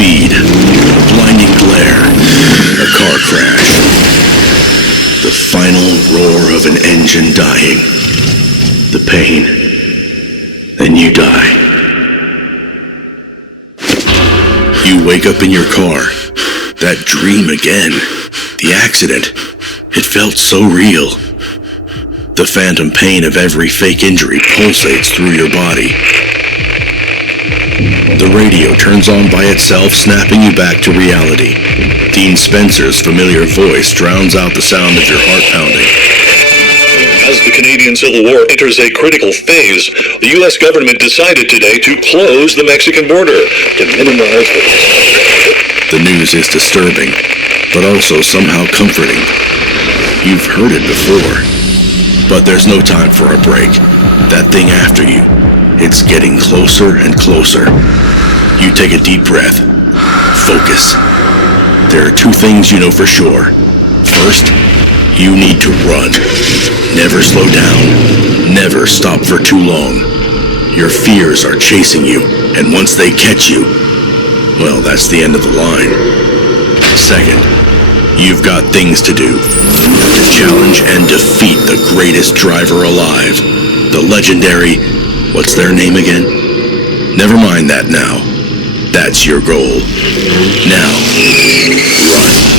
speed, a blinding glare, a car crash. The final roar of an engine dying. The pain. Then you die. You wake up in your car. That dream again. The accident. It felt so real. The phantom pain of every fake injury pulsates through your body. The radio turns on by itself, snapping you back to reality. Dean Spencer's familiar voice drowns out the sound of your heart pounding. As the Canadian Civil War enters a critical phase, the U.S. government decided today to close the Mexican border to minimize the... The news is disturbing, but also somehow comforting. You've heard it before, but there's no time for a break. That thing after you, it's getting closer and closer. You take a deep breath. Focus. There are two things you know for sure. First, you need to run. Never slow down. Never stop for too long. Your fears are chasing you, and once they catch you, well, that's the end of the line. Second, you've got things to do. To challenge and defeat the greatest driver alive. The legendary, what's their name again? Never mind that now. That's your goal. Now, run.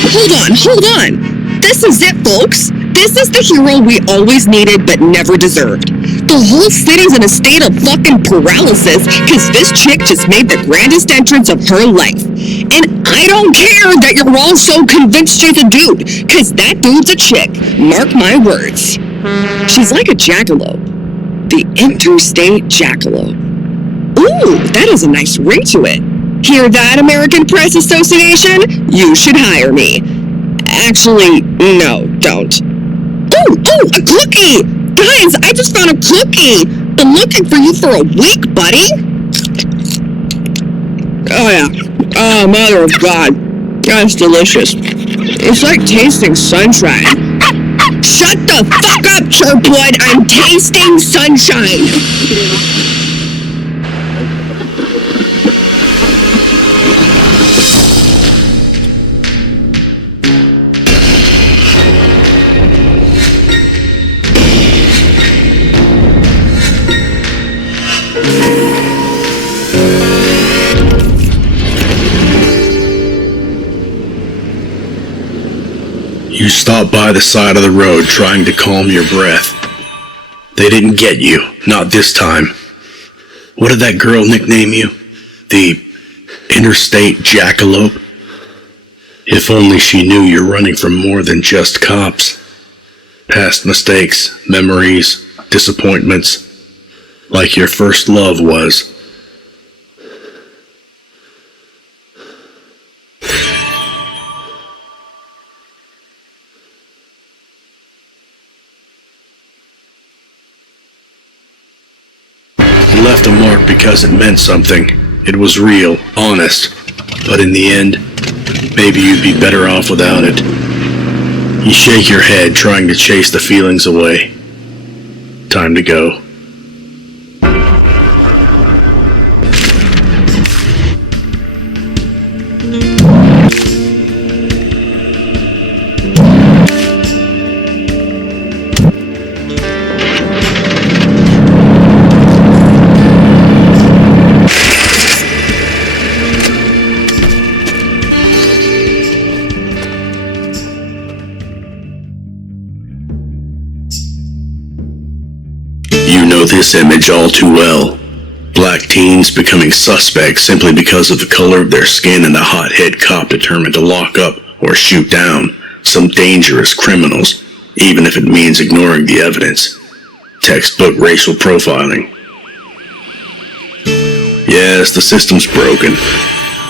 Hold on. This is it, folks. This is the hero we always needed but never deserved. The whole city's in a state of fucking paralysis because this chick just made the grandest entrance of her life. And I don't care that you're all so convinced she's a dude, because that dude's a chick. Mark my words. She's like a jackalope. The interstate jackalope. Ooh, that has a nice ring to it. Hear that, American Press Association? You should hire me. Actually, no, don't. Oh, a cookie! Guys, I just found a cookie! Been looking for you for a week, buddy! Oh yeah. Oh, mother of God. That's delicious. It's like tasting sunshine. Shut the fuck up, Chirpwood! I'm tasting sunshine! You stopped by the side of the road trying to calm your breath. They didn't get you, not this time. What did that girl nickname you? The interstate jackalope? If only she knew you're running from more than just cops. Past mistakes, memories, disappointments, like your first love was. It left a mark because it meant something. It was real, honest. But in the end, maybe you'd be better off without it. You shake your head, trying to chase the feelings away. Time to go. You know this image all too well. Black teens becoming suspects simply because of the color of their skin and a hothead cop determined to lock up or shoot down some dangerous criminals, even if it means ignoring the evidence. Textbook racial profiling. Yes, the system's broken,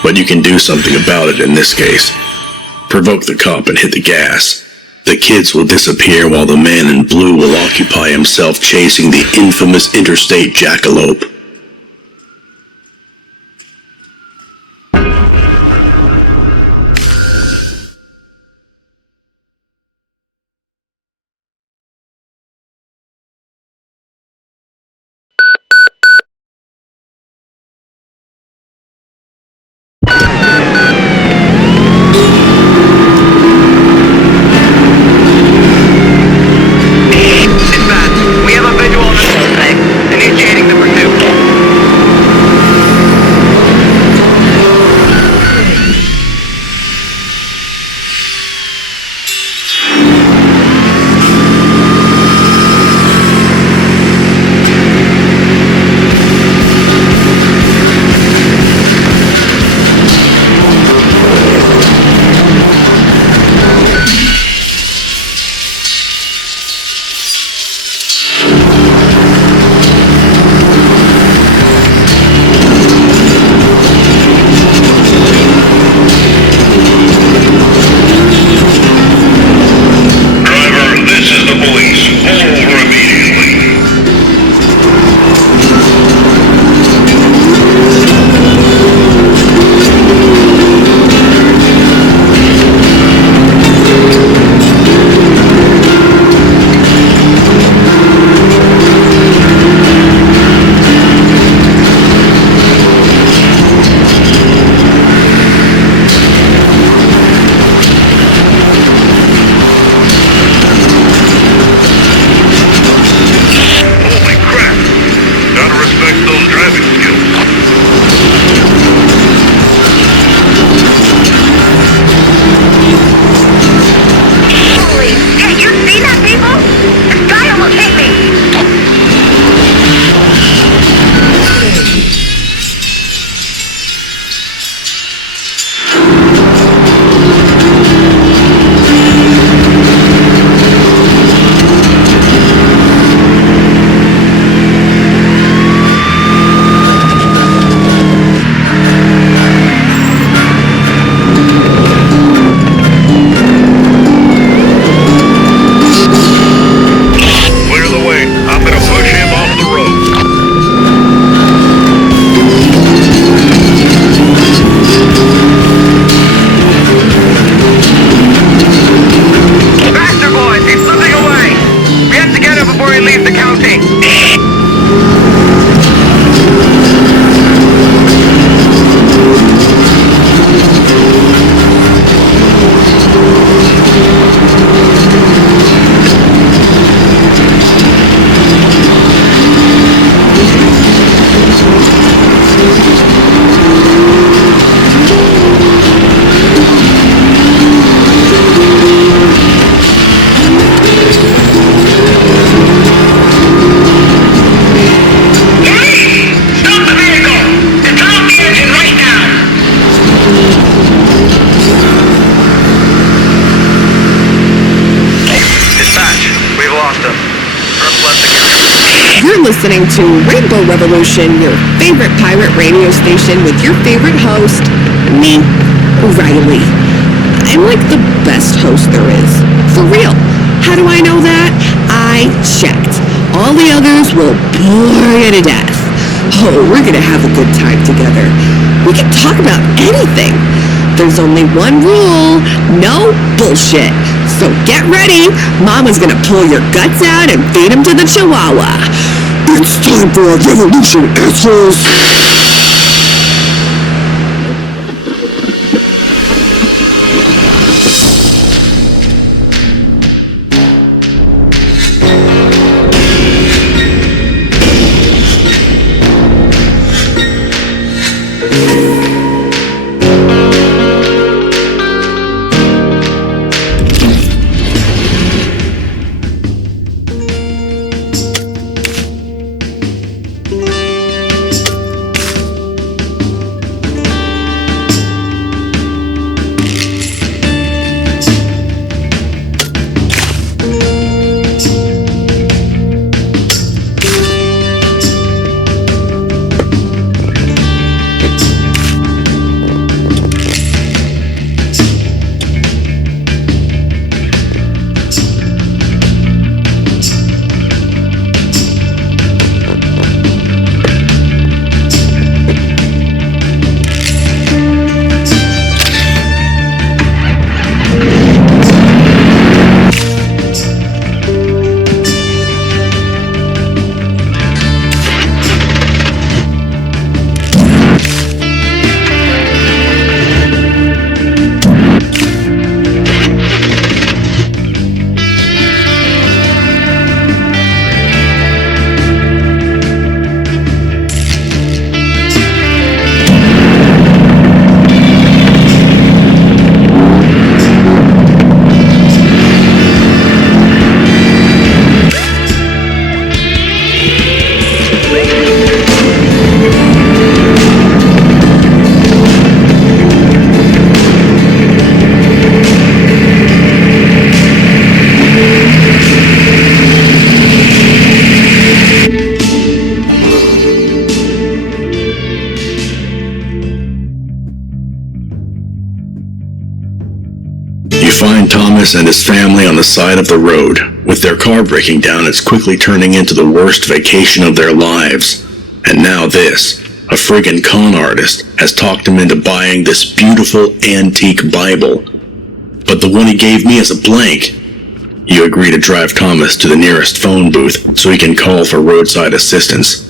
but you can do something about it in this case. Provoke the cop and hit the gas. The kids will disappear while the man in blue will occupy himself chasing the infamous interstate jackalope. Dispatch, we have a visual on the suspect, initiating the pursuit. listening to Rainbow Revolution, your favorite pirate radio station with your favorite host, me, Riley. I'm like the best host there is. For real. How do I know that? I checked. All the others will bore you to death. Oh, we're gonna have a good time together. We can talk about anything. There's only one rule: no bullshit. So get ready. Mama's gonna pull your guts out and feed them to the chihuahua. It's time for a revolution, assholes. Find Thomas and his family on the side of the road, with their car breaking down. It's quickly turning into the worst vacation of their lives. And now this, a friggin' con artist, has talked him into buying this beautiful antique Bible. But the one he gave me is a blank. You agree to drive Thomas to the nearest phone booth so he can call for roadside assistance.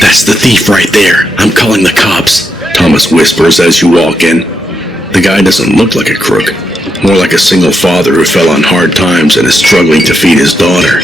That's the thief right there. I'm calling the cops, Thomas whispers as you walk in. The guy doesn't look like a crook, more like a single father who fell on hard times and is struggling to feed his daughter.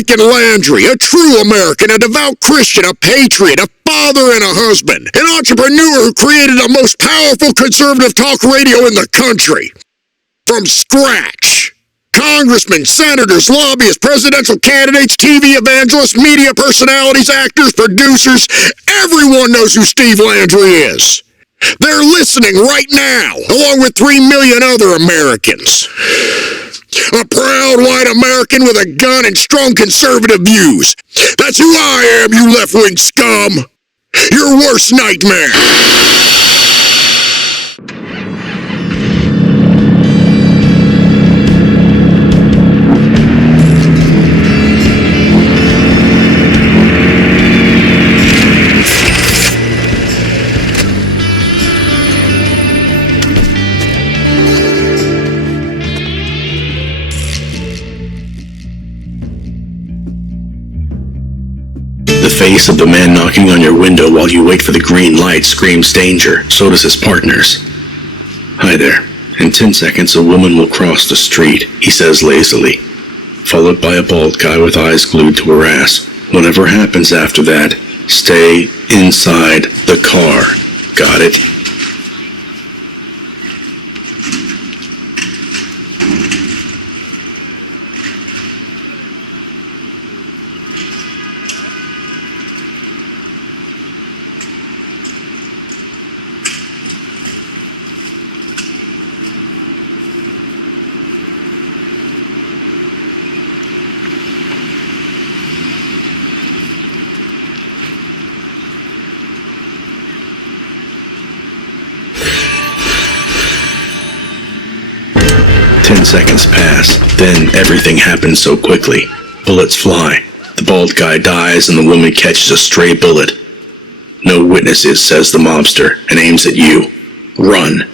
freaking Landry, a true American, a devout Christian, a patriot, a father and a husband, an entrepreneur who created the most powerful conservative talk radio in the country. From scratch. Congressmen, senators, lobbyists, presidential candidates, TV evangelists, media personalities, actors, producers, everyone knows who Steve Landry is. They're listening right now, along with 3 million other Americans. A proud white American with a gun and strong conservative views. That's who I am, you left-wing scum. Your worst nightmare. The face of the man knocking on your window while you wait for the green light screams danger. So does his partner's. Hi there. In 10 seconds, a woman will cross the street, he says lazily, followed by a bald guy with eyes glued to her ass. Whatever happens after that, stay inside the car. Got it? Seconds pass, then everything happens so quickly. Bullets fly. The bald guy dies and the woman catches a stray bullet. No witnesses, says the mobster, and aims at you. Run.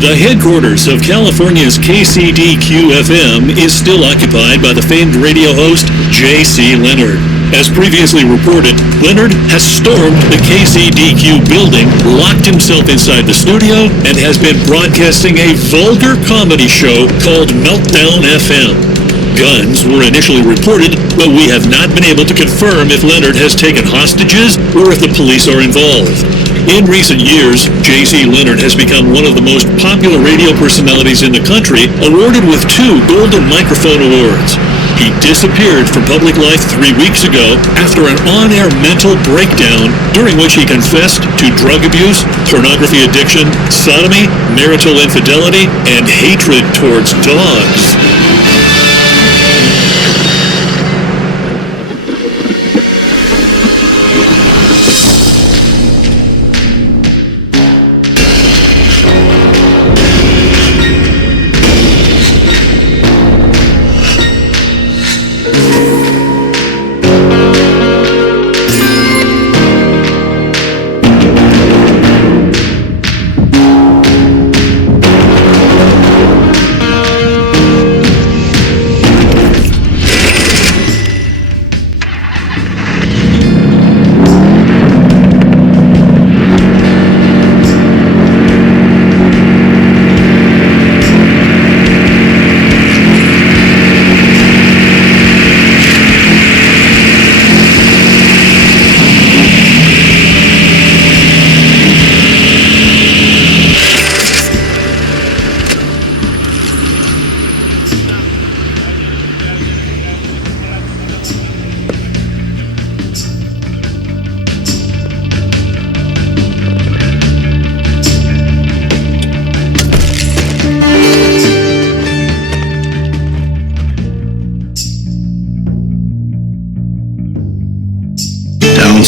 The headquarters of California's KCDQ-FM is still occupied by the famed radio host J.C. Leonard. As previously reported, Leonard has stormed the KCDQ building, locked himself inside the studio, and has been broadcasting a vulgar comedy show called Meltdown FM. Guns were initially reported, but we have not been able to confirm if Leonard has taken hostages or if the police are involved. In recent years, J.C. Leonard has become one of the most popular radio personalities in the country, awarded with 2 Golden Microphone Awards. He disappeared from public life 3 weeks ago after an on-air mental breakdown during which he confessed to drug abuse, pornography addiction, sodomy, marital infidelity, and hatred towards dogs.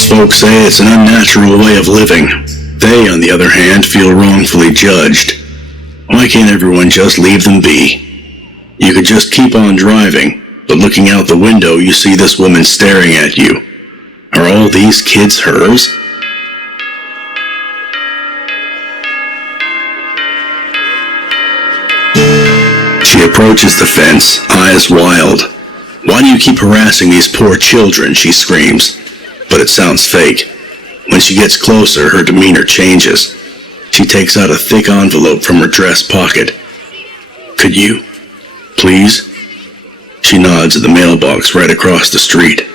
Folks say it's an unnatural way of living. They, on the other hand, feel wrongfully judged. Why can't everyone just leave them be? You could just keep on driving, but looking out the window you see this woman staring at you. Are all these kids hers? She approaches the fence, eyes wild. Why do you keep harassing these poor children? She screams. But it sounds fake. When she gets closer, her demeanor changes. She takes out a thick envelope from her dress pocket. Could you, please? She nods at the mailbox right across the street.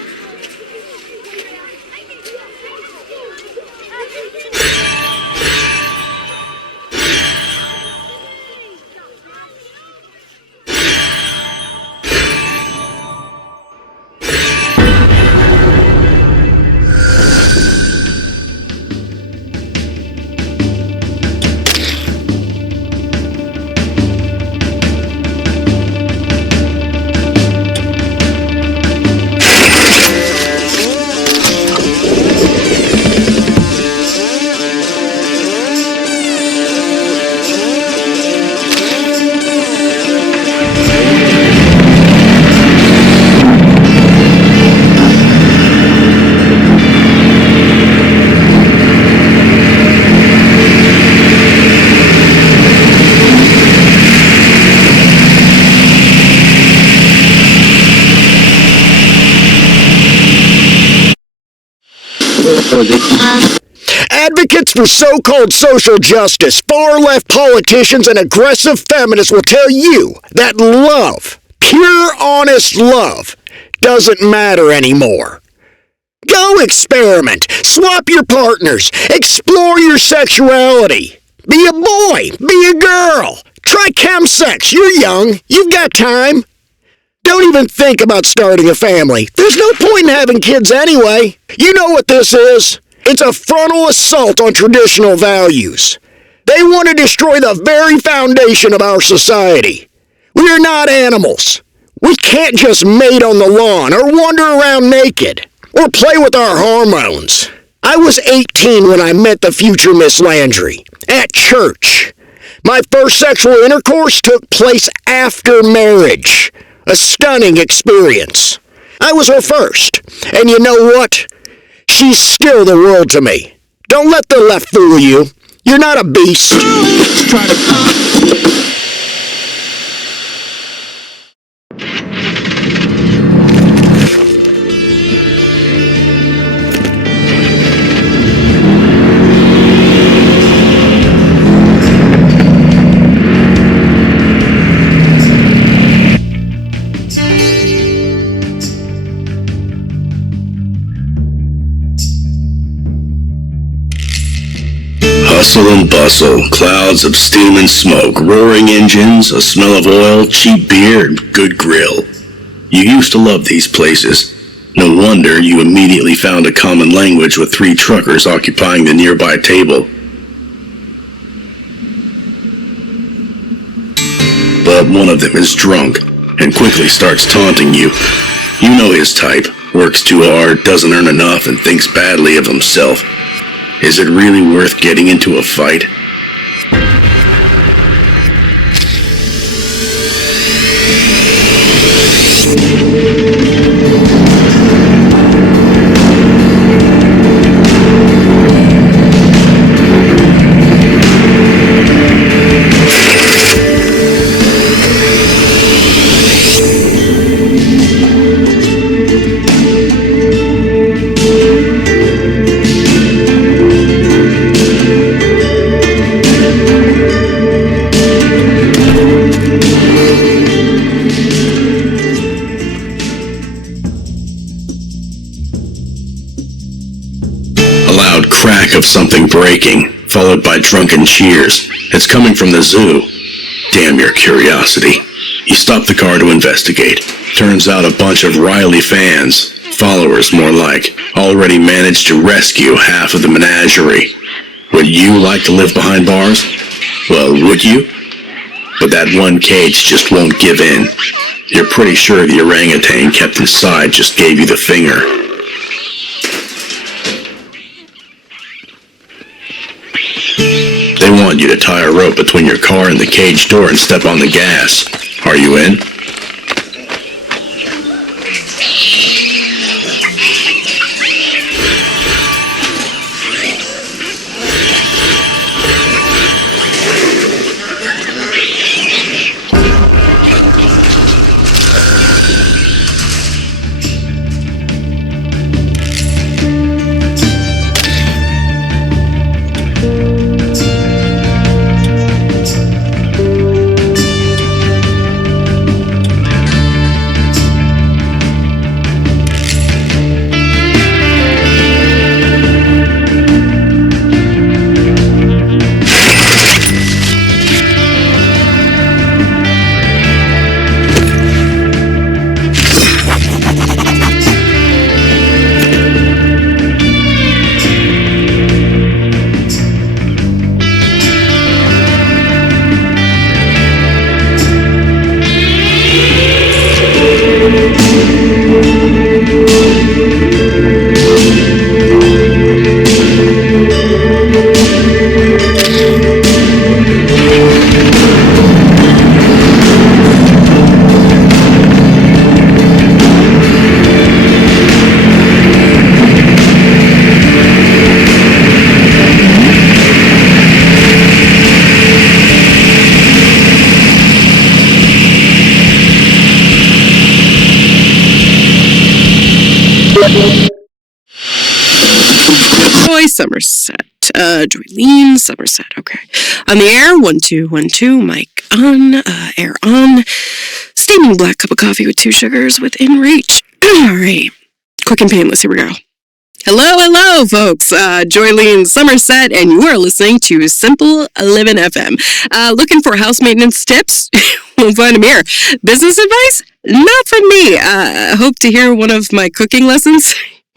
Advocates for so-called social justice, far-left politicians, and aggressive feminists will tell you that love, pure, honest love, doesn't matter anymore. Go experiment, swap your partners, explore your sexuality. Be a boy, be a girl. Try chemsex, you're young, you've got time. Don't even think about starting a family. There's no point in having kids anyway. You know what this is. It's a frontal assault on traditional values. They want to destroy the very foundation of our society. We are not animals. We can't just mate on the lawn or wander around naked or play with our hormones. I was 18 when I met the future Miss Landry at church. My first sexual intercourse took place after marriage. A stunning experience. I was her first, and you know what? She's still the world to me. Don't let the left fool you. You're not a beast. Try to... Hustle and bustle, clouds of steam and smoke, roaring engines, a smell of oil, cheap beer, and good grill. You used to love these places. No wonder you immediately found a common language with 3 truckers occupying the nearby table. But one of them is drunk and quickly starts taunting you. You know his type, works too hard, doesn't earn enough, and thinks badly of himself. Is it really worth getting into a fight? Crack of something breaking, followed by drunken cheers. It's coming from the zoo. Damn your curiosity. You stop the car to investigate. Turns out a bunch of Riley fans, followers more like, already managed to rescue half of the menagerie. Would you like to live behind bars? Well, would you? But that one cage just won't give in. You're pretty sure the orangutan kept inside just gave you the finger. They want you to tie a rope between your car and the cage door and step on the gas. Are you in? Somerset. Joylene Somerset. Okay. On the air, 1212. Mic on. Air on. Steaming black cup of coffee with 2 sugars within reach. All right. Quick and painless. Here we go. Hello, folks. Joylene Somerset, and you are listening to Simple Living FM. Looking for house maintenance tips? We'll find them here. Business advice? Not from me. Hope to hear one of my cooking lessons?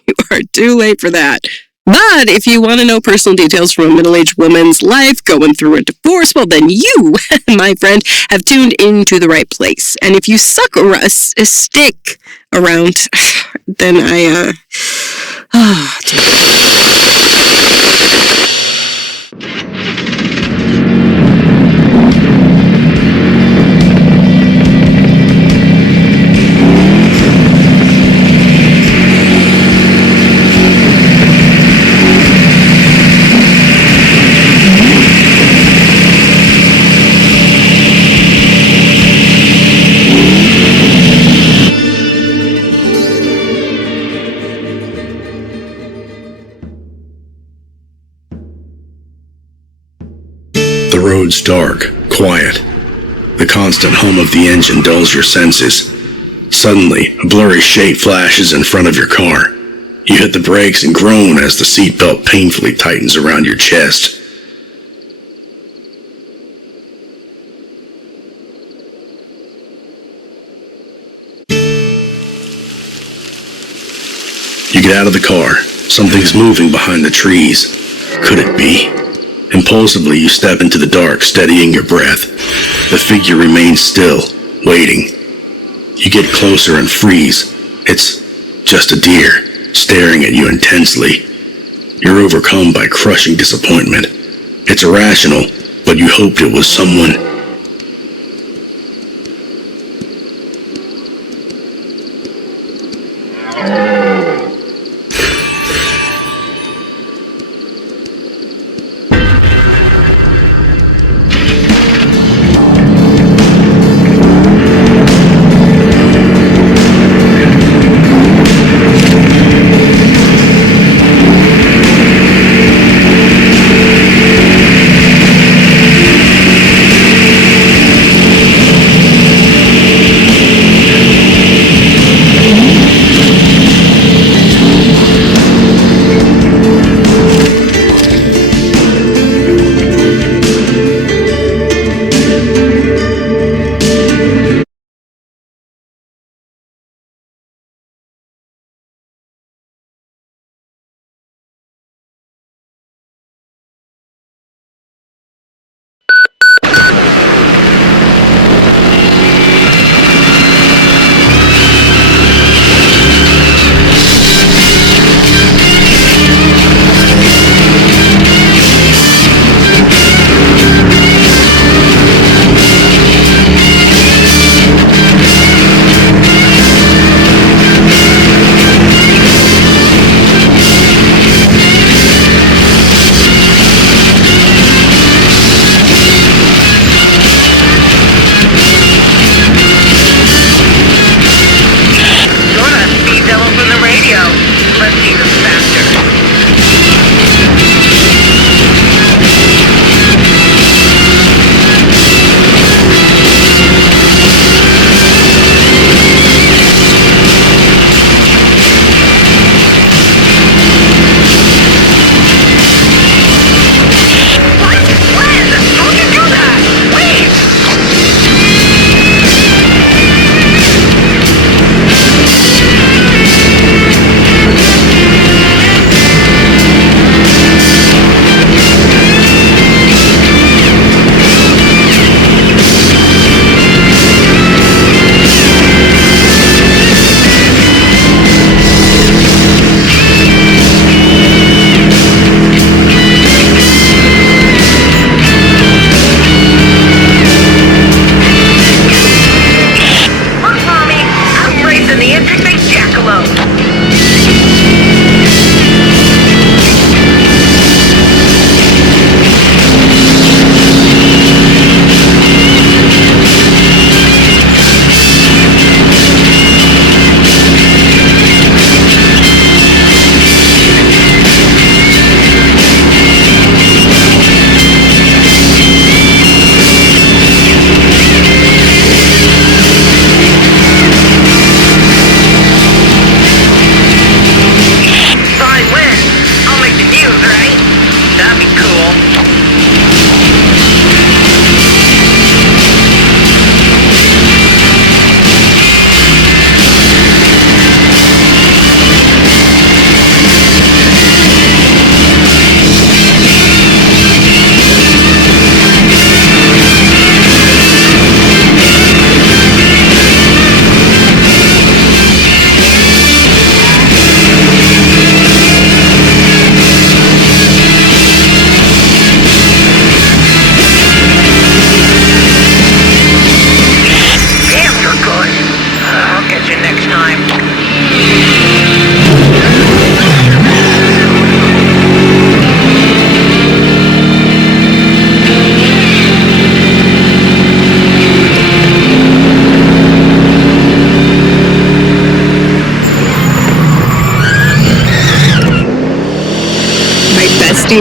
You are too late for that. But if you want to know personal details from a middle-aged woman's life going through a divorce, well, then you, my friend, have tuned into the right place. And if you suck a stick around, then road's dark, quiet. The constant hum of the engine dulls your senses. Suddenly, a blurry shape flashes in front of your car. You hit the brakes and groan as the seatbelt painfully tightens around your chest. You get out of the car. Something's moving behind the trees. Could it be? Impulsively, you step into the dark, steadying your breath. The figure remains still, waiting. You get closer and freeze. It's just a deer, staring at you intensely. You're overcome by crushing disappointment. It's irrational, but you hoped it was someone.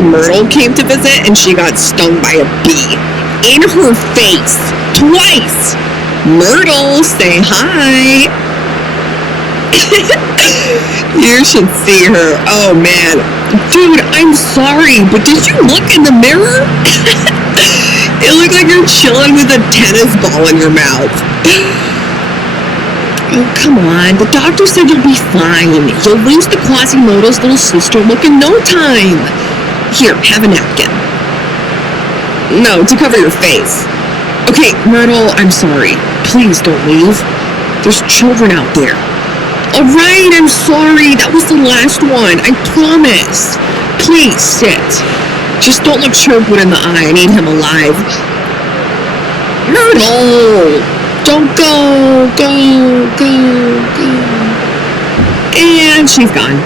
Myrtle came to visit and she got stung by a bee. In her face. Twice. Myrtle, say hi. You should see her. Oh, man. Dude, I'm sorry, but did you look in the mirror? It looked like you're chilling with a tennis ball in your mouth. Oh, come on. The doctor said you'll be fine. You'll lose the Quasimodo's little sister look in no time. Here, have a napkin. No, to cover your face. Okay, Myrtle, I'm sorry. Please don't leave. There's children out there. All right, I'm sorry. That was the last one. I promise. Please sit. Just don't look Sherwood in the eye. I need him alive. Myrtle! Don't go. Go. And she's gone.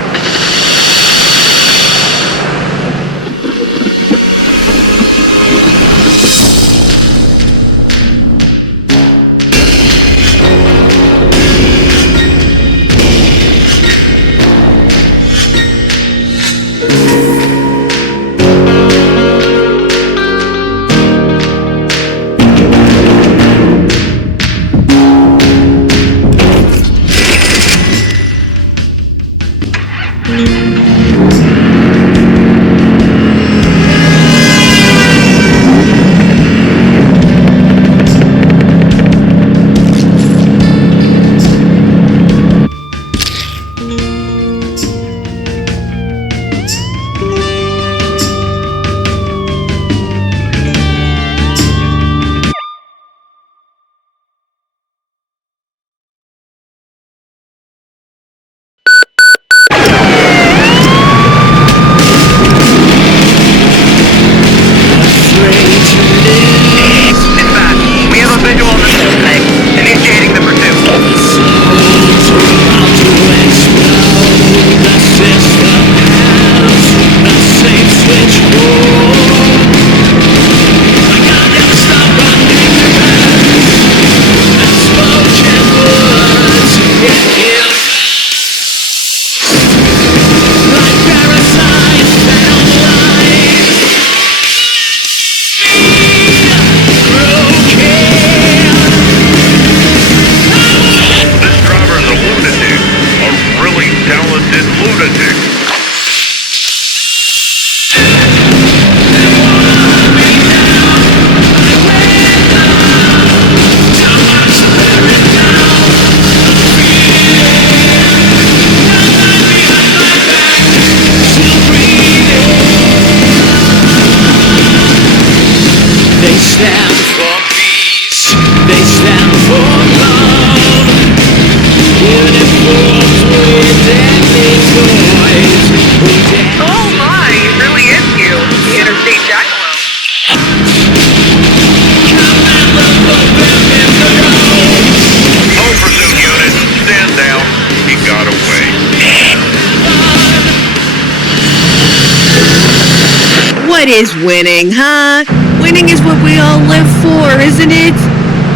What is winning, huh? Winning is what we all live for, isn't it?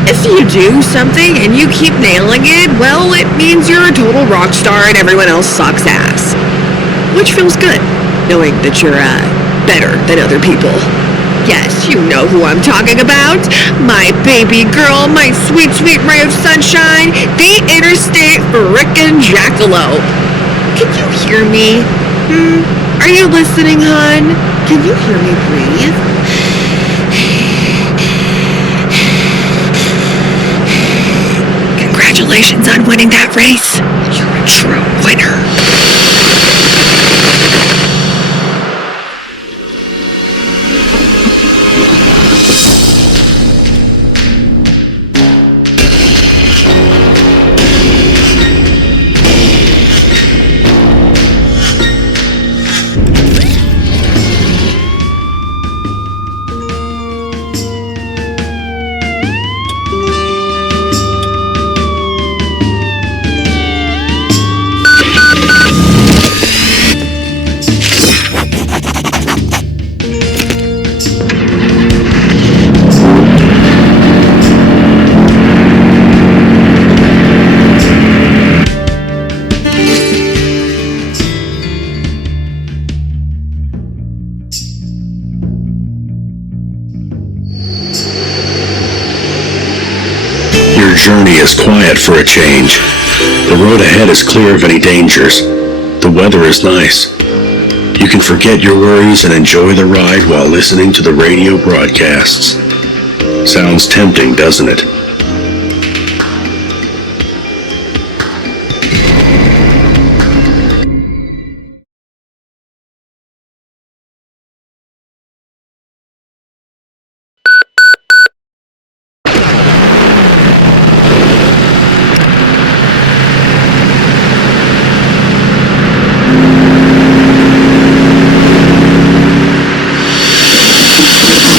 If you do something and you keep nailing it, well, it means you're a total rock star and everyone else sucks ass. Which feels good, knowing that you're, better than other people. Yes, you know who I'm talking about. My baby girl, my sweet, sweet ray of sunshine, the Interstate frickin' Jackalope. Can you hear me? Are you listening, hon? Can you hear me breathe? Congratulations on winning that race. You're a true winner. is quiet for a change. The road ahead is clear of any dangers. The weather is nice. You can forget your worries and enjoy the ride while listening to the radio broadcasts. Sounds tempting, doesn't it?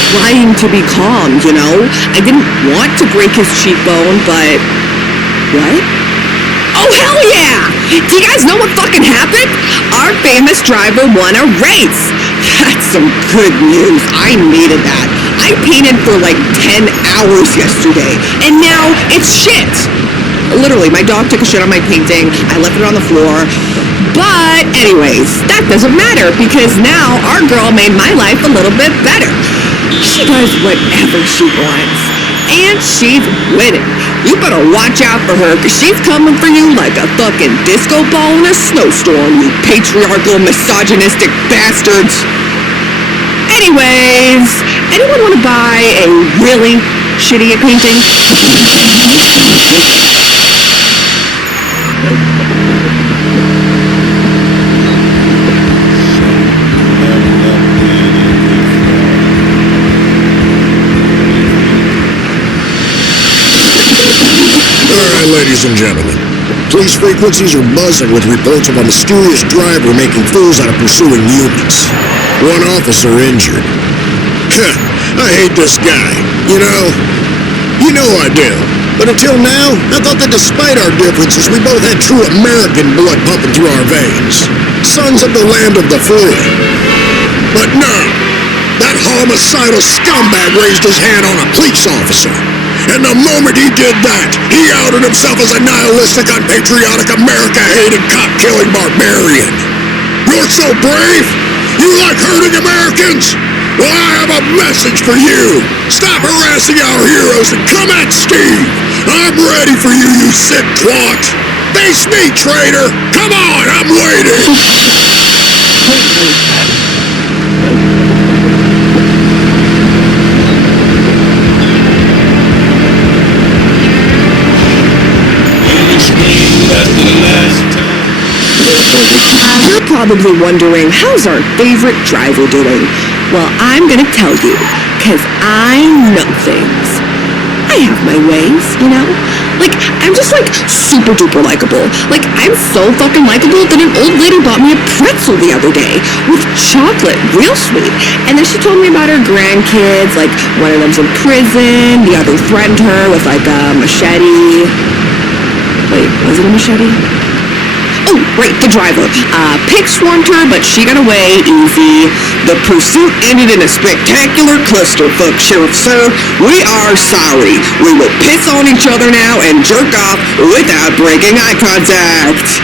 Trying to be calm, you know? I didn't want to break his cheekbone, but... What? Oh, hell yeah! Do you guys know what fucking happened? Our famous driver won a race! That's some good news. I needed that. I painted for like 10 hours yesterday, and now it's shit! Literally, my dog took a shit on my painting, I left it on the floor, but anyways, that doesn't matter, because now our girl made my life a little bit better. She does whatever she wants. And she's winning. You better watch out for her, because she's coming for you like a fucking disco ball in a snowstorm, you patriarchal, misogynistic bastards. Anyways, anyone want to buy a really shitty painting? Ladies and gentlemen, police frequencies are buzzing with reports of a mysterious driver making fools out of pursuing humans. One officer injured. I hate this guy. You know I do. But until now, I thought that despite our differences, we both had true American blood pumping through our veins. Sons of the land of the free. But no! That homicidal scumbag raised his hand on a police officer. And the moment he did that, he outed himself as a nihilistic, unpatriotic, America-hating, cop-killing barbarian. You're so brave? You like hurting Americans? Well, I have a message for you. Stop harassing our heroes and come at Steve. I'm ready for you, you sick twat. Face me, traitor. Come on, I'm waiting. You're probably wondering, how's our favorite driver doing? Well, I'm gonna tell you, cause I know things. I have my ways, you know? Like, I'm just like super duper likable. Like, I'm so fucking likable that an old lady bought me a pretzel the other day with chocolate, real sweet. And then she told me about her grandkids, like one of them's in prison, the other threatened her with like a machete. Wait, was it a machete? Oh, right, the driver. Pig swarmed her, but she got away easy. The pursuit ended in a spectacular clusterfuck, Sheriff Sir. We are sorry. We will piss on each other now and jerk off without breaking eye contact.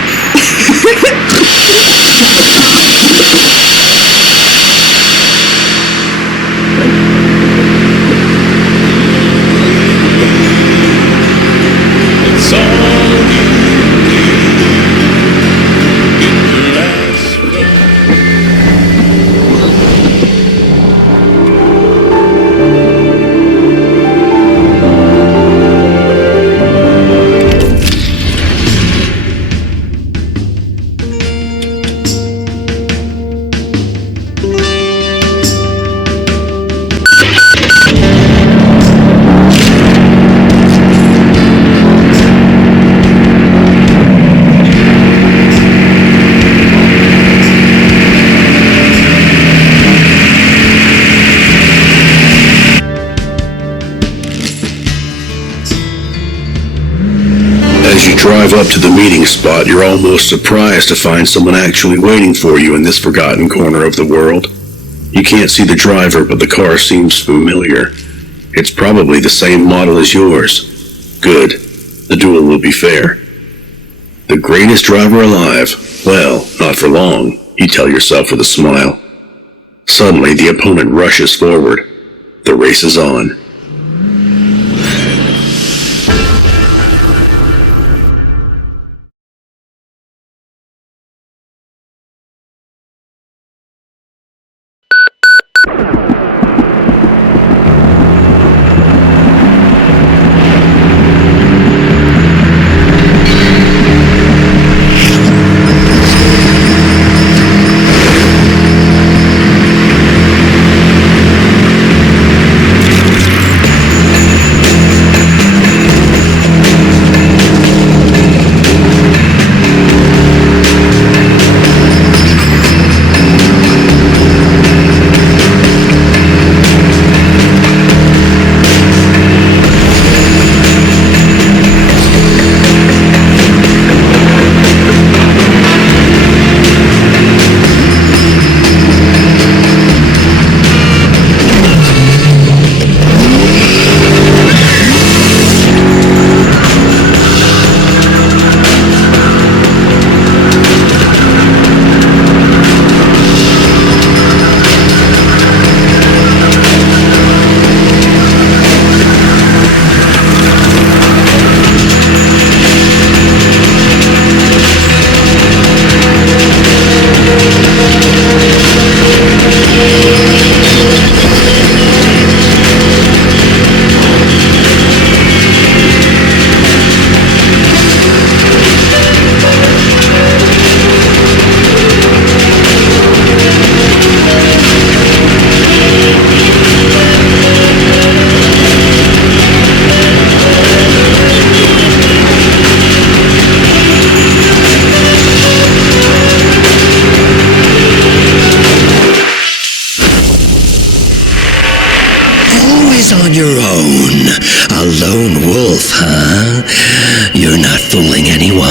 As you drive up to the meeting spot, you're almost surprised to find someone actually waiting for you in this forgotten corner of the world. You can't see the driver, but the car seems familiar. It's probably the same model as yours. Good. The duel will be fair. The greatest driver alive? Well, not for long, you tell yourself with a smile. Suddenly, the opponent rushes forward. The race is on.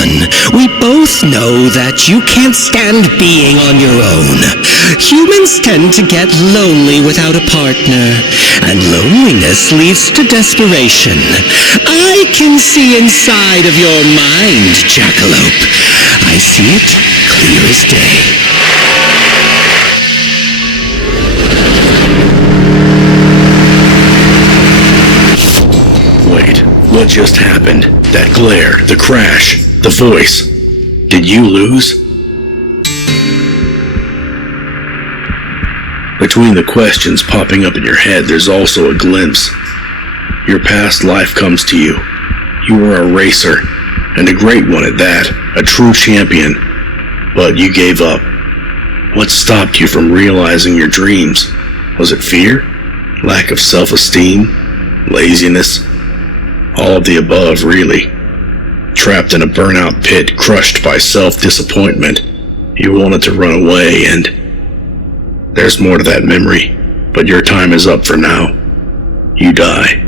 one, we both know that you can't stand being on your own. Humans tend to get lonely without a partner, and loneliness leads to desperation. I can see inside of your mind, Jackalope. I see it clear as day. Wait, what just happened? That glare, the crash, the voice. Did you lose? Between the questions popping up in your head, there's also a glimpse. Your past life comes to you. You were a racer, and a great one at that, a true champion. But you gave up. What stopped you from realizing your dreams? Was it fear? Lack of self-esteem? Laziness? All of the above, really. Trapped in a burnout pit, crushed by self-disappointment. You wanted to run away, and there's more to that memory, but your time is up for now. You die.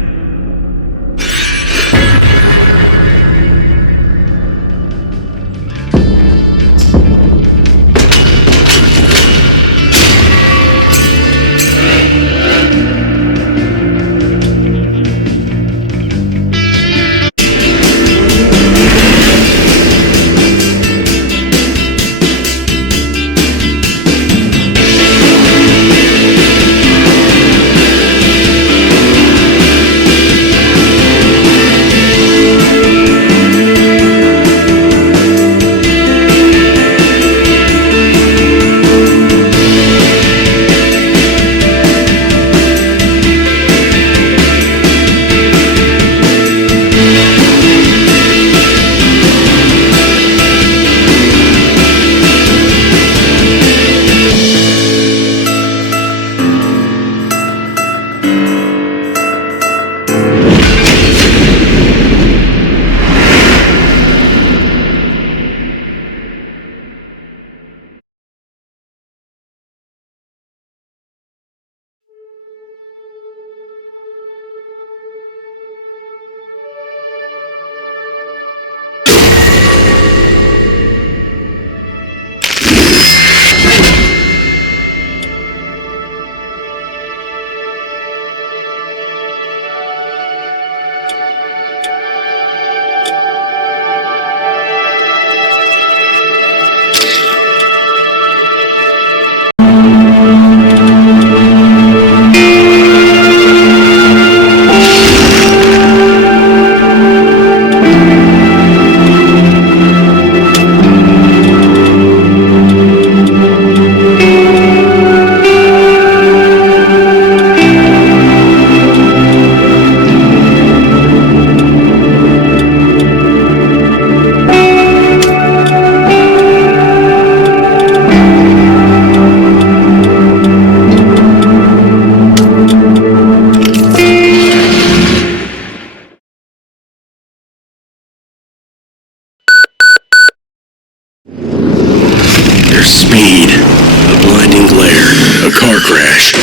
Speed, a blinding glare, a car crash,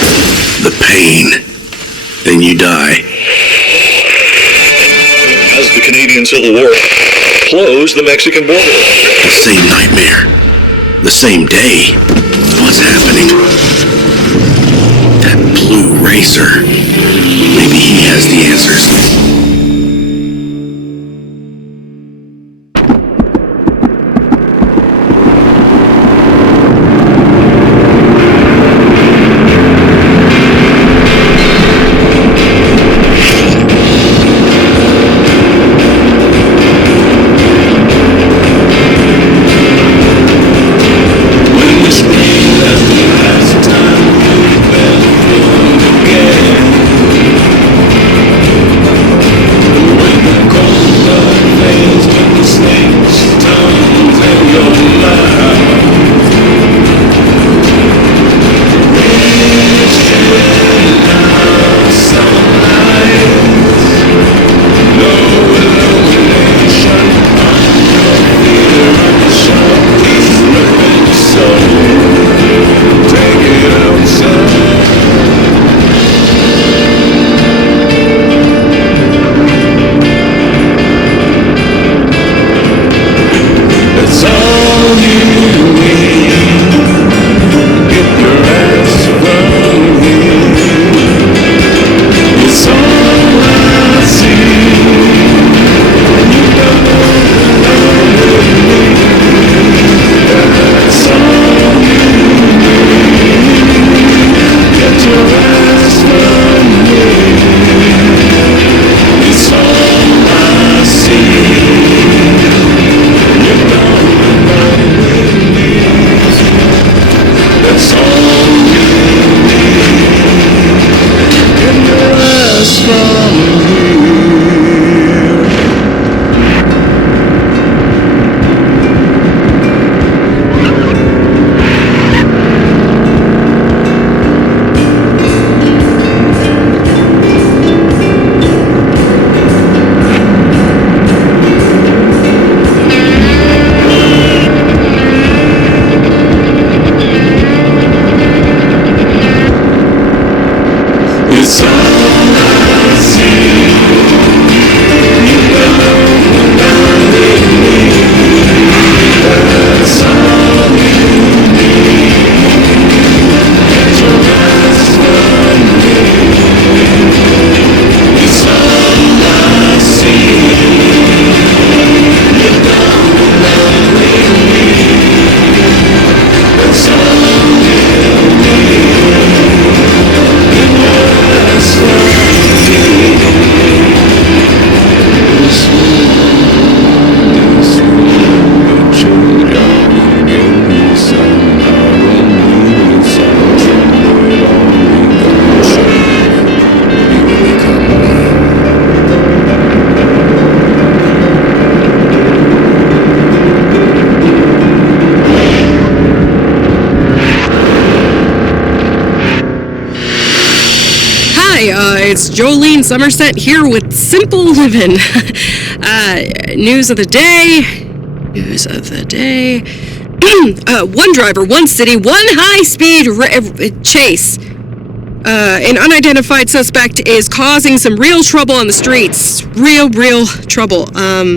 the pain. Then you die. As the Canadian Civil War closed the Mexican border. The same nightmare. The same day. What's happening? That blue racer. Maybe he has the answers. It's Jolene Somerset here with Simple Livin'. News of the day. One driver, one city, one high-speed chase. An unidentified suspect is causing some real trouble on the streets. Real trouble. Who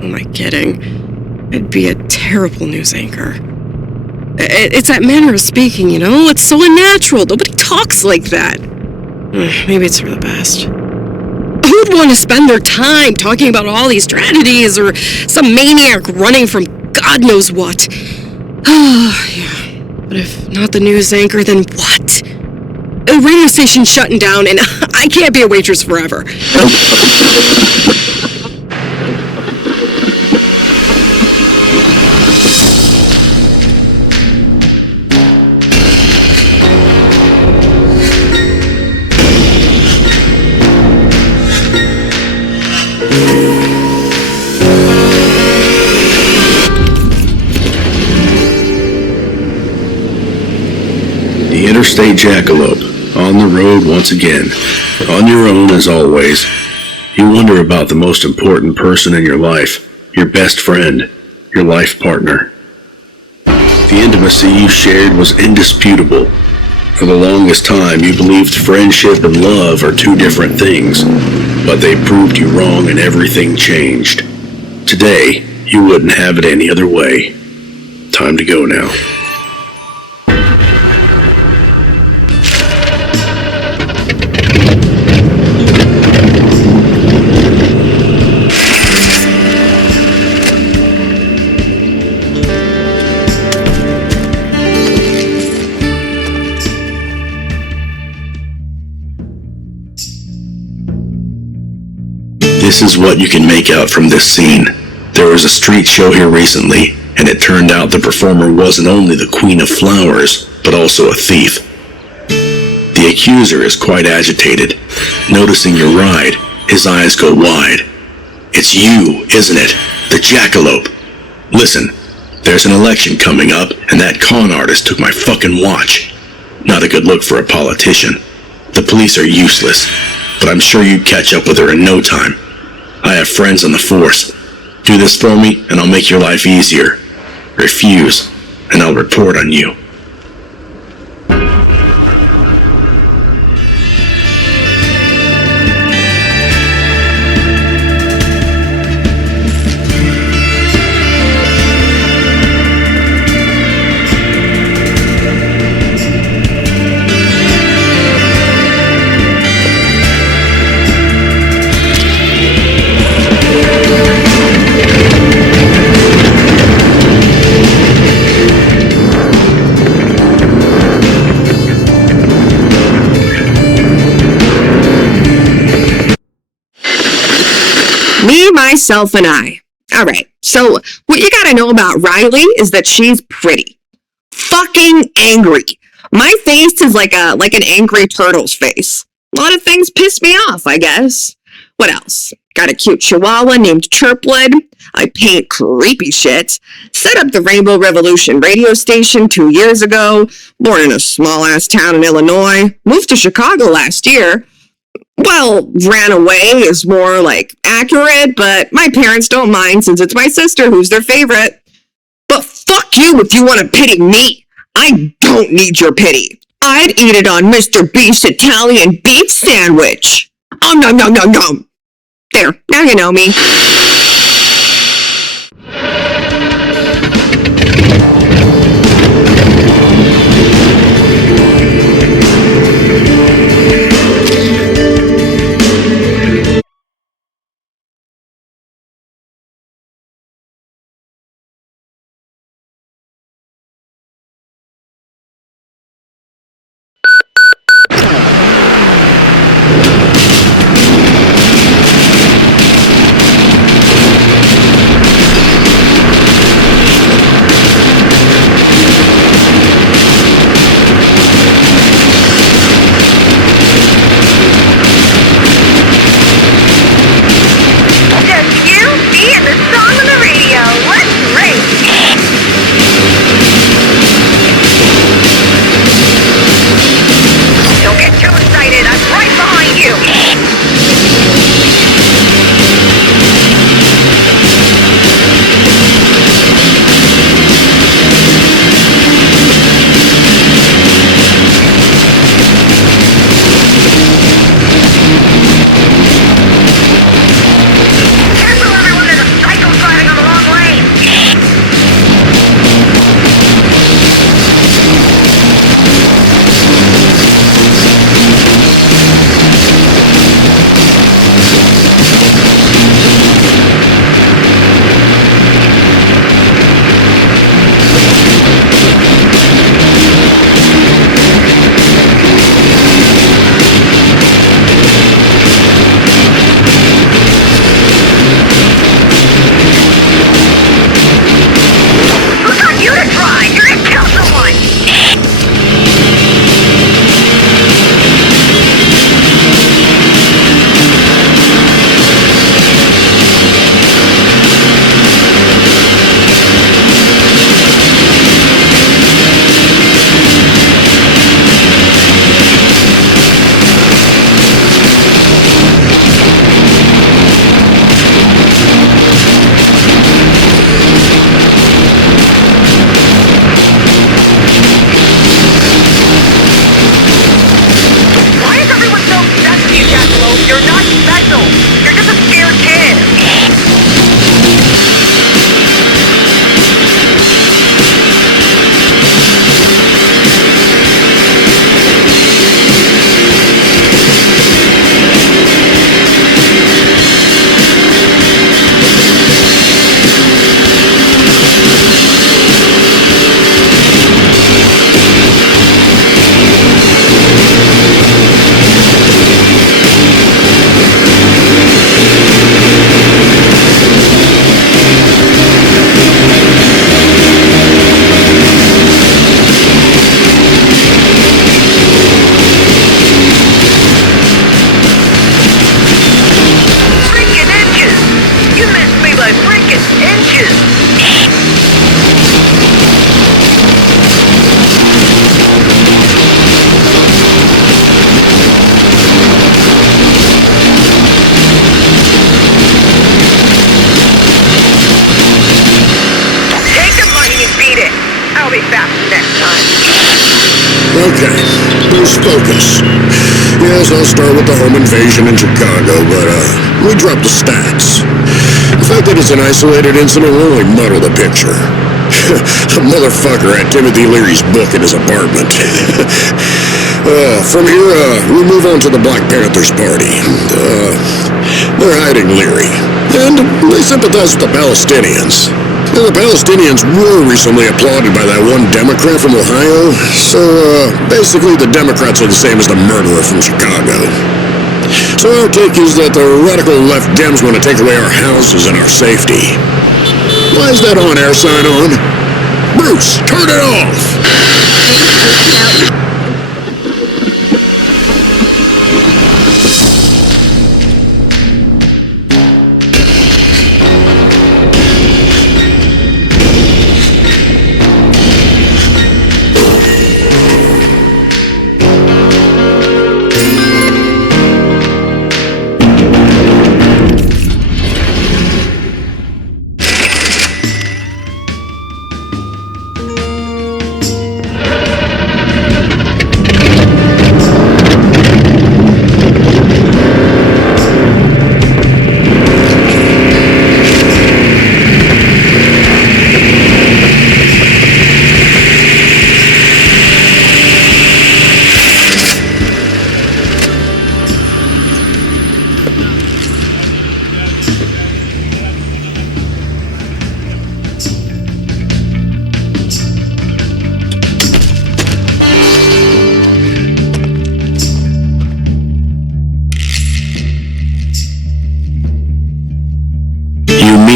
am I kidding? I'd be a terrible news anchor. It's that manner of speaking, you know? It's so unnatural. Nobody talks like that. Maybe it's for the best. Who would want to spend their time talking about all these tragedies or some maniac running from God knows what? Yeah. But if not the news anchor, then what? The radio station's shutting down and I can't be a waitress forever. The Interstate Jackalope, on the road once again, on your own as always. You wonder about the most important person in your life, your best friend, your life partner. The intimacy you shared was indisputable. For the longest time, you believed friendship and love are two different things, but they proved you wrong and everything changed. Today, you wouldn't have it any other way. Time to go now. This is what you can make out from this scene. There was a street show here recently, and it turned out the performer wasn't only the Queen of Flowers, but also a thief. The accuser is quite agitated. Noticing your ride, his eyes go wide. It's you, isn't it? The Jackalope. Listen, there's an election coming up, and that con artist took my fucking watch. Not a good look for a politician. The police are useless, but I'm sure you'd catch up with her in no time. I have friends on the force. Do this for me, and I'll make your life easier. Refuse, and I'll report on you. Me, myself, and I. Alright, so what you gotta know about Riley is that she's pretty. Fucking angry. My face is like an angry turtle's face. A lot of things piss me off, I guess. What else? Got a cute chihuahua named Chirpwood. I paint creepy shit. Set up the Rainbow Revolution radio station 2 years ago. Born in a small-ass town in Illinois. Moved to Chicago last year. Well, ran away is more like accurate, but my parents don't mind since it's my sister who's their favorite. But fuck you if you want to pity me. I don't need your pity. I'd eat it on Mr. Beast's Italian beef sandwich. Nom nom nom nom. There, now you know me. Okay, let's focus. Yes, I'll start with the home invasion in Chicago, but, we dropped the stats. The fact that it's an isolated incident will only muddle the picture. The motherfucker had Timothy Leary's book in his apartment. From here, we move on to the Black Panthers party. They're hiding Leary, and they sympathize with the Palestinians. And the Palestinians were recently applauded by that one Democrat from Ohio, so, basically the Democrats are the same as the murderer from Chicago. So our take is that the radical left Dems want to take away our houses and our safety. Why is that on-air sign on? Bruce, turn it off!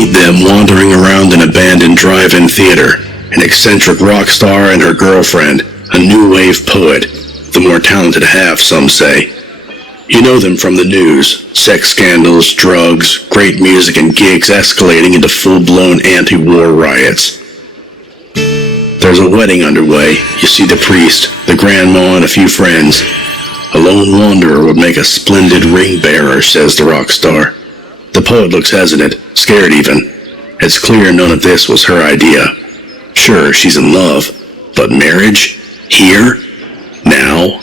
Them wandering around an abandoned drive-in theater, an eccentric rock star and her girlfriend, a new wave poet, the more talented half, some say. You know them from the news, sex scandals, drugs, great music and gigs escalating into full-blown anti-war riots. There's a wedding underway. You see the priest, the grandma, and a few friends. A lone wanderer would make a splendid ring bearer, says the rock star. The poet looks hesitant, scared even. It's clear none of this was her idea. Sure, she's in love, but marriage? Here? Now?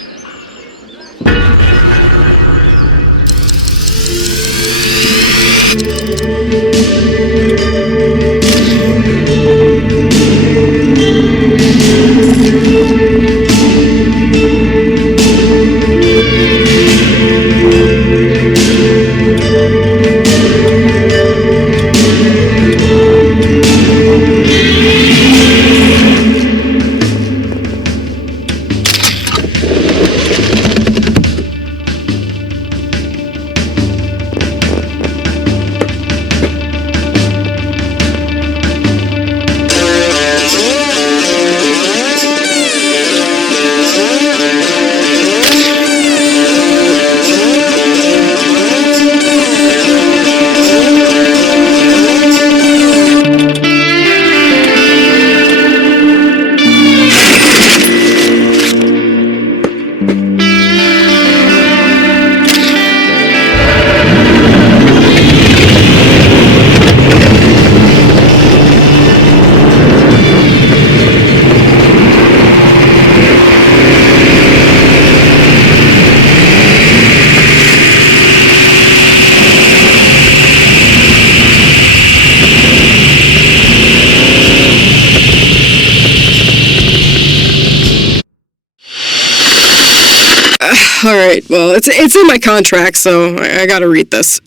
All right, well, it's in my contract, so I gotta read this.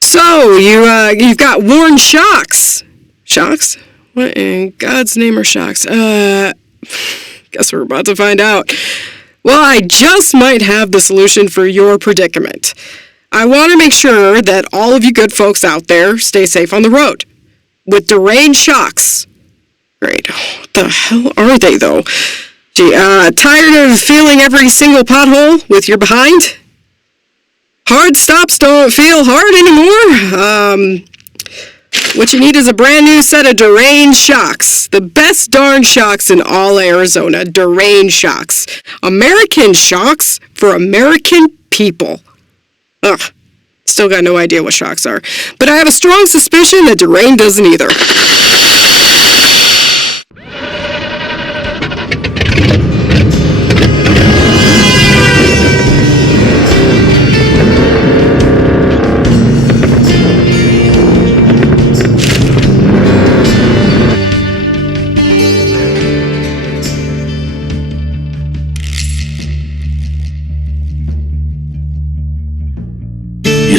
So, you've got worn shocks. Shocks? What in God's name are shocks? Guess we're about to find out. Well, I just might have the solution for your predicament. I want to make sure that all of you good folks out there stay safe on the road. With deranged shocks. Great. What the hell are they, though? Gee, tired of feeling every single pothole with your behind? Hard stops don't feel hard anymore. What you need is a brand new set of deranged shocks. The best darn shocks in all Arizona. Deranged shocks. American shocks for American people. Ugh. Still got no idea what shocks are. But I have a strong suspicion that deranged doesn't either.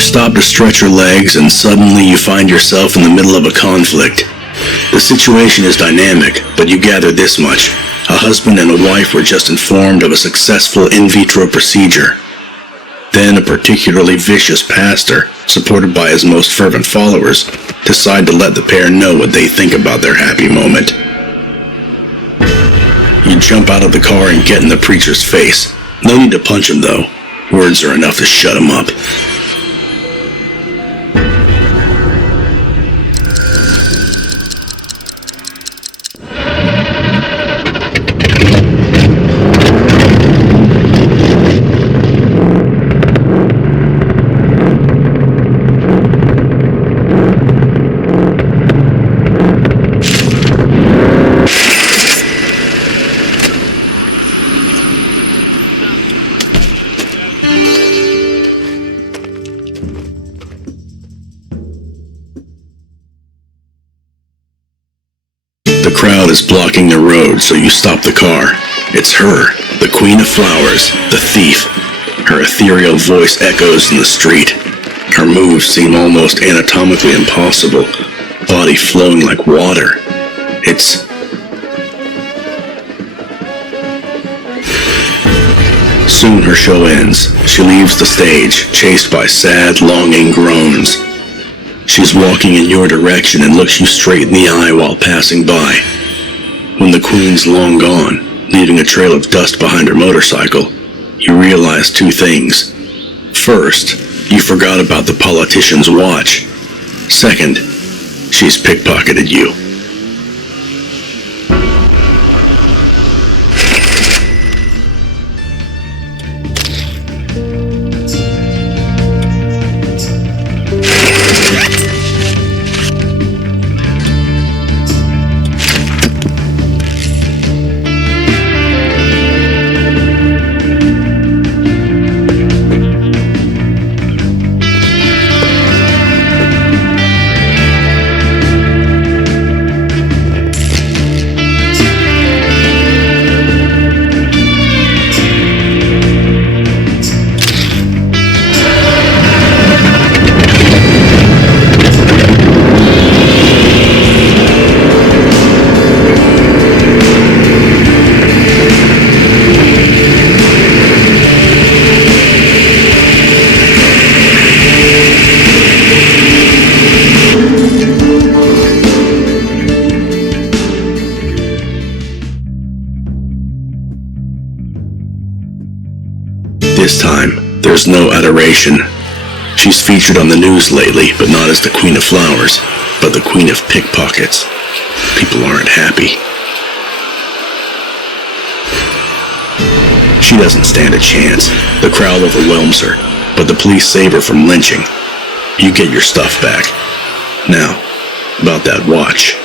stop to stretch your legs, and suddenly you find yourself in the middle of a conflict. The situation is dynamic, but you gather this much. A husband and a wife were just informed of a successful in vitro procedure. Then a particularly vicious pastor, supported by his most fervent followers, decide to let the pair know what they think about their happy moment. You jump out of the car and get in the preacher's face. No need to punch him, though. Words are enough to shut him up. The crowd is blocking the road, so you stop the car. It's her, the Queen of Flowers, the thief. Her ethereal voice echoes in the street. Her moves seem almost anatomically impossible, body flowing like water. Soon her show ends. She leaves the stage, chased by sad, longing groans. She's walking in your direction and looks you straight in the eye while passing by. When the Queen's long gone, leaving a trail of dust behind her motorcycle, you realize two things. First, you forgot about the politician's watch. Second, she's pickpocketed you. This time, there's no adoration. She's featured on the news lately, but not as the Queen of Flowers, but the Queen of Pickpockets. People aren't happy. She doesn't stand a chance. The crowd overwhelms her, but the police save her from lynching. You get your stuff back. Now, about that watch.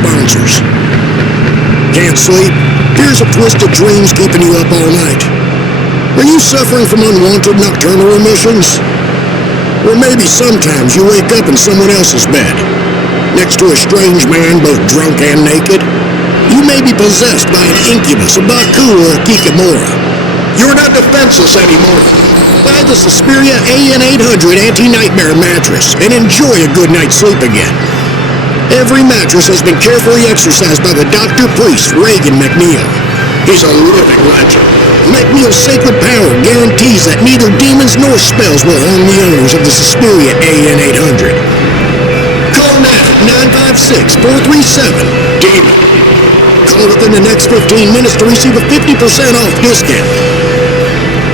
sponsors. Can't sleep? Here's a twist of dreams keeping you up all night. Are you suffering from unwanted nocturnal emissions? Or maybe sometimes you wake up in someone else's bed, next to a strange man both drunk and naked? You may be possessed by an incubus, a Baku, or a Kikamora. You're not defenseless anymore. Buy the Suspiria AN800 anti-nightmare mattress and enjoy a good night's sleep again. Every mattress has been carefully exercised by the doctor priest Reagan McNeil. He's a living legend. McNeil's sacred power guarantees that neither demons nor spells will harm the owners of the Suspiria AN800. Call now, 956-437-DEMON. Call within the next 15 minutes to receive a 50% off discount.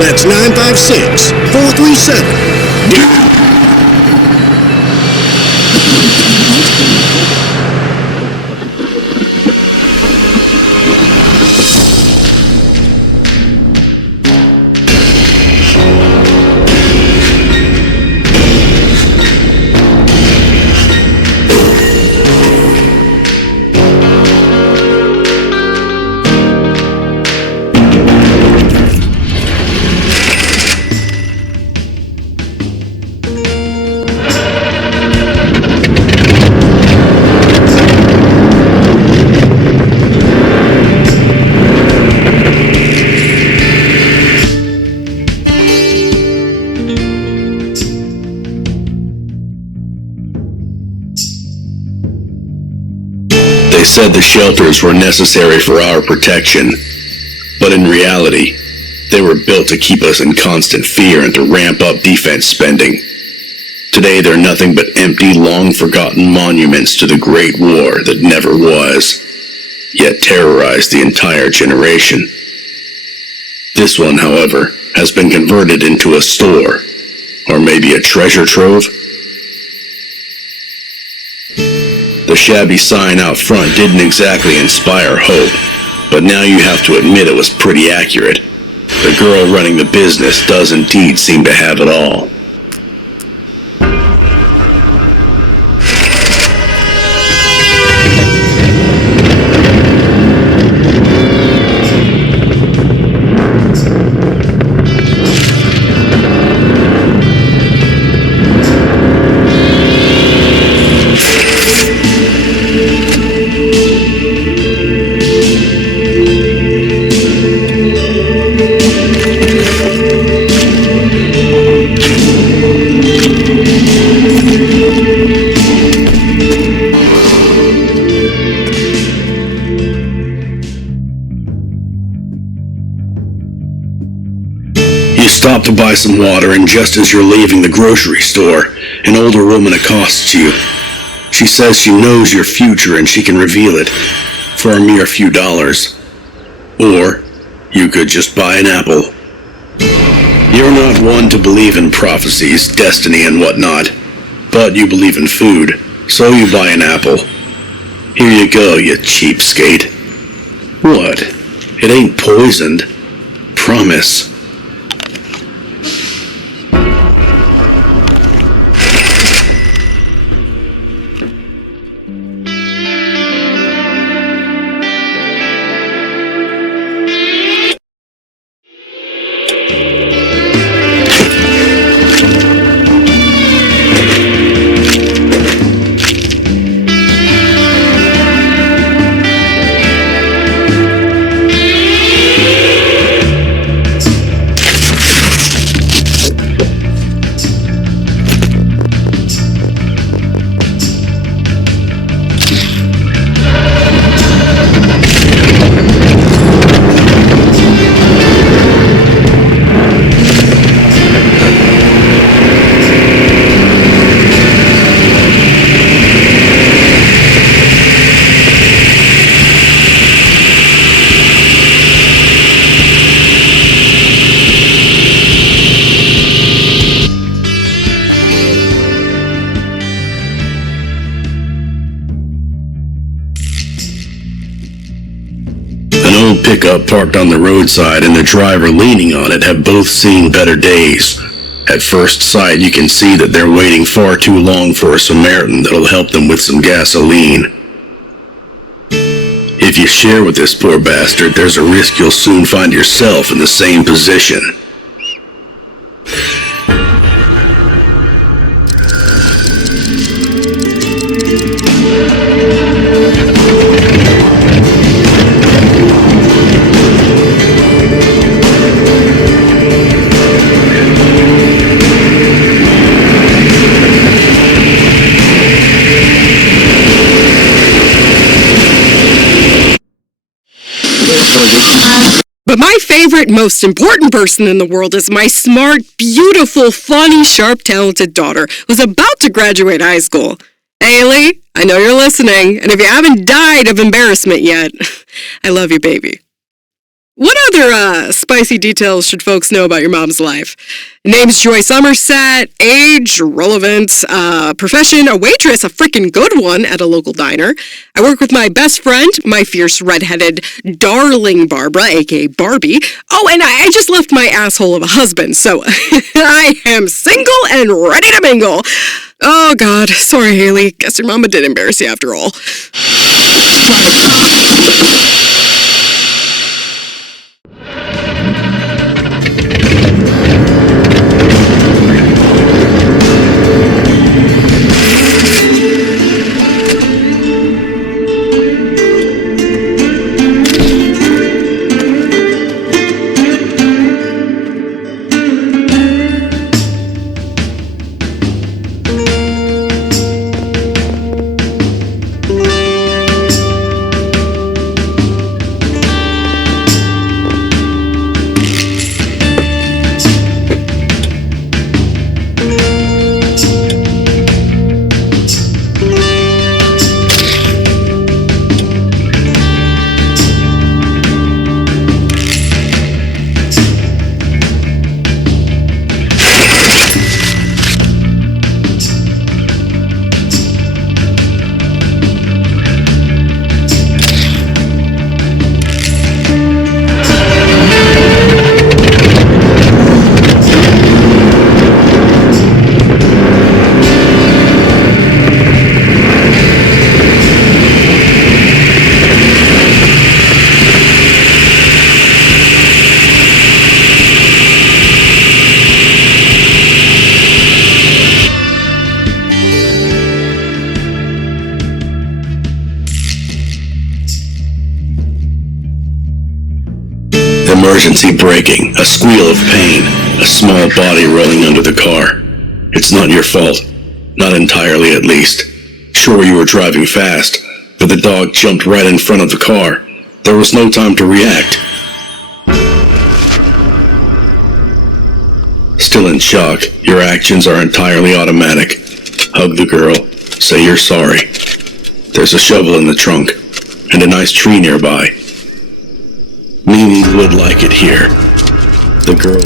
That's 956-437-DEMON. They said the shelters were necessary for our protection, but in reality, they were built to keep us in constant fear and to ramp up defense spending. Today they're nothing but empty, long-forgotten monuments to the Great War that never was, yet terrorized the entire generation. This one, however, has been converted into a store, or maybe a treasure trove. The shabby sign out front didn't exactly inspire hope, but now you have to admit it was pretty accurate. The girl running the business does indeed seem to have it all. Stop to buy some water, and just as you're leaving the grocery store, an older woman accosts you. She says she knows your future and she can reveal it for a mere few dollars. Or you could just buy an apple. You're not one to believe in prophecies, destiny, and whatnot, but you believe in food, so you buy an apple. Here you go, you cheapskate. What? It ain't poisoned. Promise. Pickup parked on the roadside and the driver leaning on it have both seen better days. At first sight, you can see that they're waiting far too long for a Samaritan that'll help them with some gasoline. If you share with this poor bastard, there's a risk you'll soon find yourself in the same position. But my favorite, most important person in the world is my smart, beautiful, funny, sharp, talented daughter who's about to graduate high school. Haley, I know you're listening, and if you haven't died of embarrassment yet, I love you, baby. What other spicy details should folks know about your mom's life? Name's Joy Somerset, age, relevant, profession, a waitress, a freaking good one at a local diner. I work with my best friend, my fierce redheaded darling Barbara, aka Barbie. Oh, and I just left my asshole of a husband, so I am single and ready to mingle. Oh God, sorry Haley, guess your mama did embarrass you after all. Emergency braking, a squeal of pain, a small body rolling under the car. It's not your fault. Not entirely, at least. Sure, you were driving fast, but the dog jumped right in front of the car. There was no time to react. Still in shock, your actions are entirely automatic. Hug the girl, say you're sorry. There's a shovel in the trunk, and a nice tree nearby. Mimi would like it here. The girl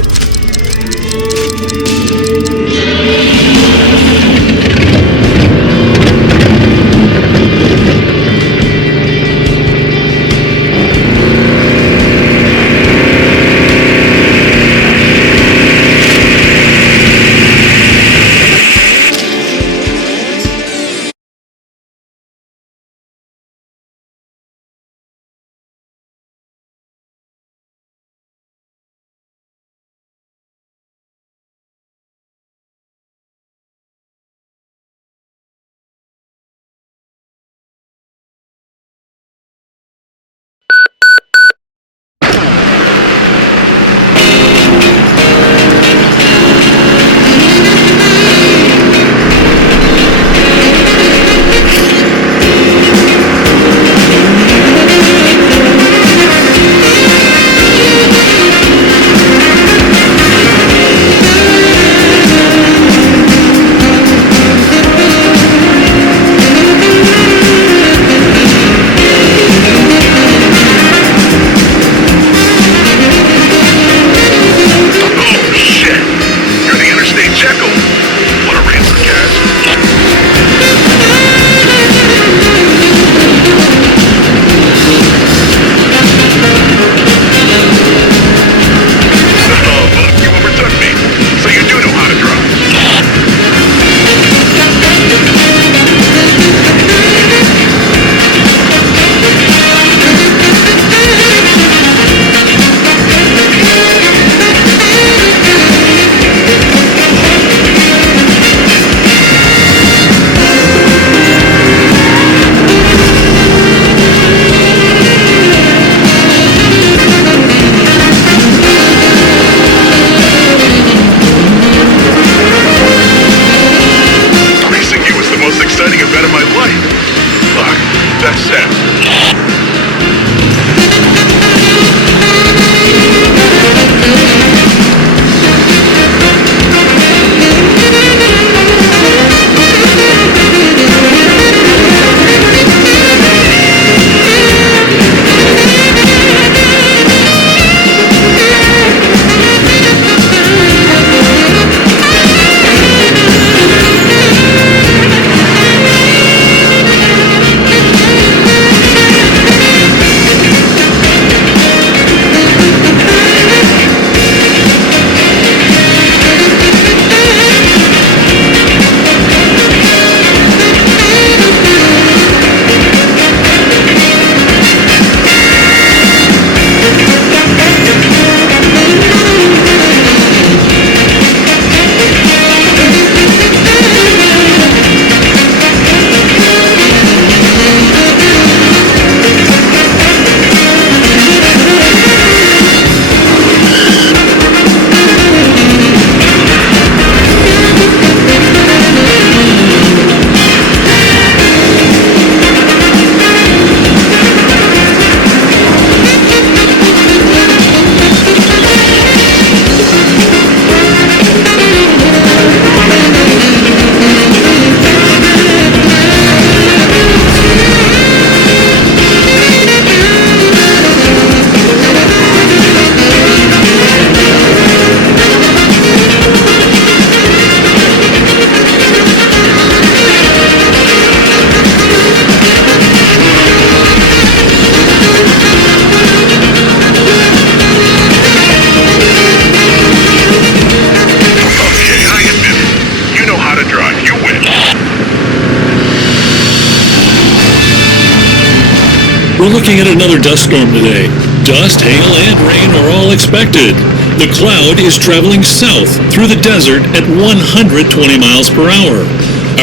We're looking at another dust storm today. Dust, hail, and rain are all expected. The cloud is traveling south through the desert at 120 miles per hour.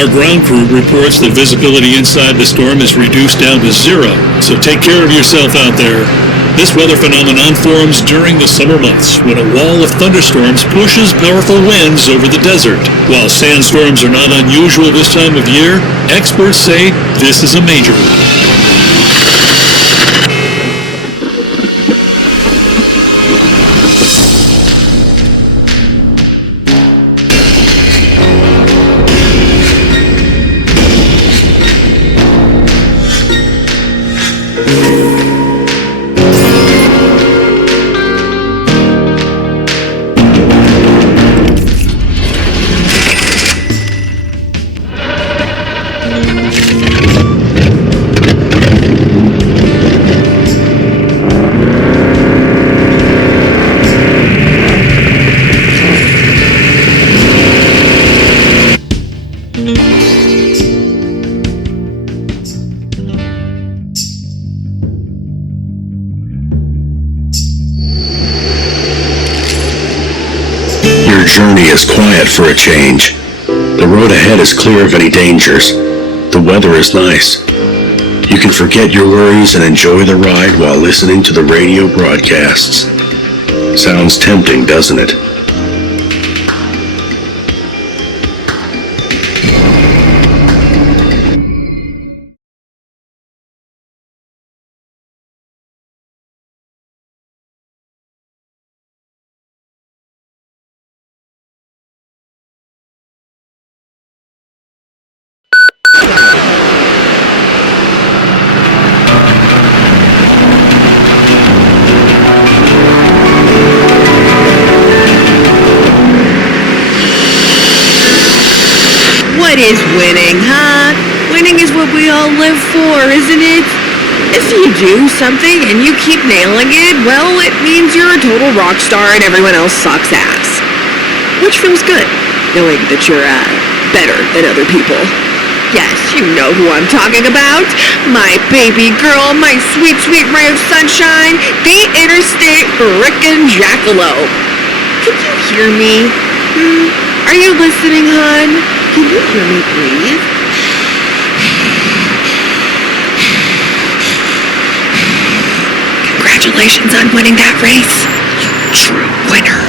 Our ground crew reports that visibility inside the storm is reduced down to 0, so take care of yourself out there. This weather phenomenon forms during the summer months when a wall of thunderstorms pushes powerful winds over the desert. While sandstorms are not unusual this time of year, experts say this is a major one. Your journey is quiet for a change. The road ahead is clear of any dangers. The weather is nice. You can forget your worries and enjoy the ride while listening to the radio broadcasts. Sounds tempting, doesn't it? What is winning, huh? Winning is what we all live for, isn't it? If you do something and you keep nailing it, well, it means you're a total rock star and everyone else sucks ass. Which feels good, knowing that you're, better than other people. Yes, you know who I'm talking about. My baby girl, my sweet, sweet ray of sunshine, the interstate frickin' jackalope. Can you hear me? Are you listening, hon? Can you hear me breathe? Congratulations on winning that race, you true winner.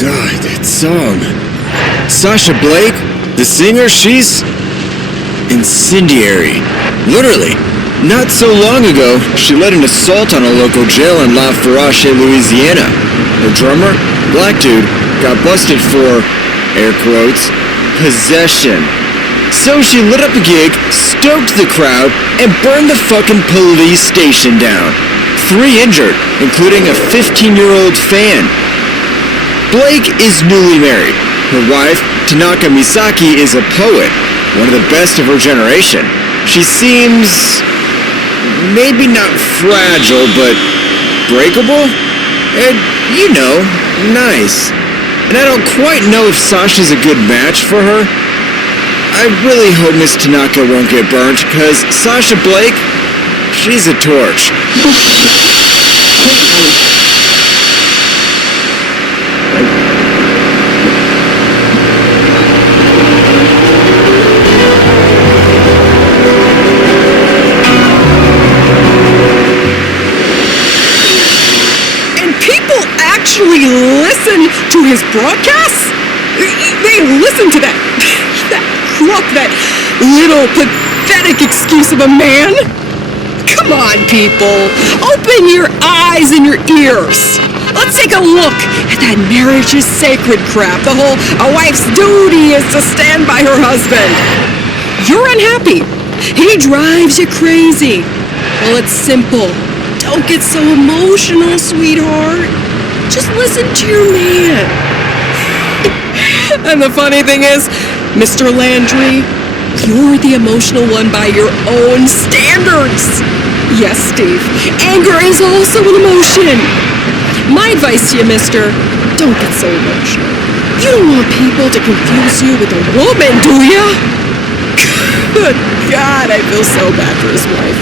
God, that song. Sasha Blake, the singer, she's incendiary. Literally. Not so long ago, she led an assault on a local jail in La Farache, Louisiana. The drummer, black dude, got busted for, air quotes, possession. So she lit up a gig, stoked the crowd, and burned the fucking police station down. 3 injured, including a 15-year-old fan. Blake is newly married. Her wife, Tanaka Misaki, is a poet, one of the best of her generation. She seems maybe not fragile, but breakable? And, you know, nice. And I don't quite know if Sasha's a good match for her. I really hope Miss Tanaka won't get burnt, because Sasha Blake, she's a torch. Actually listen to his broadcasts? They listen to that crook, that little pathetic excuse of a man? Come on, people. Open your eyes and your ears. Let's take a look at that marriage is sacred crap. The whole a wife's duty is to stand by her husband. You're unhappy. He drives you crazy. Well, it's simple. Don't get so emotional, sweetheart. Just listen to your man. And the funny thing is, Mr. Landry, You're the emotional one by your own standards. Yes, Steve, anger is also an emotion. My advice to you, mister, don't get so emotional. You don't want people to confuse you with a woman, do ya? Good God, I feel so bad for his wife.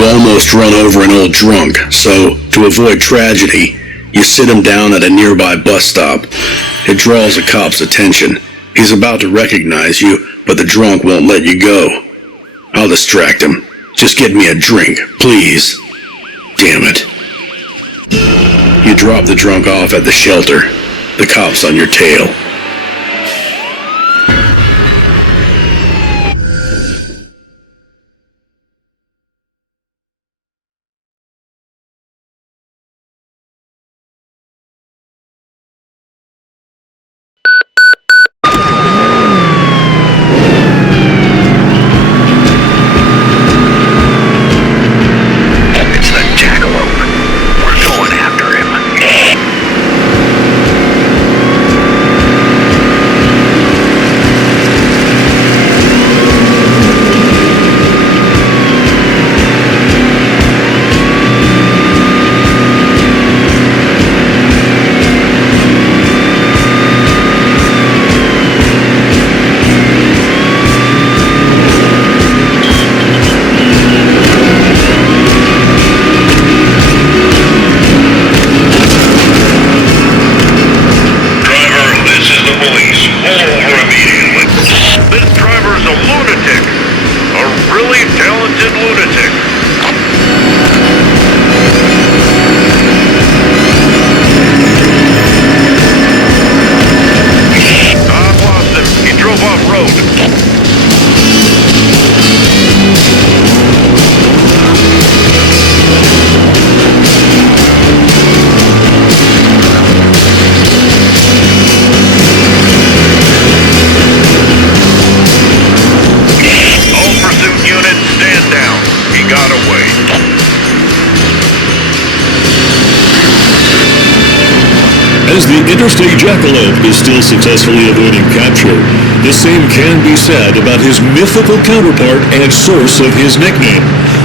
Almost run over an old drunk, so to avoid tragedy, you sit him down at a nearby bus stop. It draws a cop's attention. He's about to recognize you, but the drunk won't let you go. I'll distract him. Just get me a drink, please. Damn it. You drop the drunk off at the shelter. The cop's on your tail. As the interstate jackalope is still successfully avoiding capture, the same can be said about his mythical counterpart and source of his nickname,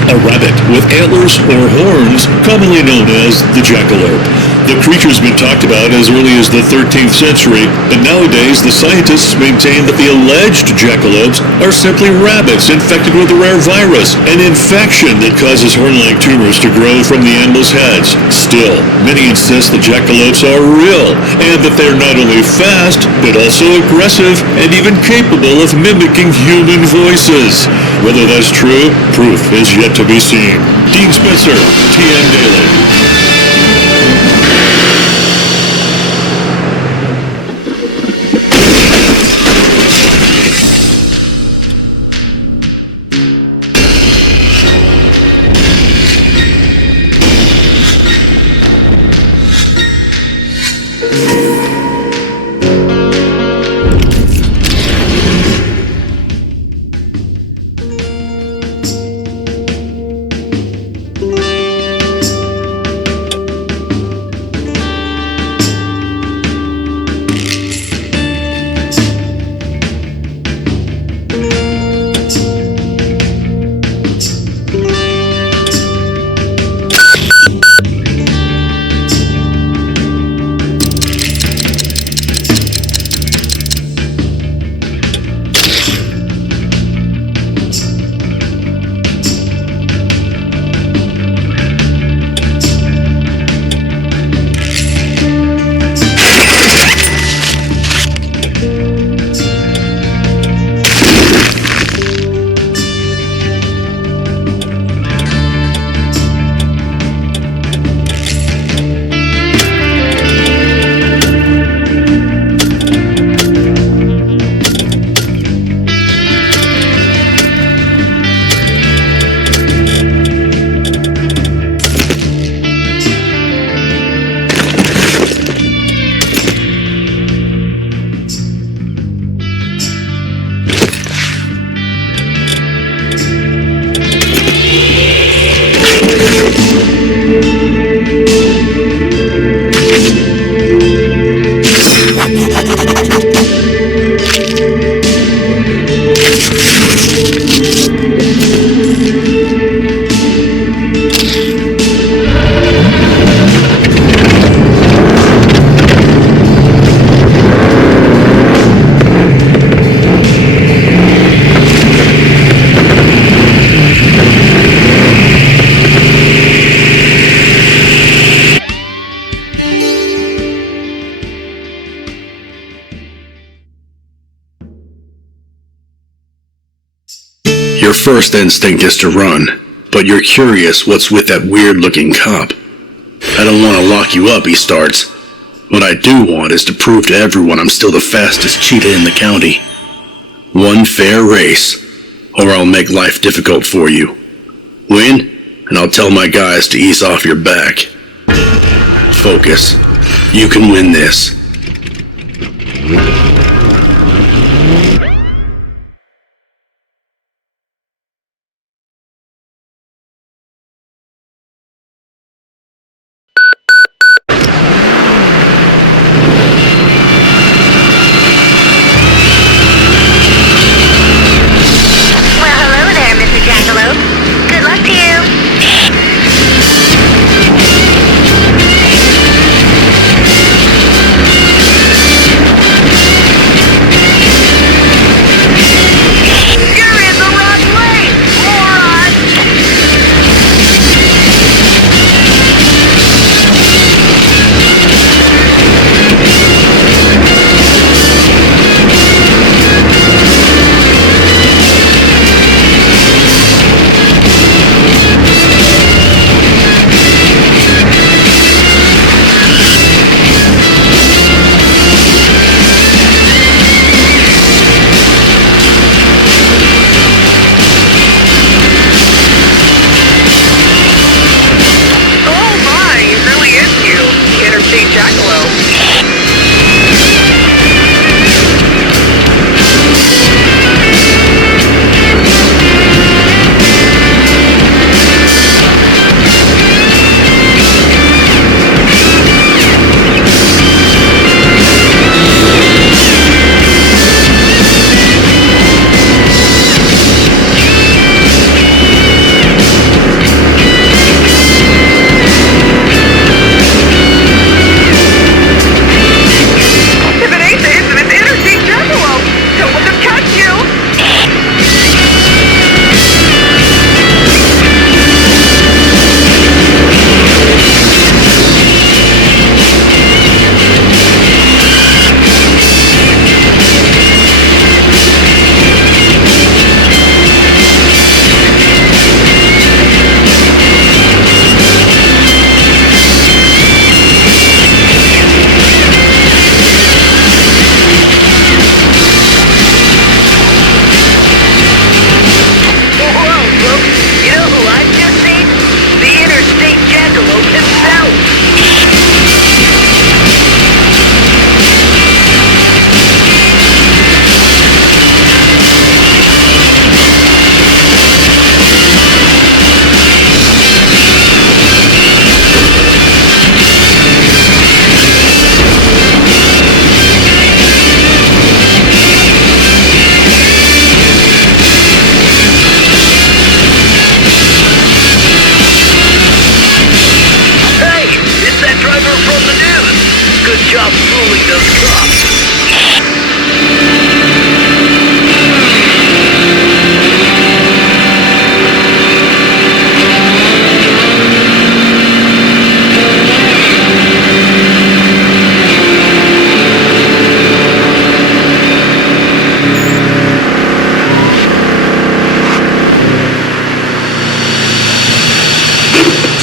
a rabbit with antlers or horns, commonly known as the jackalope. The creature's been talked about as early as the 13th century, but nowadays the scientists maintain that the alleged jackalopes are simply rabbits infected with a rare virus, an infection that causes horn-like tumors to grow from the animals' heads. Still, many insist the jackalopes are real, and that they're not only fast, but also aggressive and even capable of mimicking human voices. Whether that's true, proof is yet to be seen. Dean Spencer, TN Daily. first instinct is to run, but you're curious what's with that weird-looking cop. I don't want to lock you up, he starts. What I do want is to prove to everyone I'm still the fastest cheetah in the county. One fair race, or I'll make life difficult for you. Win, and I'll tell my guys to ease off your back. Focus. You can win this.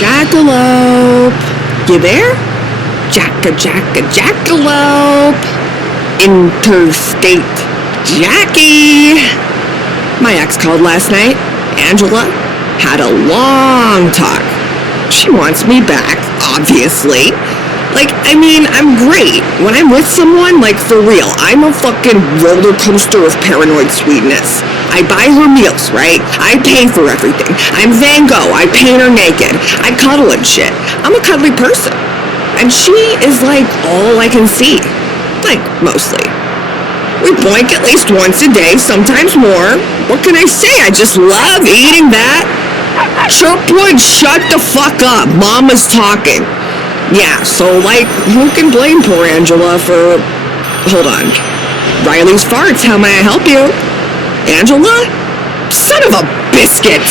Jackalope! You there? Jackalope! Interstate Jackie! My ex called last night. Angela had a long talk. She wants me back, obviously. I'm great. When I'm with someone, for real, I'm a fucking roller coaster of paranoid sweetness. I buy her meals, right? I pay for everything. I'm Van Gogh. I paint her naked. I cuddle and shit. I'm a cuddly person. And she is all I can see. Mostly. We boink at least once a day, sometimes more. What can I say? I just love eating that. Chirpwood, shut the fuck up. Mama's talking. Yeah, so, who can blame poor Angela for... Hold on. Riley's farts, how may I help you? Angela? Son of a biscuit!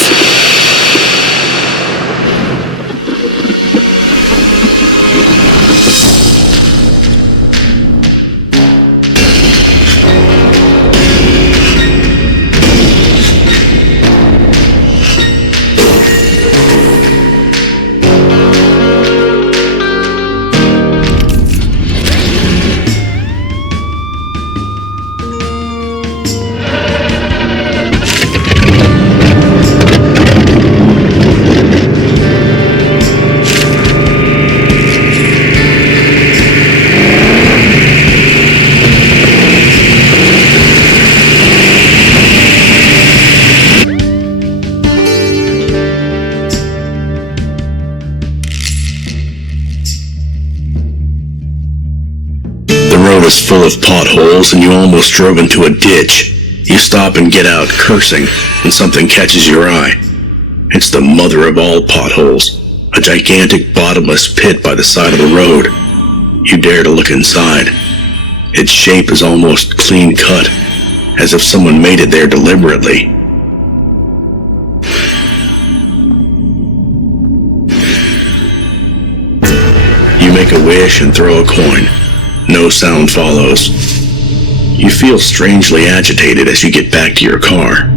road is full of potholes and you almost drove into a ditch. You stop and get out cursing when something catches your eye. It's the mother of all potholes, a gigantic bottomless pit by the side of the road. You dare to look inside. Its shape is almost clean cut, as if someone made it there deliberately. You make a wish and throw a coin. No sound follows. You feel strangely agitated as you get back to your car.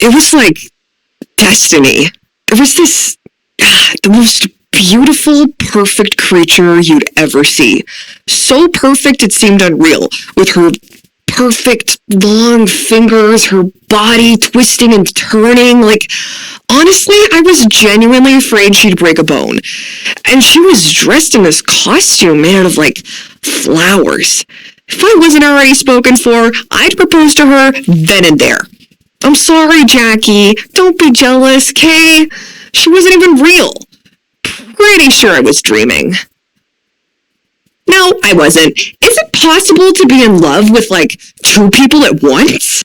It was like destiny. It was the most beautiful, perfect creature you'd ever see. So perfect it seemed unreal, with her perfect long fingers, her body twisting and turning. Like, honestly, I was genuinely afraid she'd break a bone. And she was dressed in this costume made out of, like, flowers. If I wasn't already spoken for, I'd propose to her then and there. I'm sorry, Jackie. Don't be jealous, Kay. She wasn't even real. Pretty sure I was dreaming. No, I wasn't. Is it possible to be in love with, like, two people at once?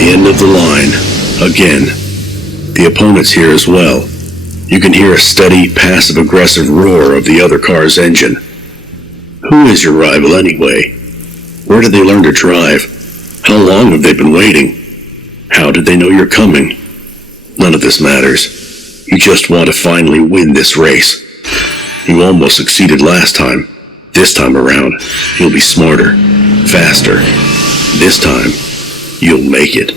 End of the line. Again. The opponent's here as well. You can hear a steady, passive-aggressive roar of the other car's engine. Who is your rival anyway? Where did they learn to drive? How long have they been waiting? How did they know you're coming? None of this matters. You just want to finally win this race. You almost succeeded last time. This time around, you'll be smarter, faster. This time, you'll make it.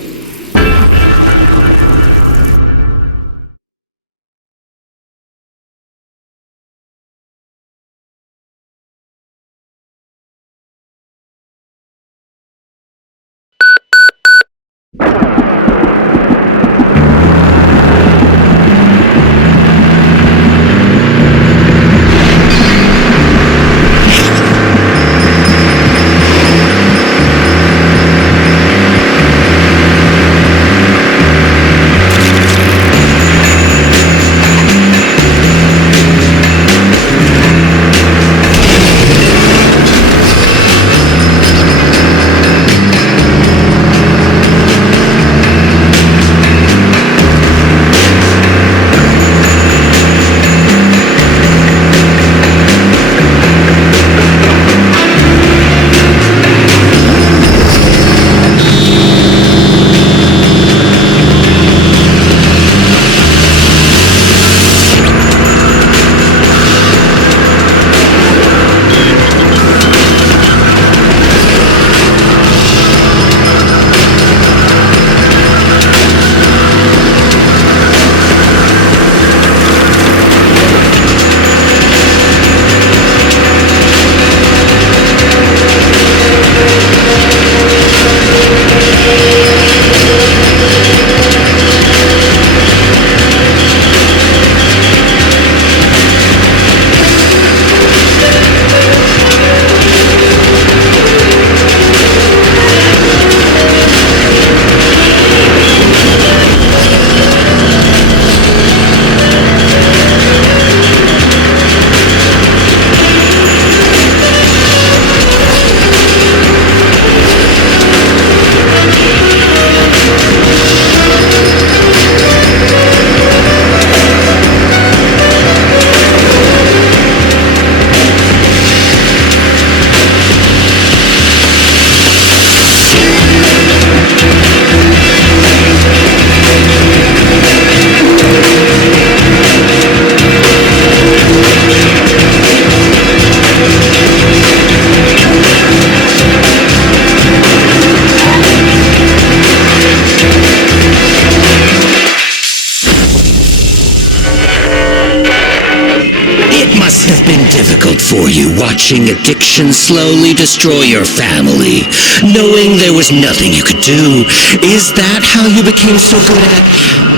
for you, watching addiction slowly destroy your family, knowing there was nothing you could do. Is that how you became so good at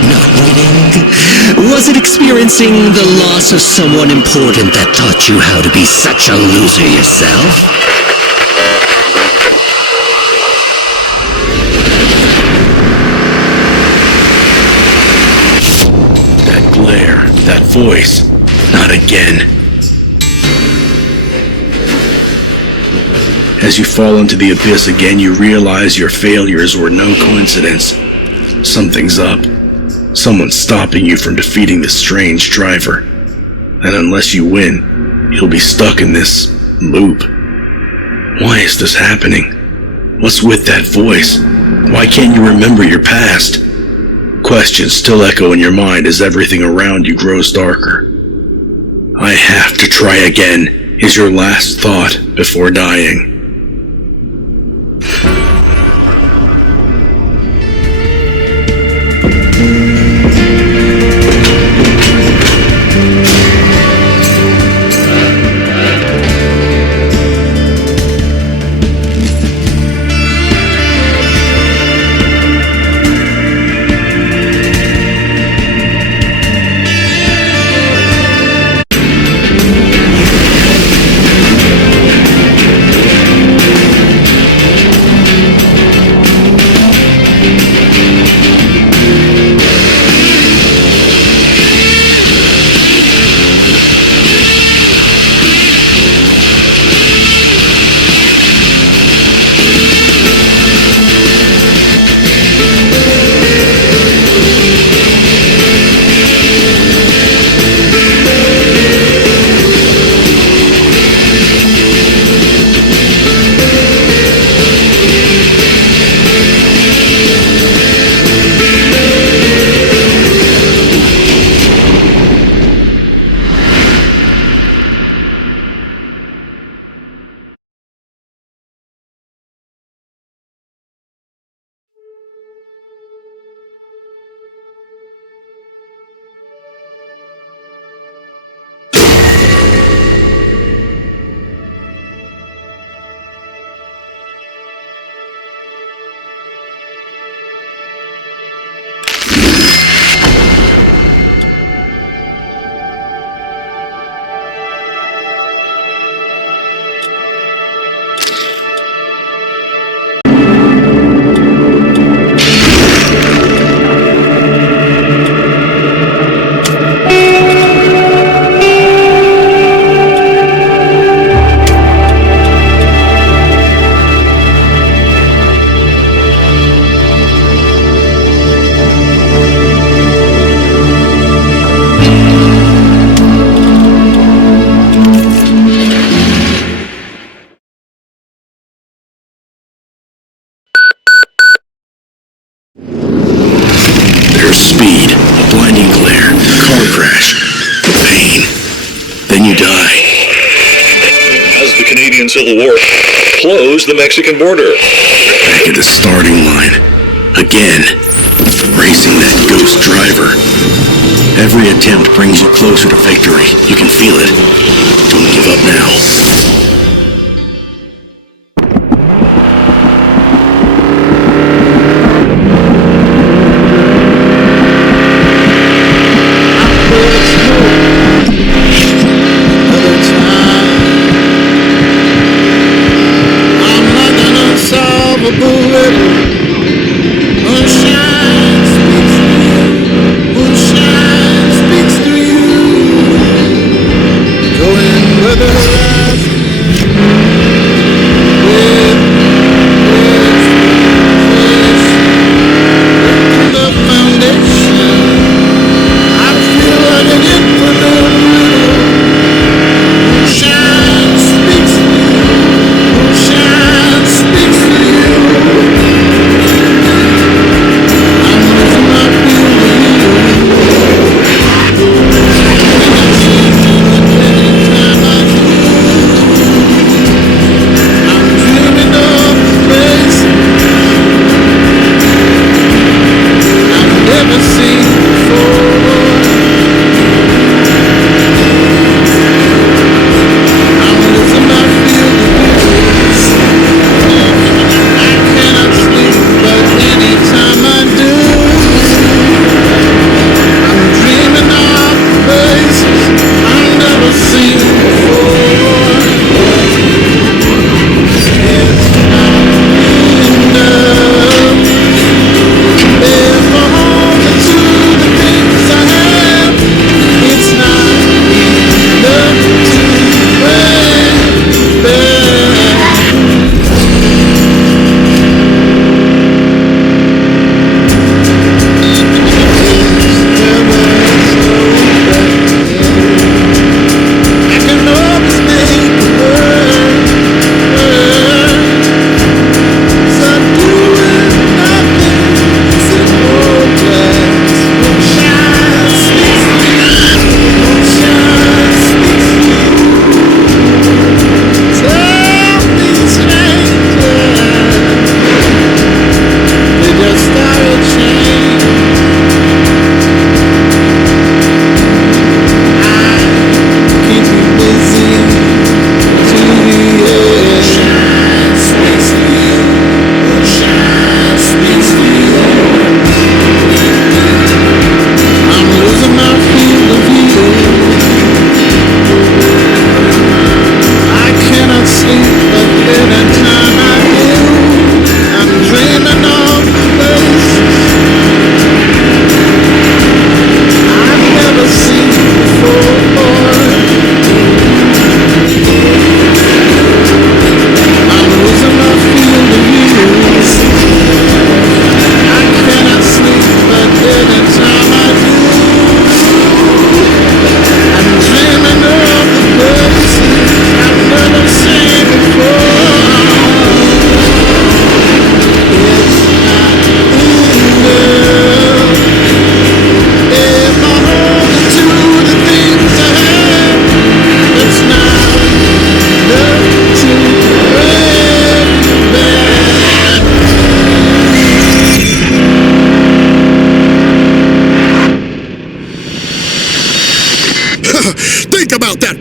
not winning? Was it experiencing the loss of someone important that taught you how to be such a loser yourself? That glare, that voice. Not again. As you fall into the abyss again, you realize your failures were no coincidence. Something's up. Someone's stopping you from defeating this strange driver. And unless you win, you'll be stuck in this loop. Why is this happening? What's with that voice? Why can't you remember your past? Questions still echo in your mind as everything around you grows darker. I have to try again, is your last thought before dying. Speed, a blinding glare, car crash, the pain. Then you die. As the Canadian Civil War closed the Mexican border. Back at the starting line. Again. Racing that ghost driver. Every attempt brings you closer to victory. You can feel it. Don't give up now. Going where the last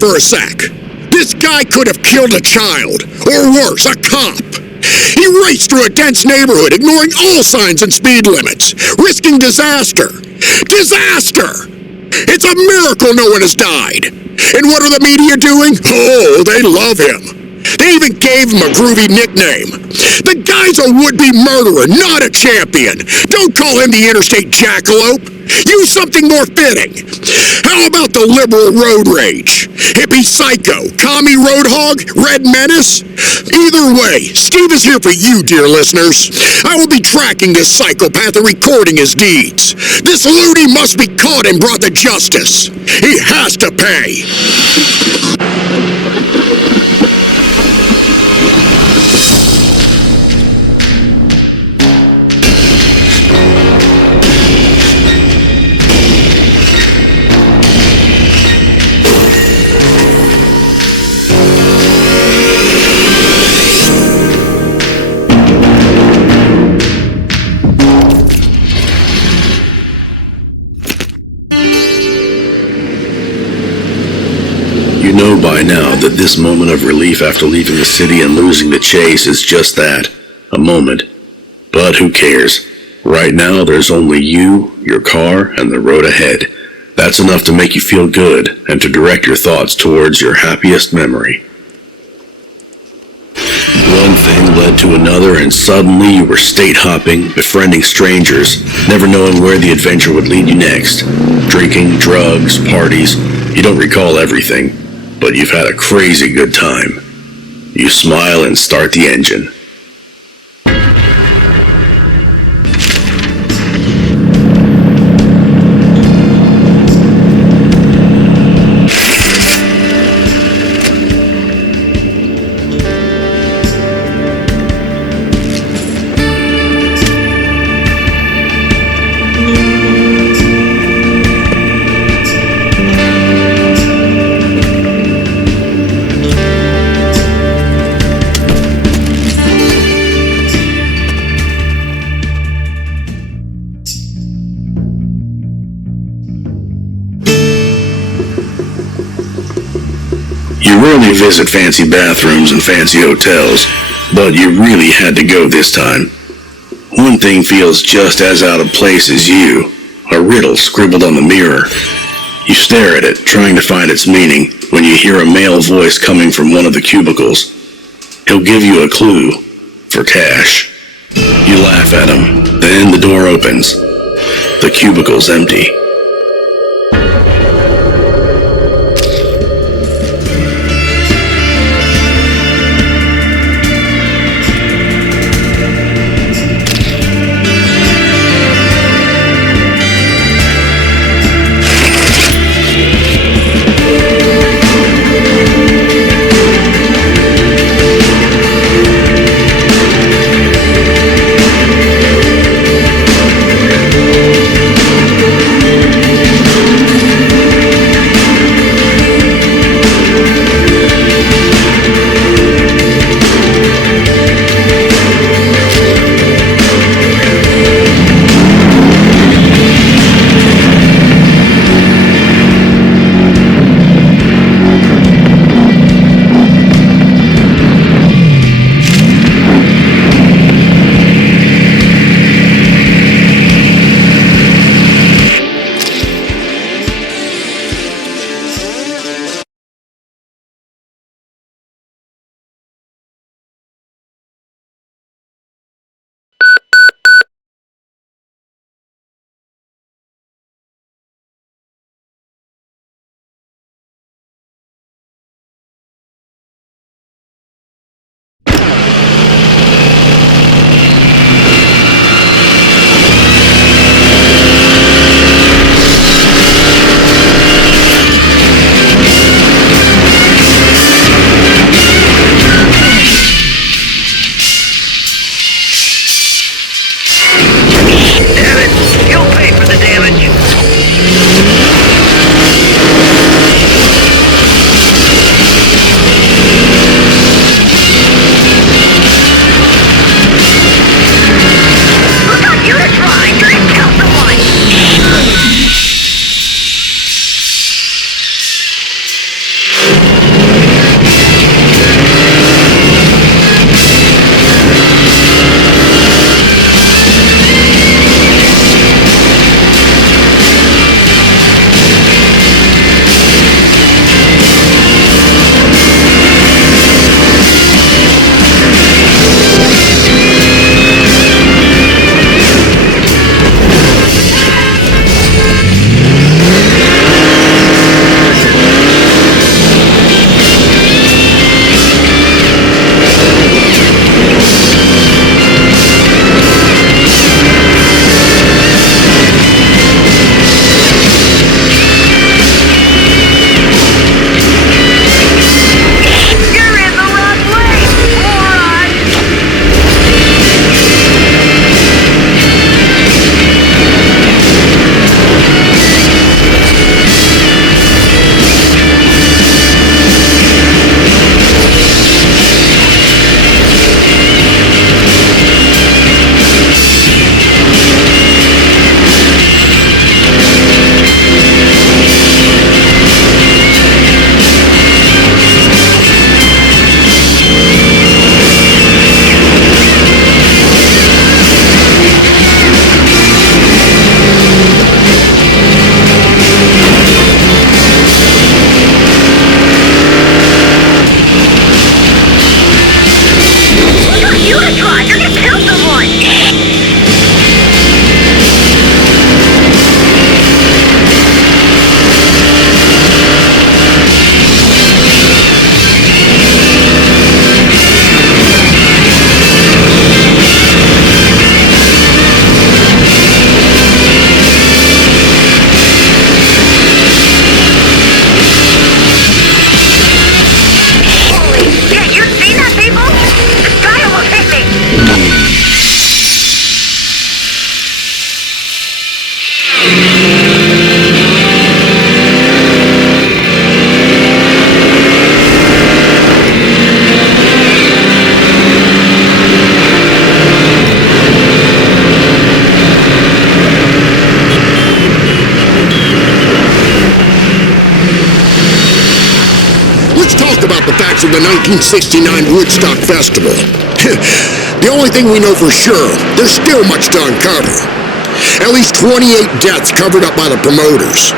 for a sec. This guy could have killed a child, or worse, a cop. He raced through a dense neighborhood, ignoring all signs and speed limits, risking disaster. Disaster! It's a miracle no one has died. And what are the media doing? Oh, they love him. They even gave him a groovy nickname. The guy's a would-be murderer, not a champion. Don't call him the interstate jackalope. Use something more fitting. How about the liberal road rage? Hippie psycho, commie roadhog, red menace? Either way, Steve is here for you, dear listeners. I will be tracking this psychopath and recording his deeds. This loony must be caught and brought to justice. He has to pay. You know by now that this moment of relief after leaving the city and losing the chase is just that, a moment. But who cares? Right now there's only you, your car, and the road ahead. That's enough to make you feel good and to direct your thoughts towards your happiest memory. One thing led to another, and suddenly you were state hopping, befriending strangers, never knowing where the adventure would lead you next. Drinking, drugs, parties. You don't recall everything, but you've had a crazy good time. You smile and start the engine. You rarely visit fancy bathrooms and fancy hotels, but you really had to go this time. One thing feels just as out of place as you, a riddle scribbled on the mirror. You stare at it, trying to find its meaning, when you hear a male voice coming from one of the cubicles. He'll give you a clue, for cash. You laugh at him, then the door opens. The cubicle's empty. of the 1969 Woodstock Festival. The only thing we know for sure, there's still much to uncover. At least 28 deaths covered up by the promoters.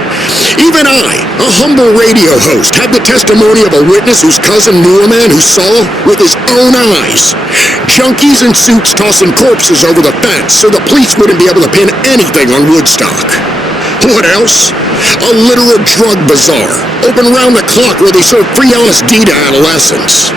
Even I, a humble radio host, had the testimony of a witness whose cousin knew a man who saw, with his own eyes, junkies in suits tossing corpses over the fence so the police wouldn't be able to pin anything on Woodstock. What else? A literal drug bazaar, open round the clock where they serve free LSD to adolescents.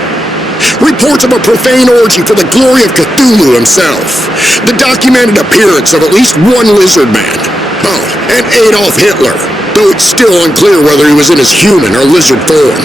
Reports of a profane orgy for the glory of Cthulhu himself. The documented appearance of at least one lizard man. Oh, and Adolf Hitler, though it's still unclear whether he was in his human or lizard form.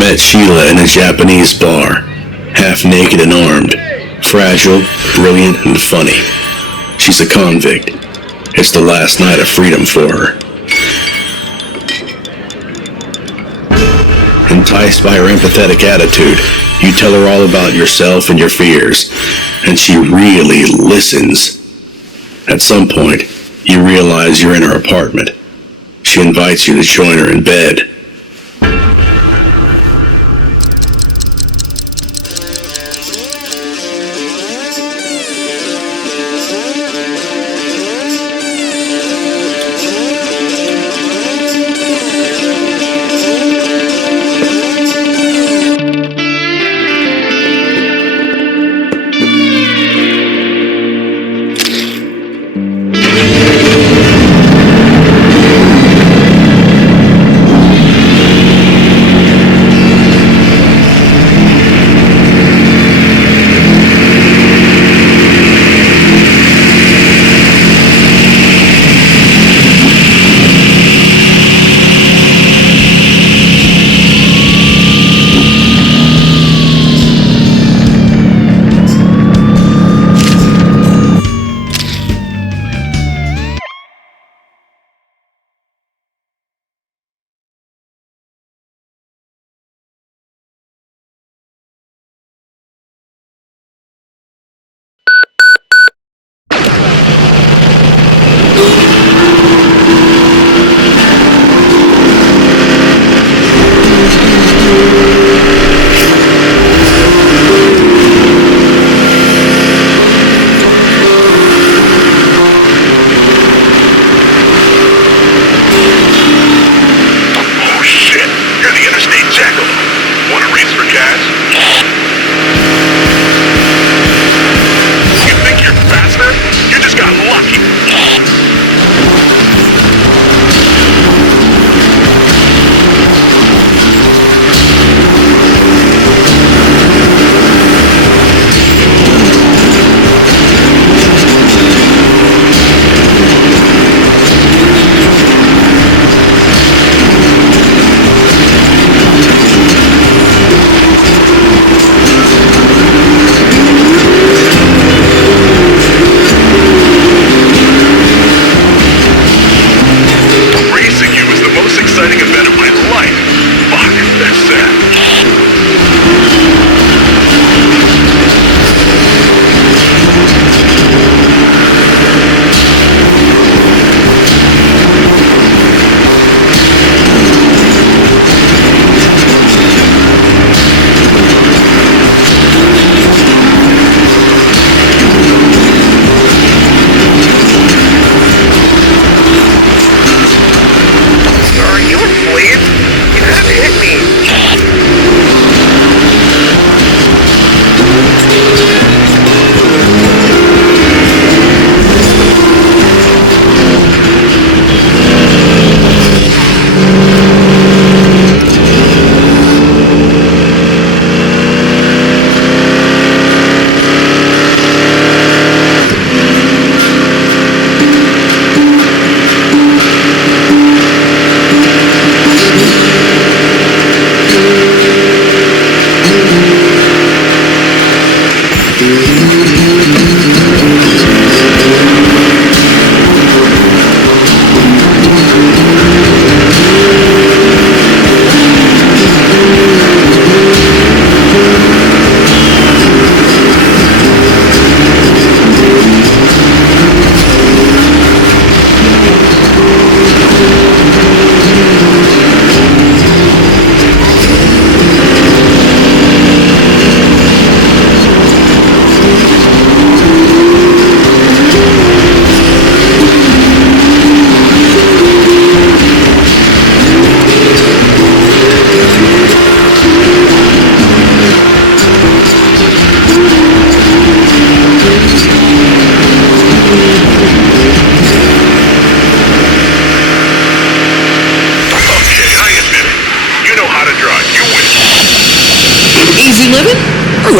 Met Sheila in a Japanese bar, half naked and armed, fragile, brilliant, and funny. She's a convict. It's the last night of freedom for her. Enticed by her empathetic attitude, you tell her all about yourself and your fears, and she really listens. At some point, you realize you're in her apartment. She invites you to join her in bed.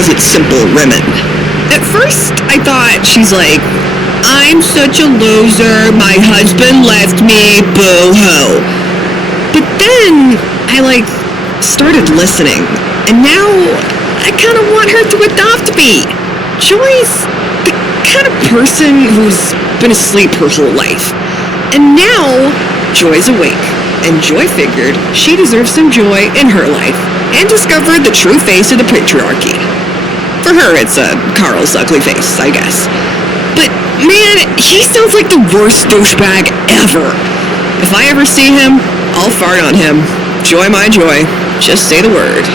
wasn't simple women. At first, I thought she's like, I'm such a loser, my husband left me, boo-hoo. But then, I started listening, and now I kind of want her to adopt me. Joy's the kind of person who's been asleep her whole life. And now, Joy's awake, and Joy figured she deserves some joy in her life, and discovered the true face of the patriarchy. For her, it's Carl's ugly face, I guess. But, man, he sounds like the worst douchebag ever. If I ever see him, I'll fart on him. Joy my joy. Just say the word.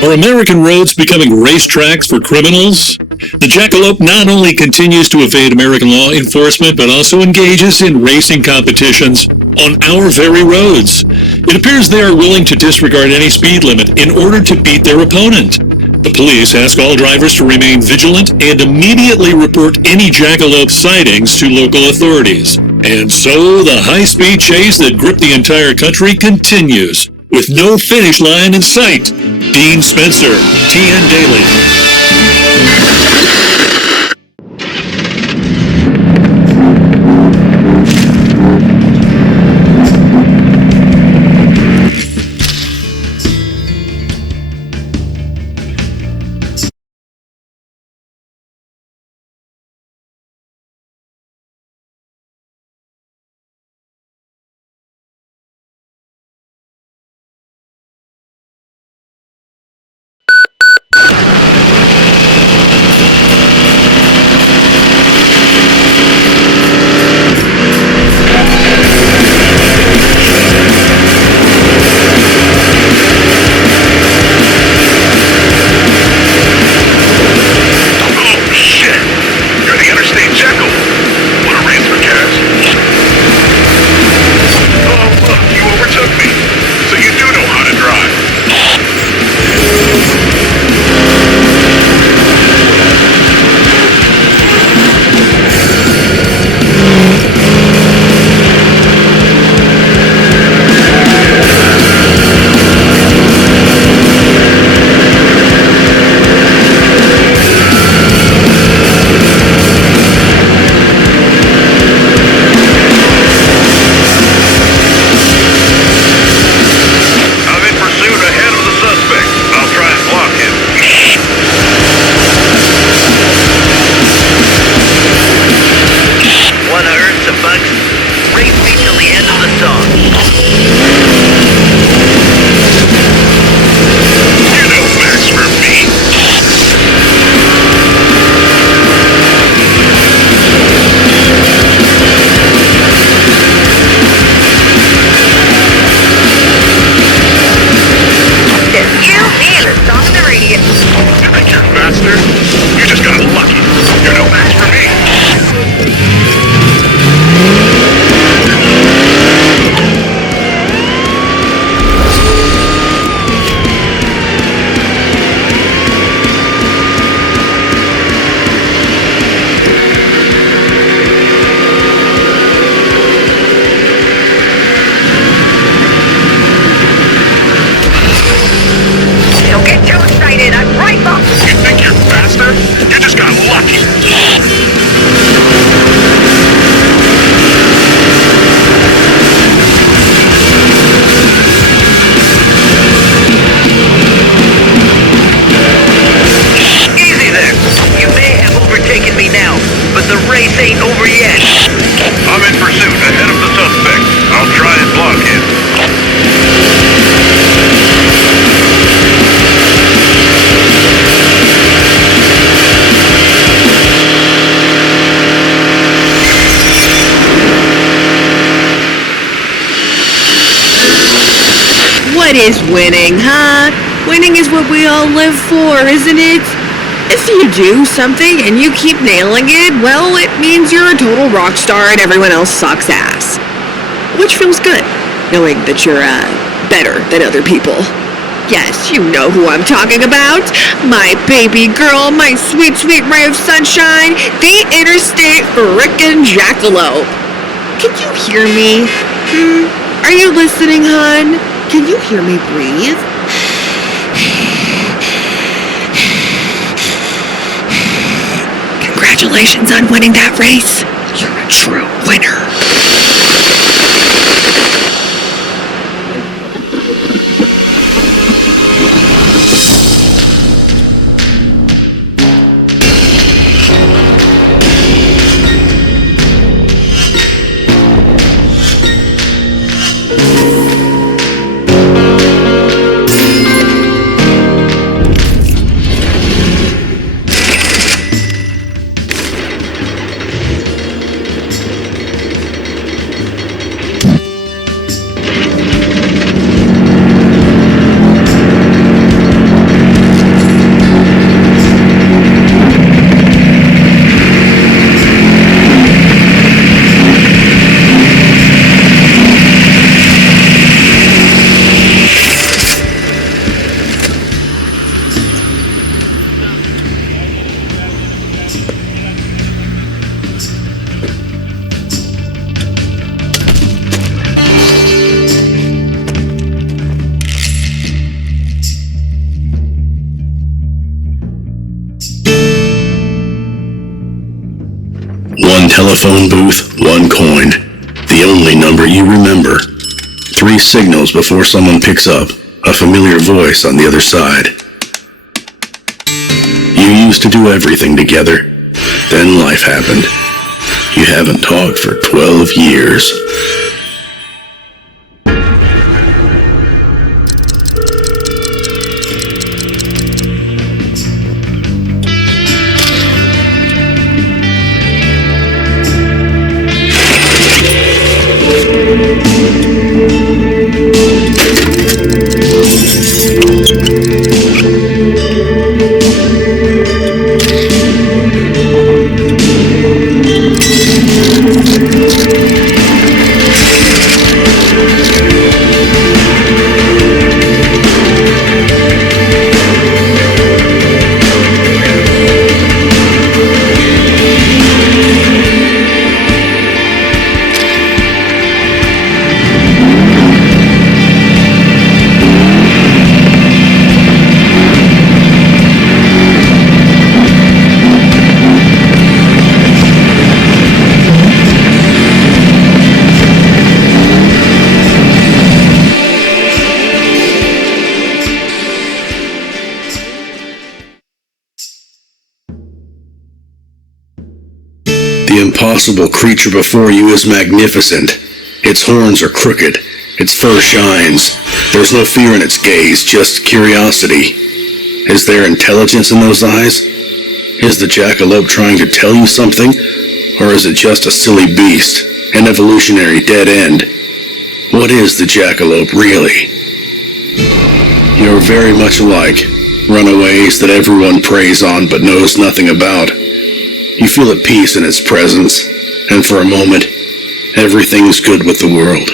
Are American roads becoming racetracks for criminals? The jackalope not only continues to evade American law enforcement, but also engages in racing competitions on our very roads. It appears they are willing to disregard any speed limit in order to beat their opponent. The police ask all drivers to remain vigilant and immediately report any jackalope sightings to local authorities. And so the high-speed chase that gripped the entire country continues, with no finish line in sight. Dean Spencer, TN Daily. Ahead of the suspect. I'll try and block him. is winning, huh? Winning is what we all live for, isn't it? If you do something and you keep nailing it, well, it means you're a total rock star and everyone else sucks ass. Which feels good, knowing that you're, better than other people. Yes, you know who I'm talking about. My baby girl, my sweet, sweet ray of sunshine, the interstate frickin' jackalope. Can you hear me? Are you listening, hon? Can you hear me breathe? Congratulations on winning that race. You're a true winner. One telephone booth, one coin. The only number you remember. 3 signals before someone picks up. A familiar voice on the other side. You used to do everything together. Then life happened. You haven't talked for 12 years. The impossible creature before you is magnificent. Its horns are crooked. Its fur shines. There's no fear in its gaze, just curiosity. Is there intelligence in those eyes? Is the jackalope trying to tell you something? Or is it just a silly beast, an evolutionary dead end? What is the jackalope really? You're very much alike. Runaways that everyone preys on but knows nothing about. You feel at peace in its presence, and for a moment, everything's good with the world.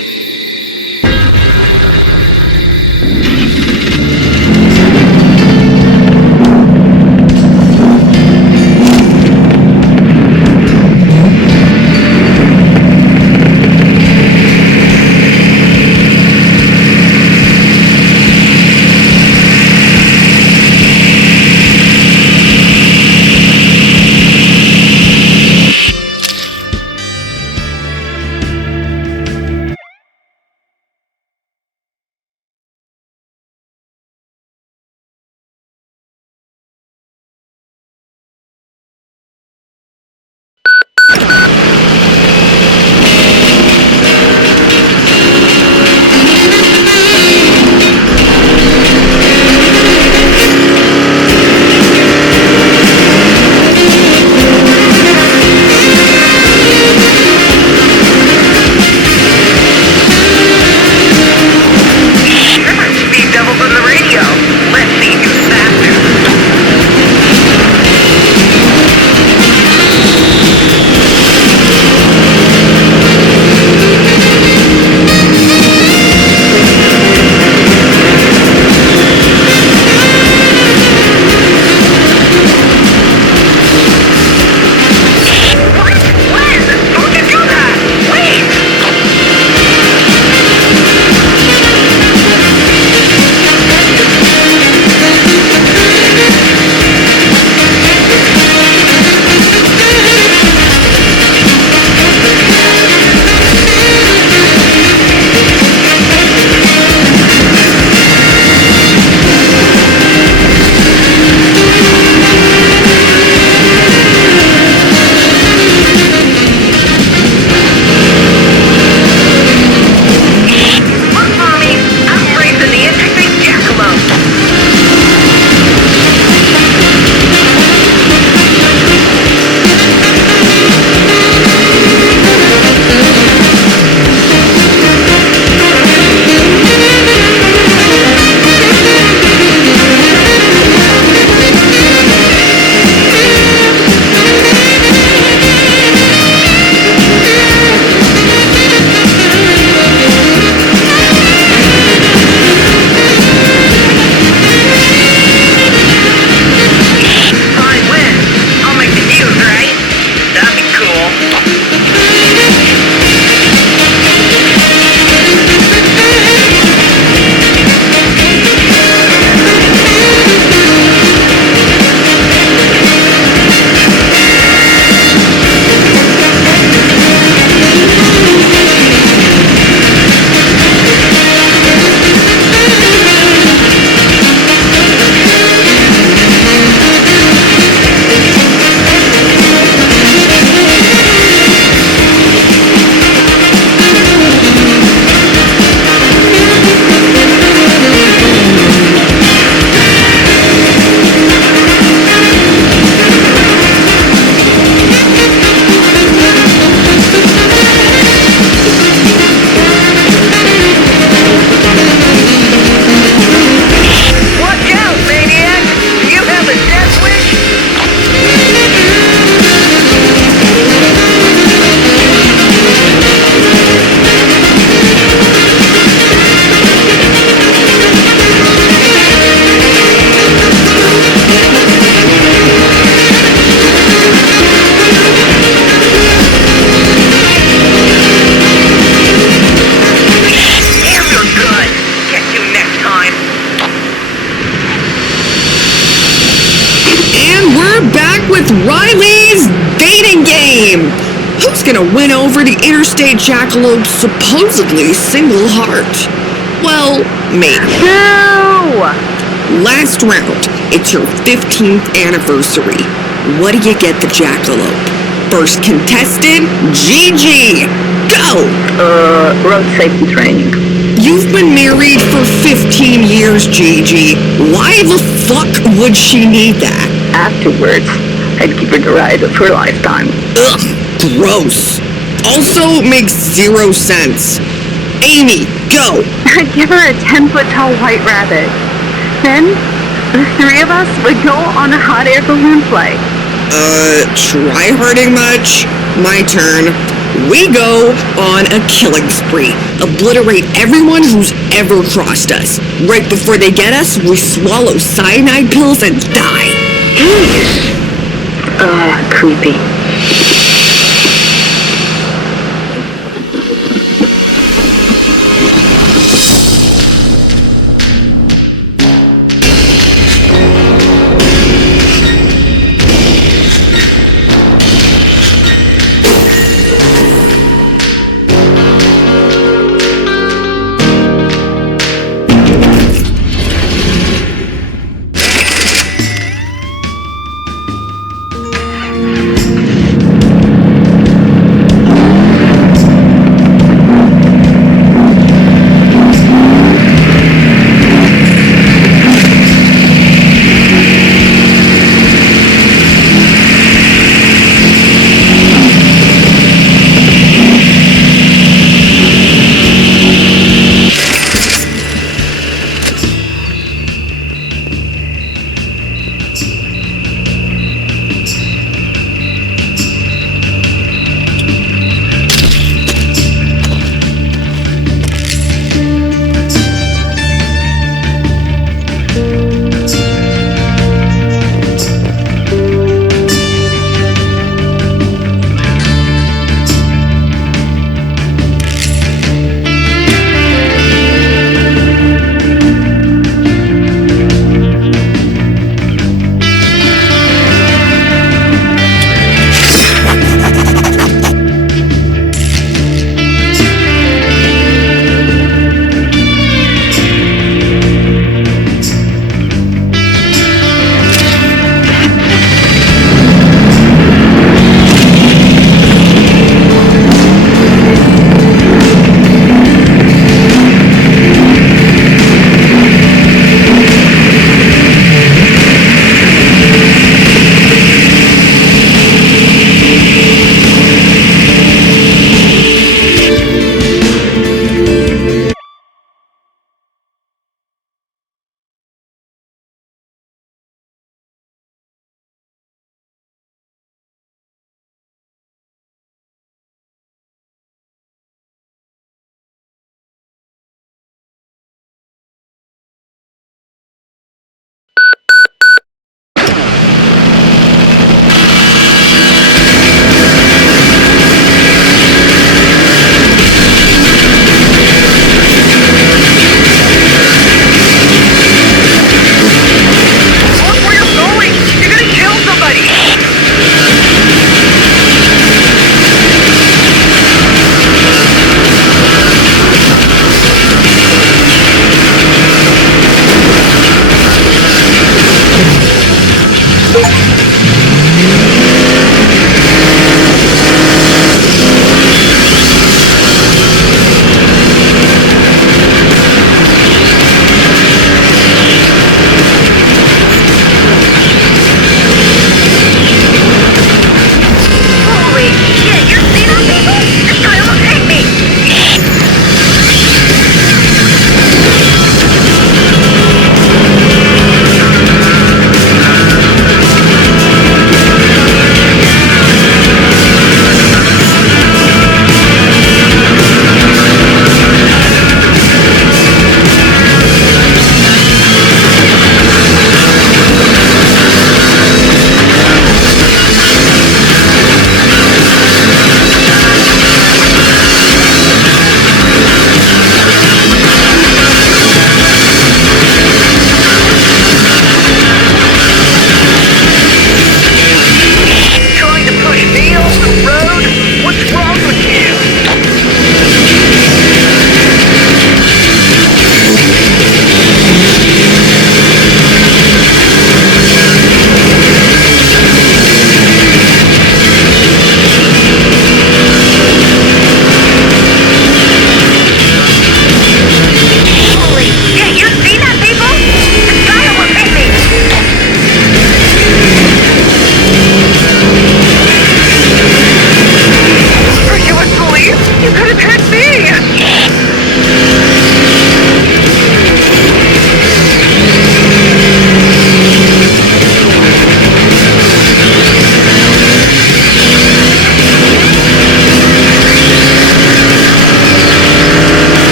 gonna win over the Interstate Jackalopes' supposedly single heart. Well, maybe. No! Last round. It's your 15th anniversary. What do you get the Jackalope? First contestant, Gigi. Go! Road safety training. You've been married for 15 years, Gigi. Why the fuck would she need that? Afterwards, I'd give her the ride of her lifetime. Ugh, gross. Also makes zero sense. Amy, go! I'd give her a 10-foot tall white rabbit. Then, the three of us would go on a hot air balloon flight. Try hurting much? My turn. We go on a killing spree. Obliterate everyone who's ever crossed us. Right before they get us, we swallow cyanide pills and die. Creepy.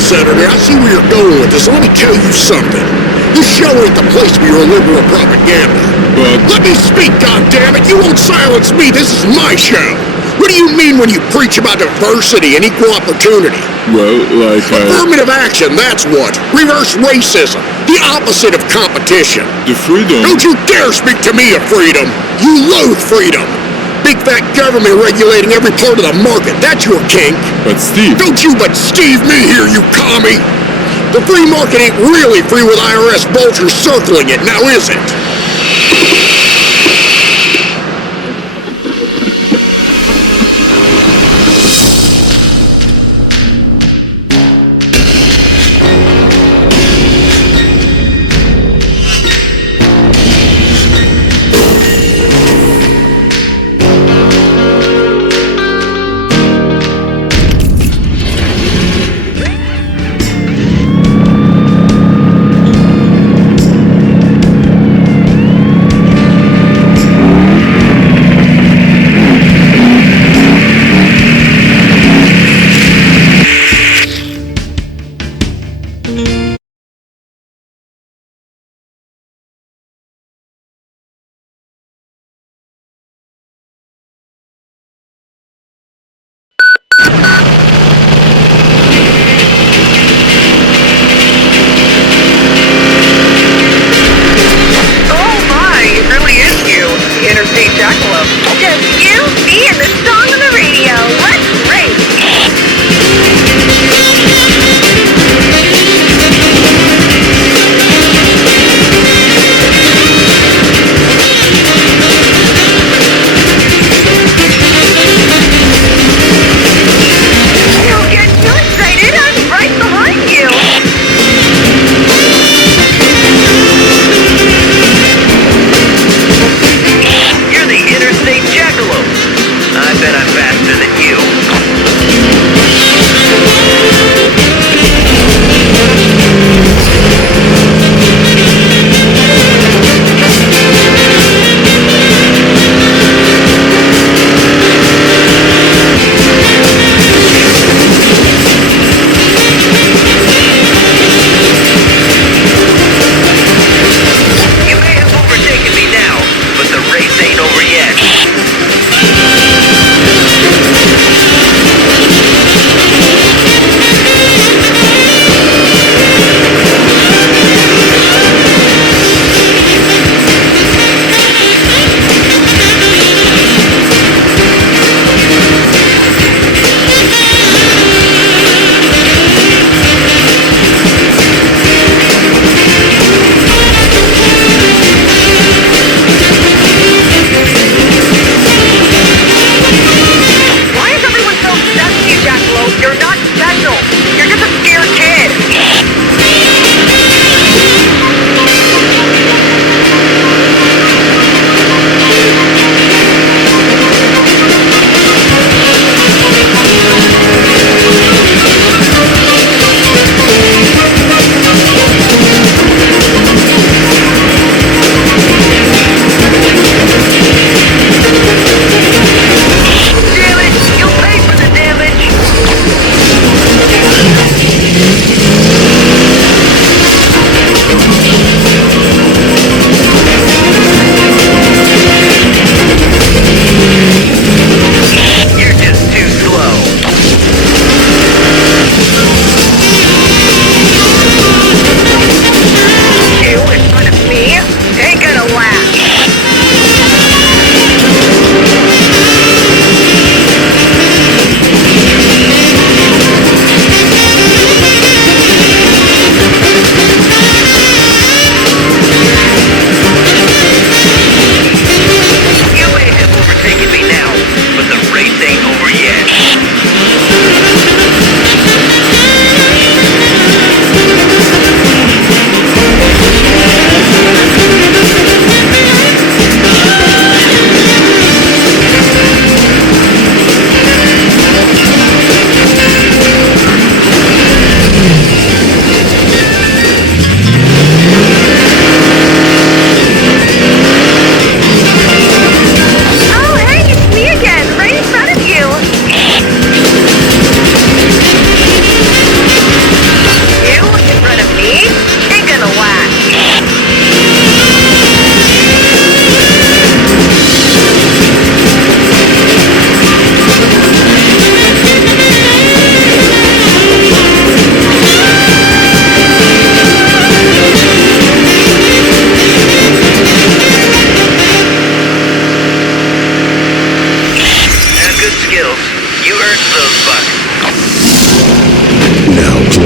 Senator, I see where you're going with this. Let me tell you something. This show ain't the place for your liberal propaganda. But Let me speak, goddammit! You won't silence me! This is my show! What do you mean when you preach about diversity and equal opportunity? well, like Affirmative action, that's what. Reverse racism. The opposite of competition. the freedom. Don't you dare speak to me of freedom! You loathe freedom! Big fat government regulating every part of the market, that's your kink! But Steve, Don't you but Steve me here, you commie! The free market ain't really free with IRS vultures circling it, now is it? Oh my, it really is you, the Interstate Jackalope. Just you, me, and the song on the radio. Let's race! Don't get too excited, I'm right behind you. You're the Interstate Jackalope. I bet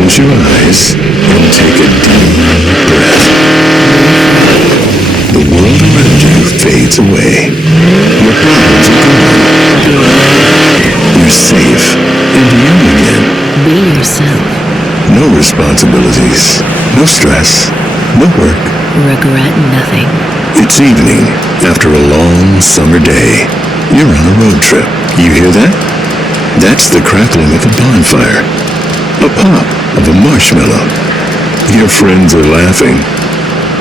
Close your eyes and take a deep breath. The world around you fades away. Your problems are gone. You're safe and young again. Be yourself. No responsibilities, no stress, no work. Regret nothing. It's evening after a long summer day. You're on a road trip. You hear that? That's the crackling of a bonfire. A pop of a marshmallow. Your friends are laughing.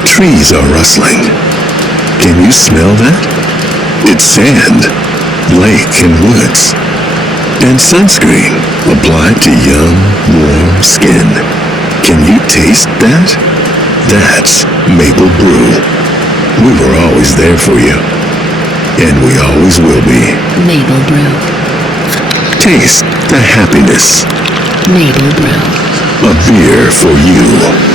Trees are rustling. Can you smell that? It's sand, lake and woods. And sunscreen applied to young, warm skin. Can you taste that? That's Maple Brew. We were always there for you. And we always will be. Maple Brew. Taste the happiness. Maple Brew. A beer for you.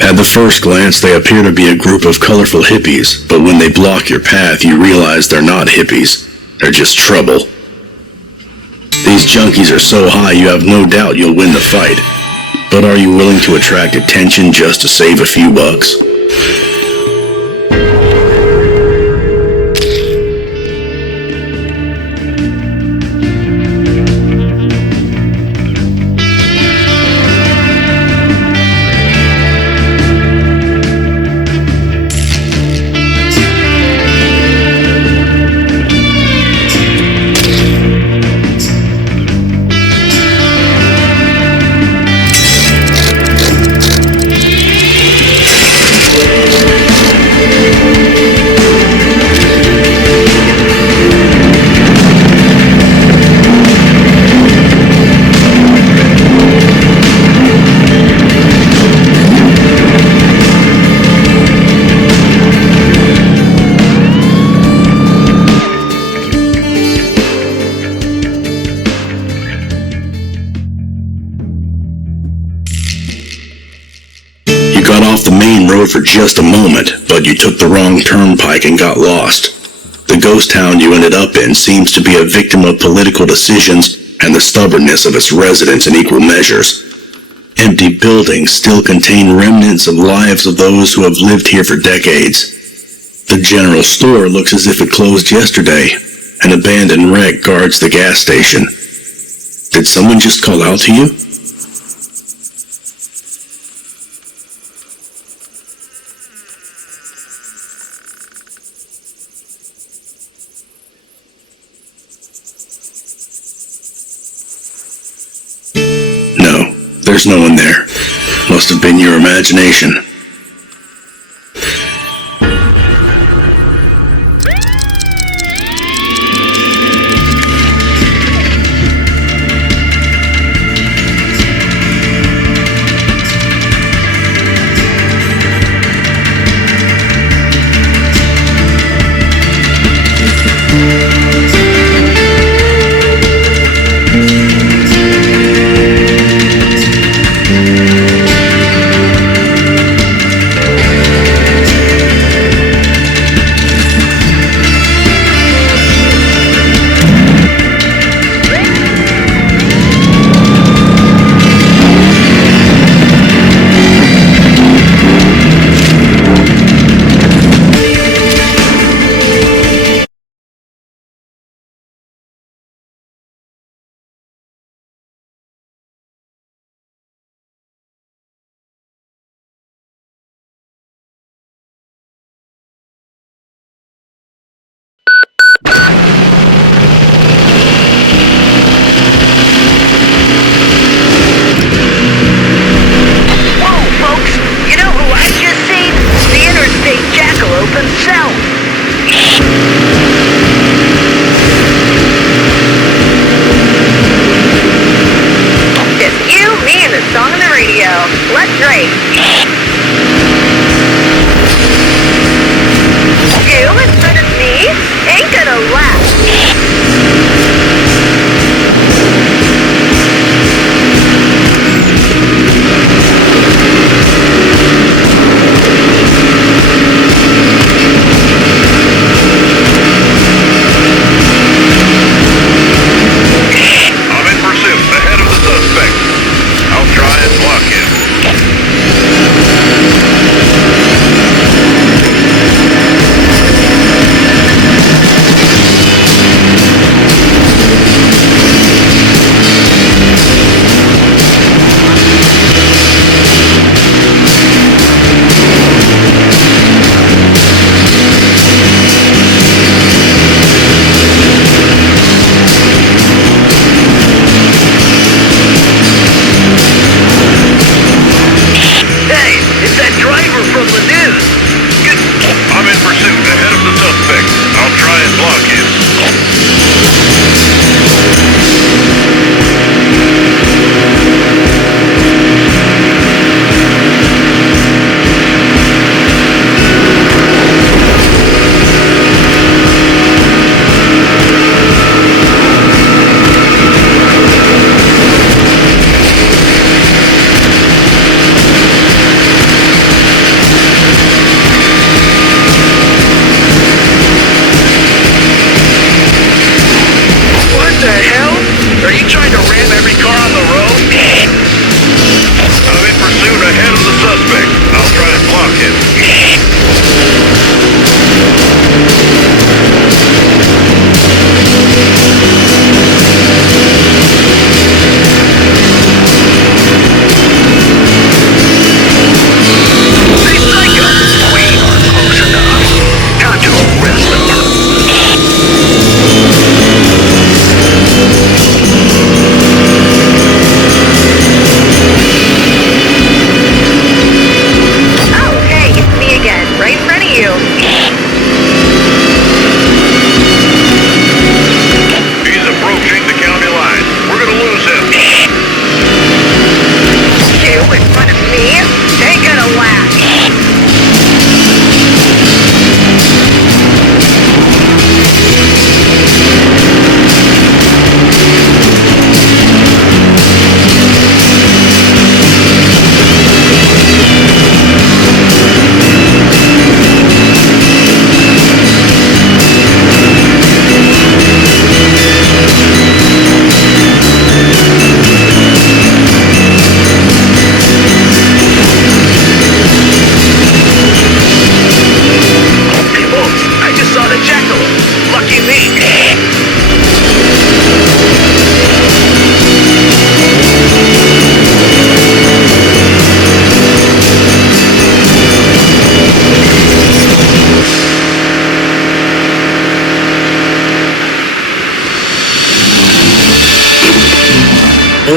At the first glance, they appear to be a group of colorful hippies, but when they block your path, you realize they're not hippies. They're just trouble. These junkies are so high you have no doubt you'll win the fight. But are you willing to attract attention just to save a few bucks? For just a moment, but you took the wrong turnpike and got lost. The ghost town you ended up in seems to be a victim of political decisions and the stubbornness of its residents in equal measures. Empty buildings still contain remnants of lives of those who have lived here for decades. The general store looks as if it closed yesterday. An abandoned wreck guards the gas station. Did someone just call out to you? There's no one there. Must have been your imagination.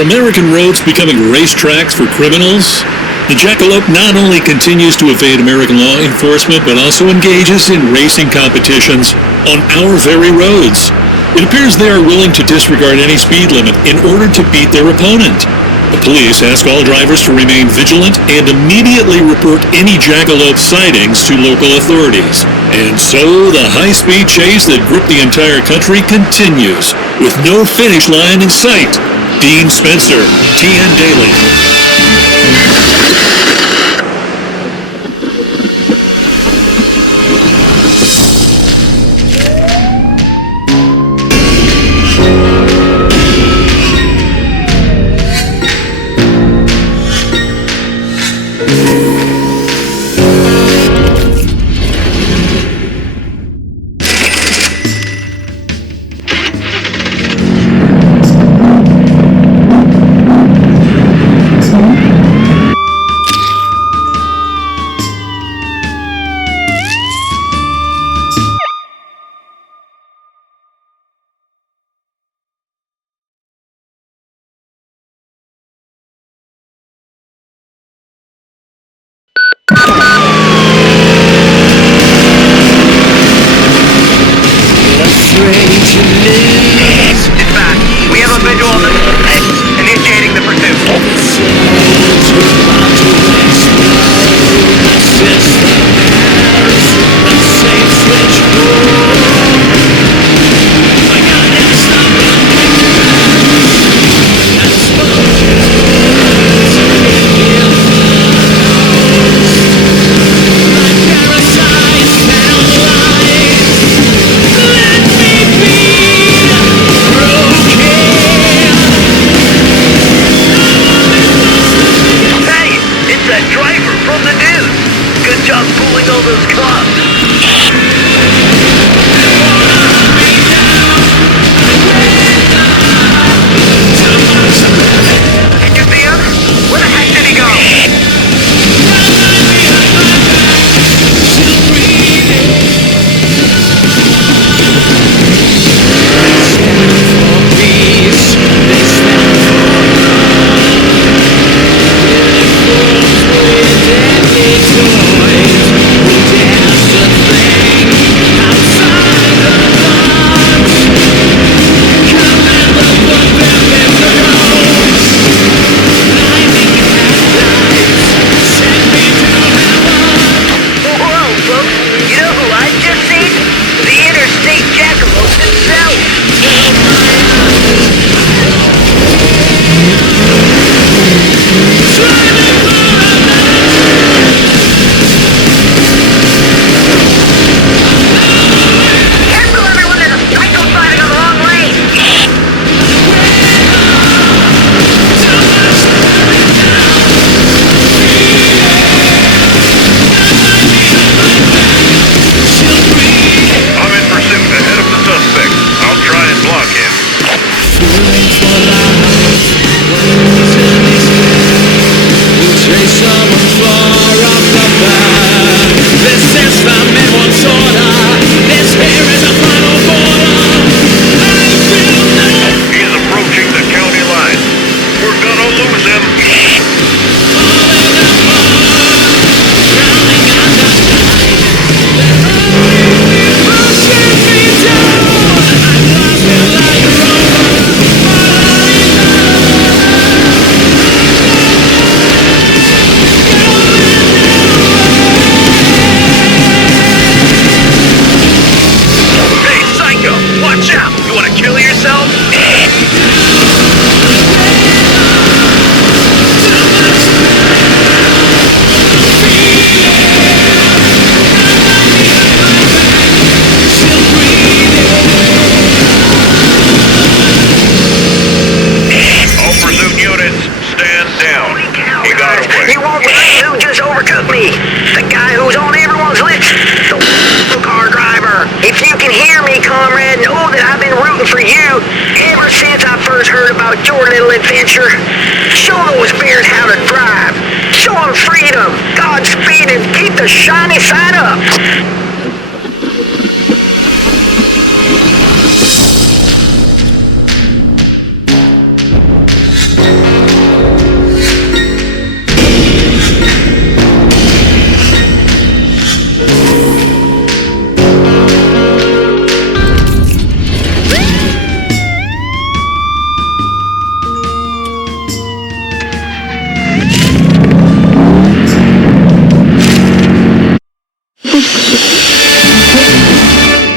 Are American roads becoming racetracks for criminals? The jackalope not only continues to evade American law enforcement, but also engages in racing competitions on our very roads. It appears they are willing to disregard any speed limit in order to beat their opponent. The police ask all drivers to remain vigilant and immediately report any jackalope sightings to local authorities. And so the high-speed chase that gripped the entire country continues, with no finish line in sight. Dean Spencer, TN Daily.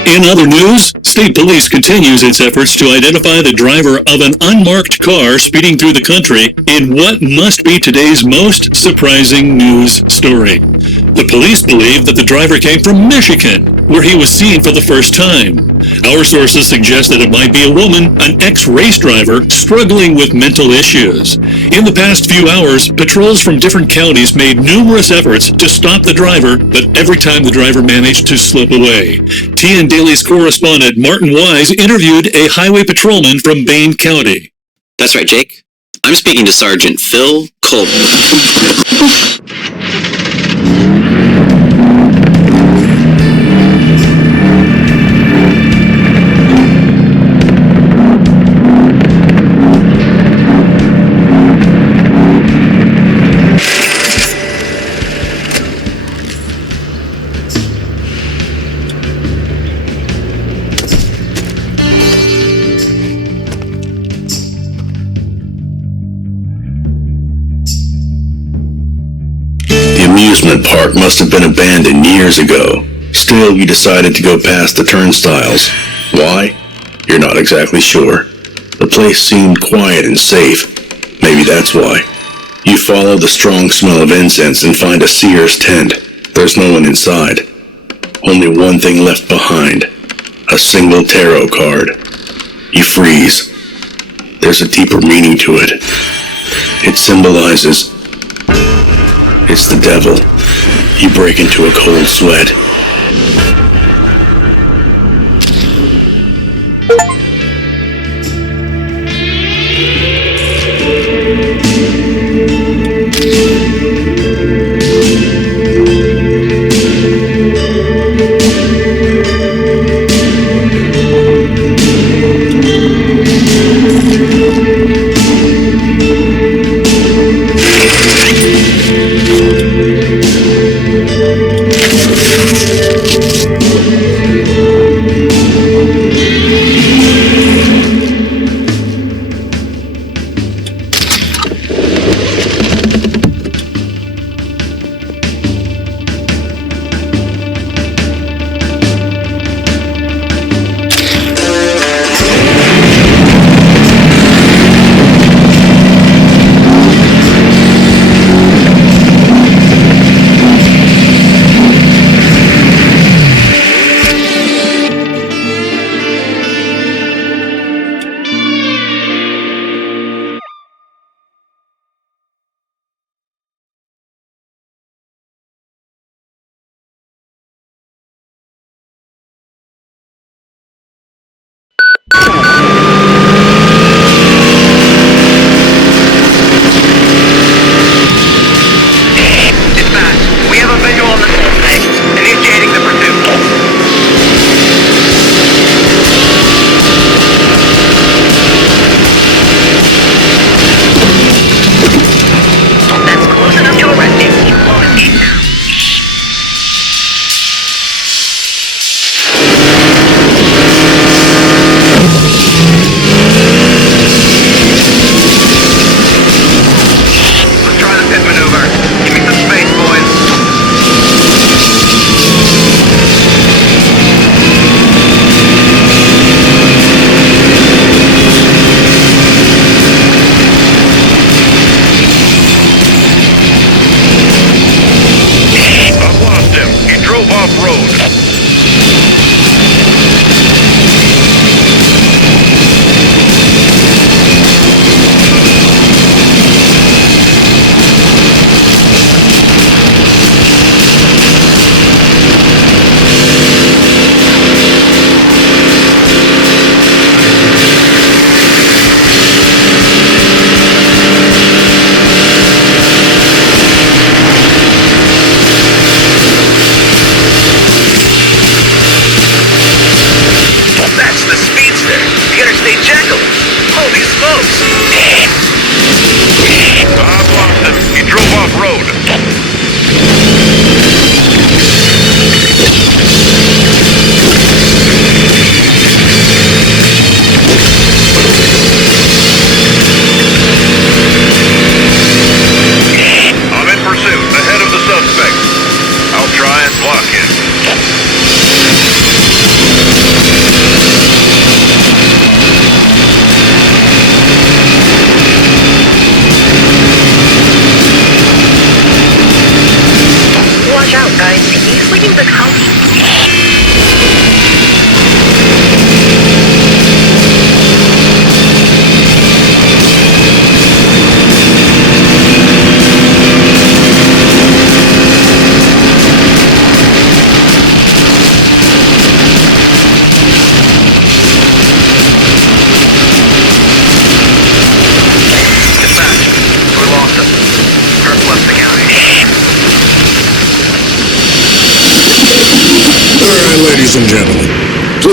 In other news, state police continues its efforts to identify the driver of an unmarked car speeding through the country in what must be today's most surprising news story. The police believe that the driver came from Michigan, where he was seen for the first time. Our sources suggest that it might be a woman, an ex-race driver, struggling with mental issues. In the past few hours, patrols from different counties made numerous efforts to stop the driver, but every time the driver managed to slip away. TN Daily's correspondent Martin Wise interviewed a highway patrolman from Bain County. That's right, Jake. I'm speaking to Sergeant Phil Colvin. The amusement park must have been abandoned years ago. Still, you decided to go past the turnstiles. Why? You're not exactly sure. The place seemed quiet and safe. Maybe that's why. You follow the strong smell of incense and find a seer's tent. There's no one inside. Only one thing left behind. A single tarot card. You freeze. There's a deeper meaning to it. It symbolizes... it's the devil. You break into a cold sweat.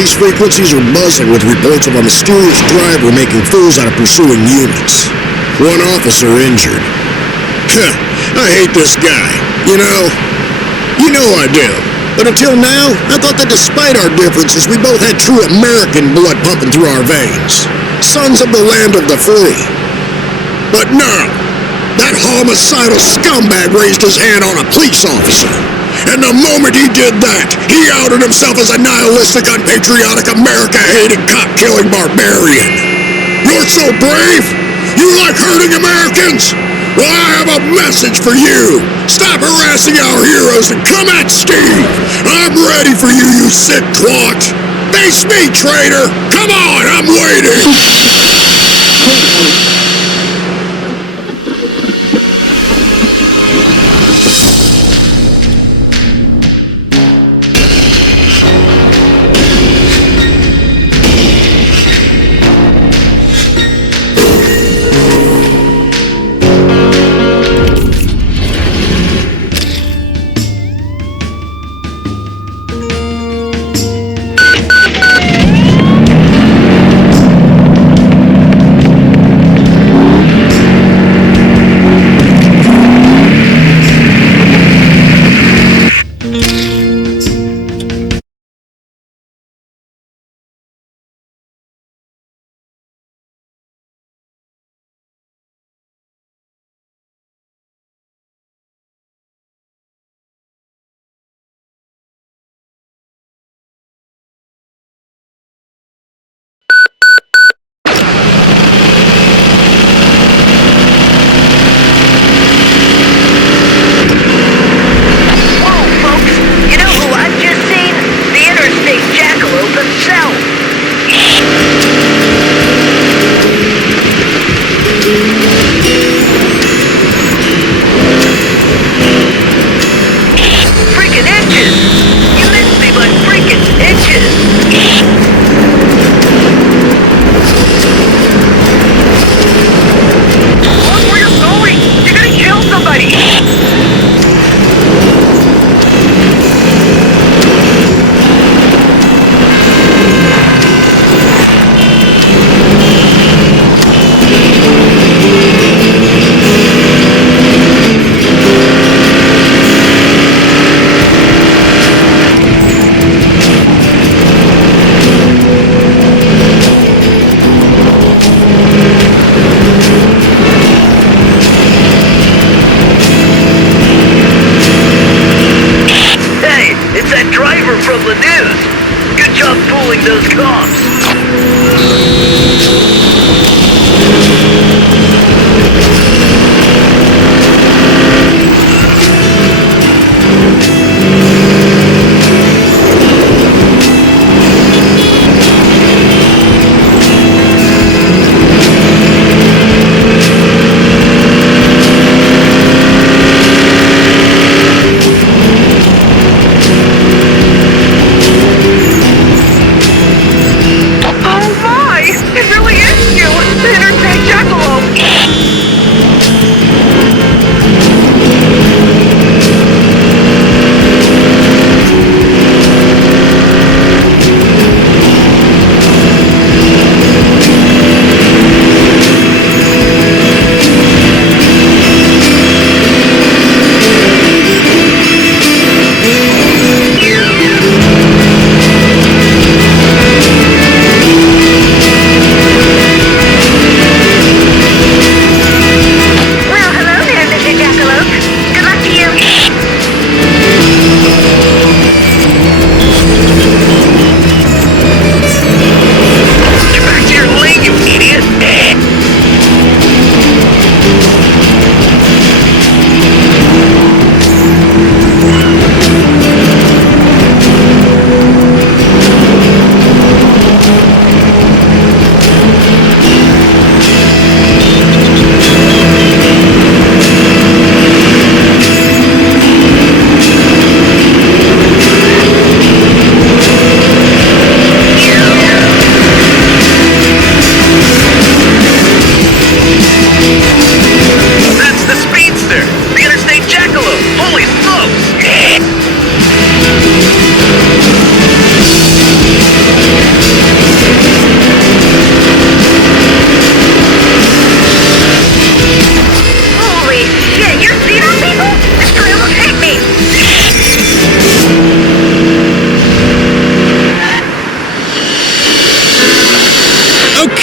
police frequencies are buzzing with reports of a mysterious driver making fools out of pursuing units. One officer injured. I hate this guy. You know I do. But until now, I thought that despite our differences, we both had true American blood pumping through our veins. Sons of the land of the free. But no! That homicidal scumbag raised his hand on a police officer. And the moment he did that, he outed himself as a nihilistic, unpatriotic, America-hating, cop-killing barbarian. You're so brave? You like hurting Americans? Well, I have a message for you. Stop harassing our heroes and come at Steve. I'm ready for you, you sick twat. Face me, traitor. Come on, I'm waiting.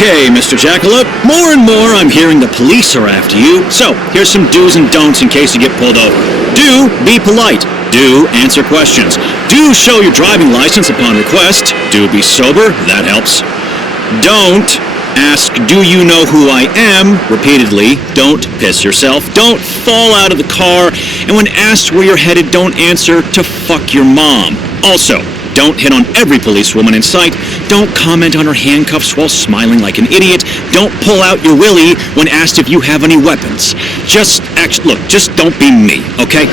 Okay, Mr. Jackalope, more and more I'm hearing the police are after you, so here's some do's and don'ts in case you get pulled over. Do be polite. Do answer questions. Do show your driving license upon request. Do be sober, that helps. Don't ask, do you know who I am, repeatedly. Don't piss yourself. Don't fall out of the car. And when asked where you're headed, don't answer to fuck your mom. Also, don't hit on every policewoman in sight. Don't comment on her handcuffs while smiling like an idiot. Don't pull out your willy when asked if you have any weapons. Just don't be me, okay?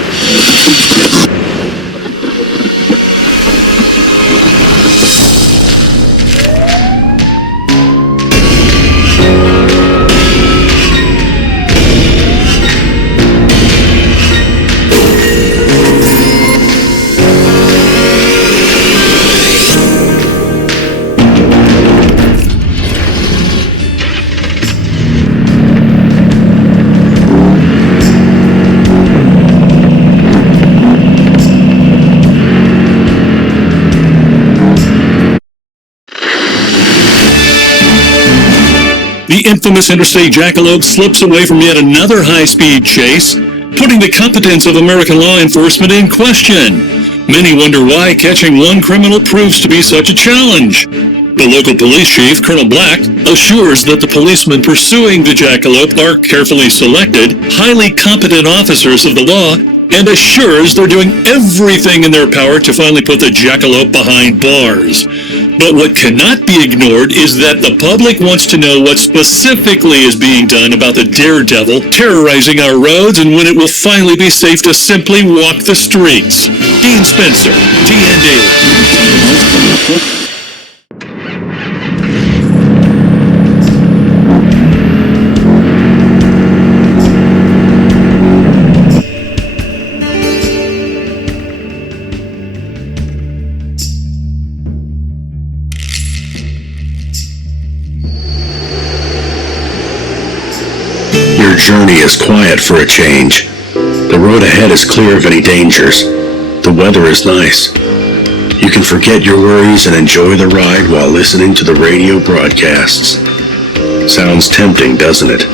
The infamous Interstate Jackalope slips away from yet another high-speed chase, putting the competence of American law enforcement in question. Many wonder why catching one criminal proves to be such a challenge. The local police chief, Colonel Black, assures that the policemen pursuing the Jackalope are carefully selected, highly competent officers of the law, and assures they're doing everything in their power to finally put the Jackalope behind bars. But what cannot be ignored is that the public wants to know what specifically is being done about the daredevil terrorizing our roads and when it will finally be safe to simply walk the streets. Dean Spencer, TN Daily. Your journey is quiet for a change. The road ahead is clear of any dangers. The weather is nice. You can forget your worries and enjoy the ride while listening to the radio broadcasts. Sounds tempting, doesn't it?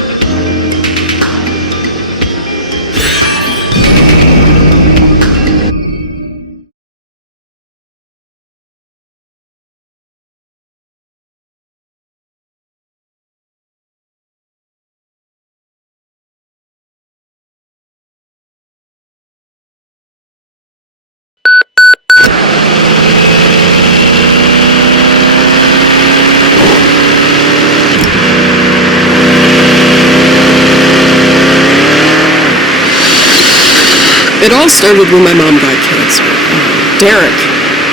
It all started when my mom got cancer. Derek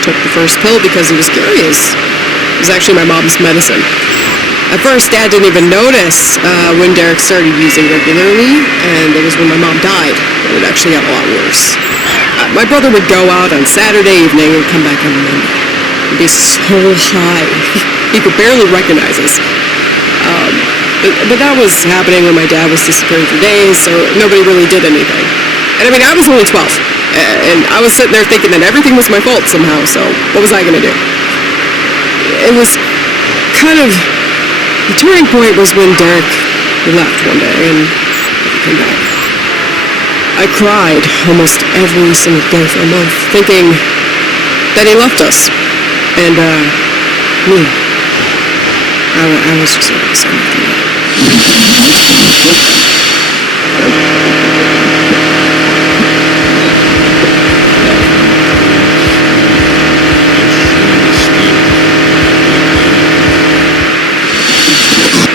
took the first pill because he was curious. It was actually my mom's medicine. At first, Dad didn't even notice when Derek started using regularly, and it was when my mom died that it actually got a lot worse. My brother would go out on Saturday evening and come back on Monday. He'd be so high, he could barely recognize us. But that was happening when my dad was disappearing for days, so nobody really did anything. And I mean, I was only 12, and I was sitting there thinking that everything was my fault somehow, so what was I going to do? It was kind of, the turning point was when Derek left one day and never came back. I cried almost every single day for a month, thinking that he left us, and me. I was just like so after that.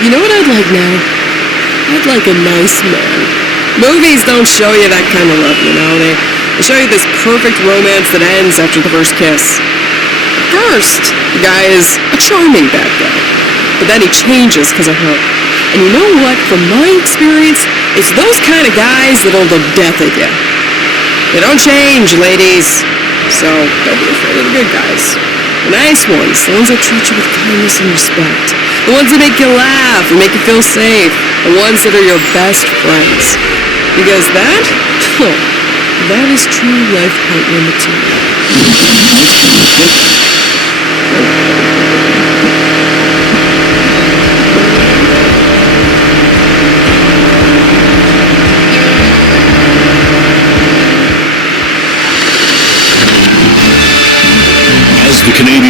You know what I'd like now? I'd like a nice man. Movies don't show you that kind of love, you know? They show you this perfect romance that ends after the first kiss. At first, the guy is a charming bad guy, but then he changes because of her. And you know what? From my experience, it's those kind of guys that'll the death of you. They don't change, ladies. So don't be afraid of the good guys. The nice ones, the ones that treat you with kindness and respect. The ones that make you laugh and make you feel safe. The ones that are your best friends. Because that is true life partner material.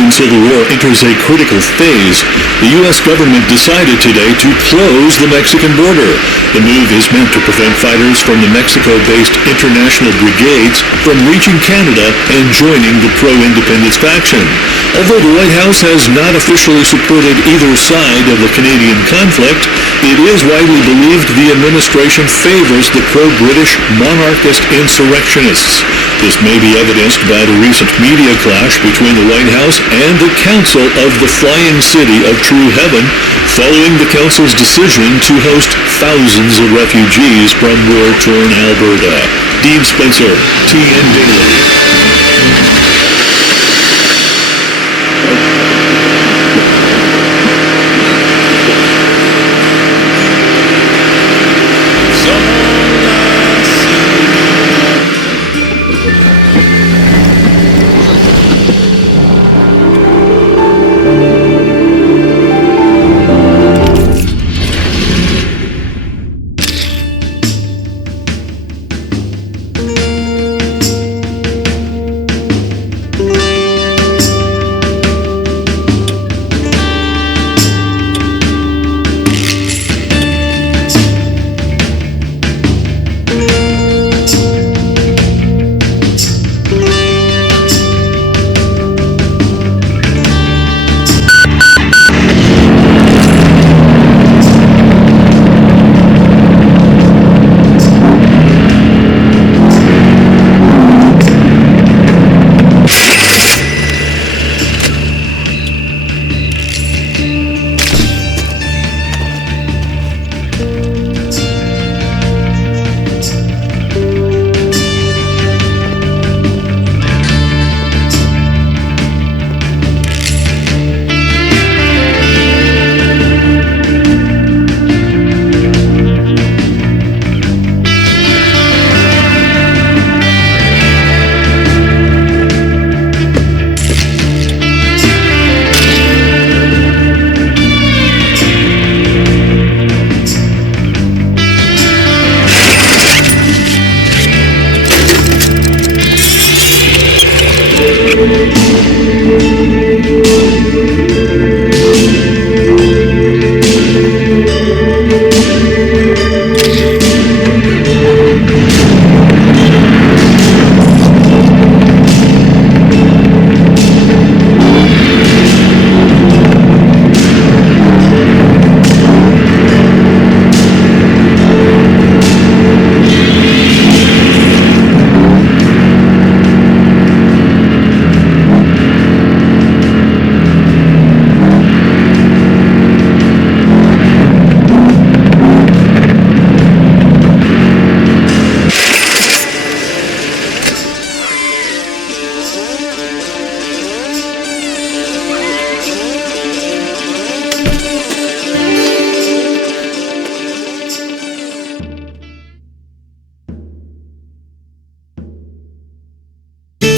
Canadian Civil War enters a critical phase, the U.S. government decided today to close the Mexican border. The move is meant to prevent fighters from the Mexico-based international brigades from reaching Canada and joining the pro-independence faction. Although the White House has not officially supported either side of the Canadian conflict, it is widely believed the administration favors the pro-British monarchist insurrectionists. This may be evidenced by the recent media clash between the White House and the Council of the Flying City of True Heaven, following the Council's decision to host thousands of refugees from war-torn Alberta. Dean Spencer, TN Daily.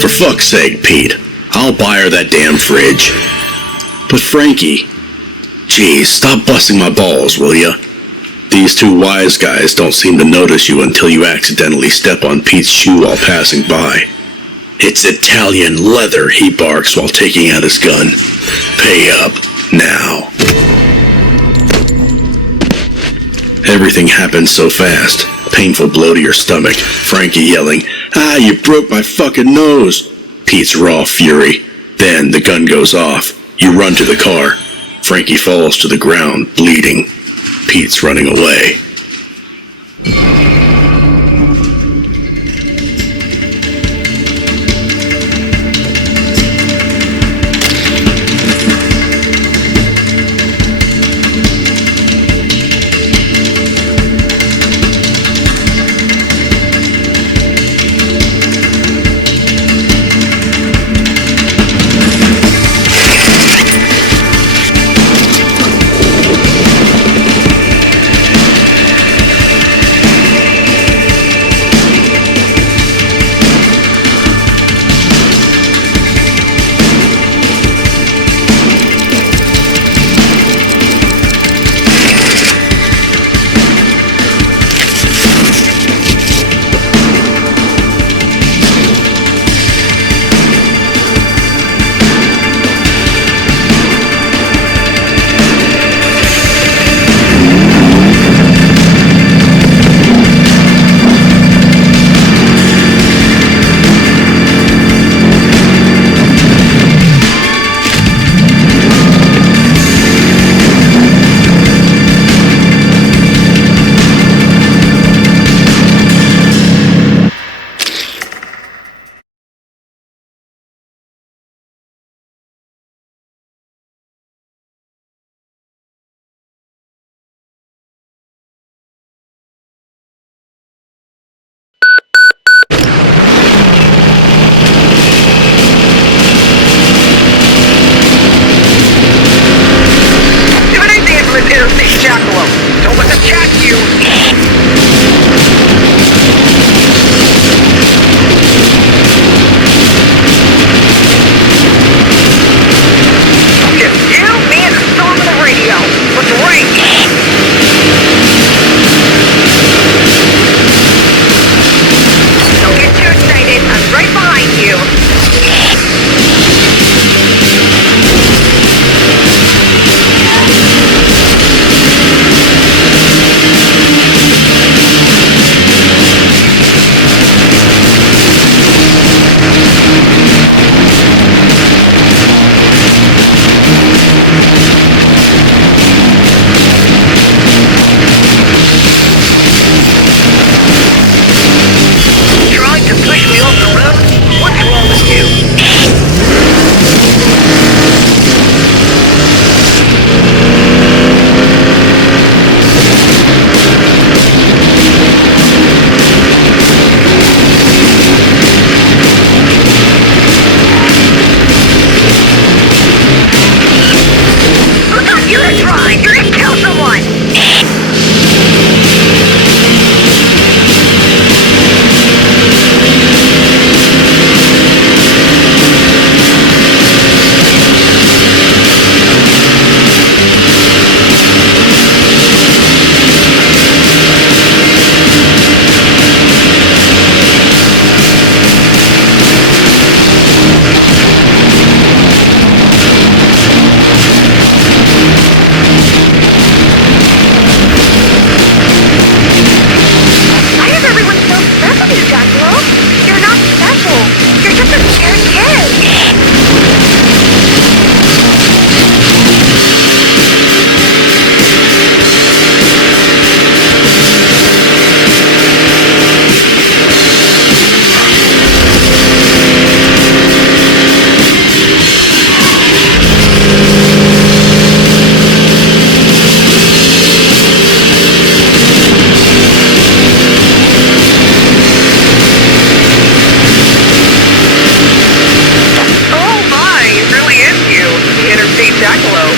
For fuck's sake, Pete, I'll buy her that damn fridge. But Frankie, geez, stop busting my balls, will ya? These two wise guys don't seem to notice you until you accidentally step on Pete's shoe while passing by. It's Italian leather, he barks while taking out his gun. Pay up, now. Everything happened so fast. Painful blow to your stomach. Frankie yelling, "Ah, you broke my fucking nose!" Pete's raw fury. Then the gun goes off. You run to the car. Frankie falls to the ground, bleeding. Pete's running away. Interstate Jackalope.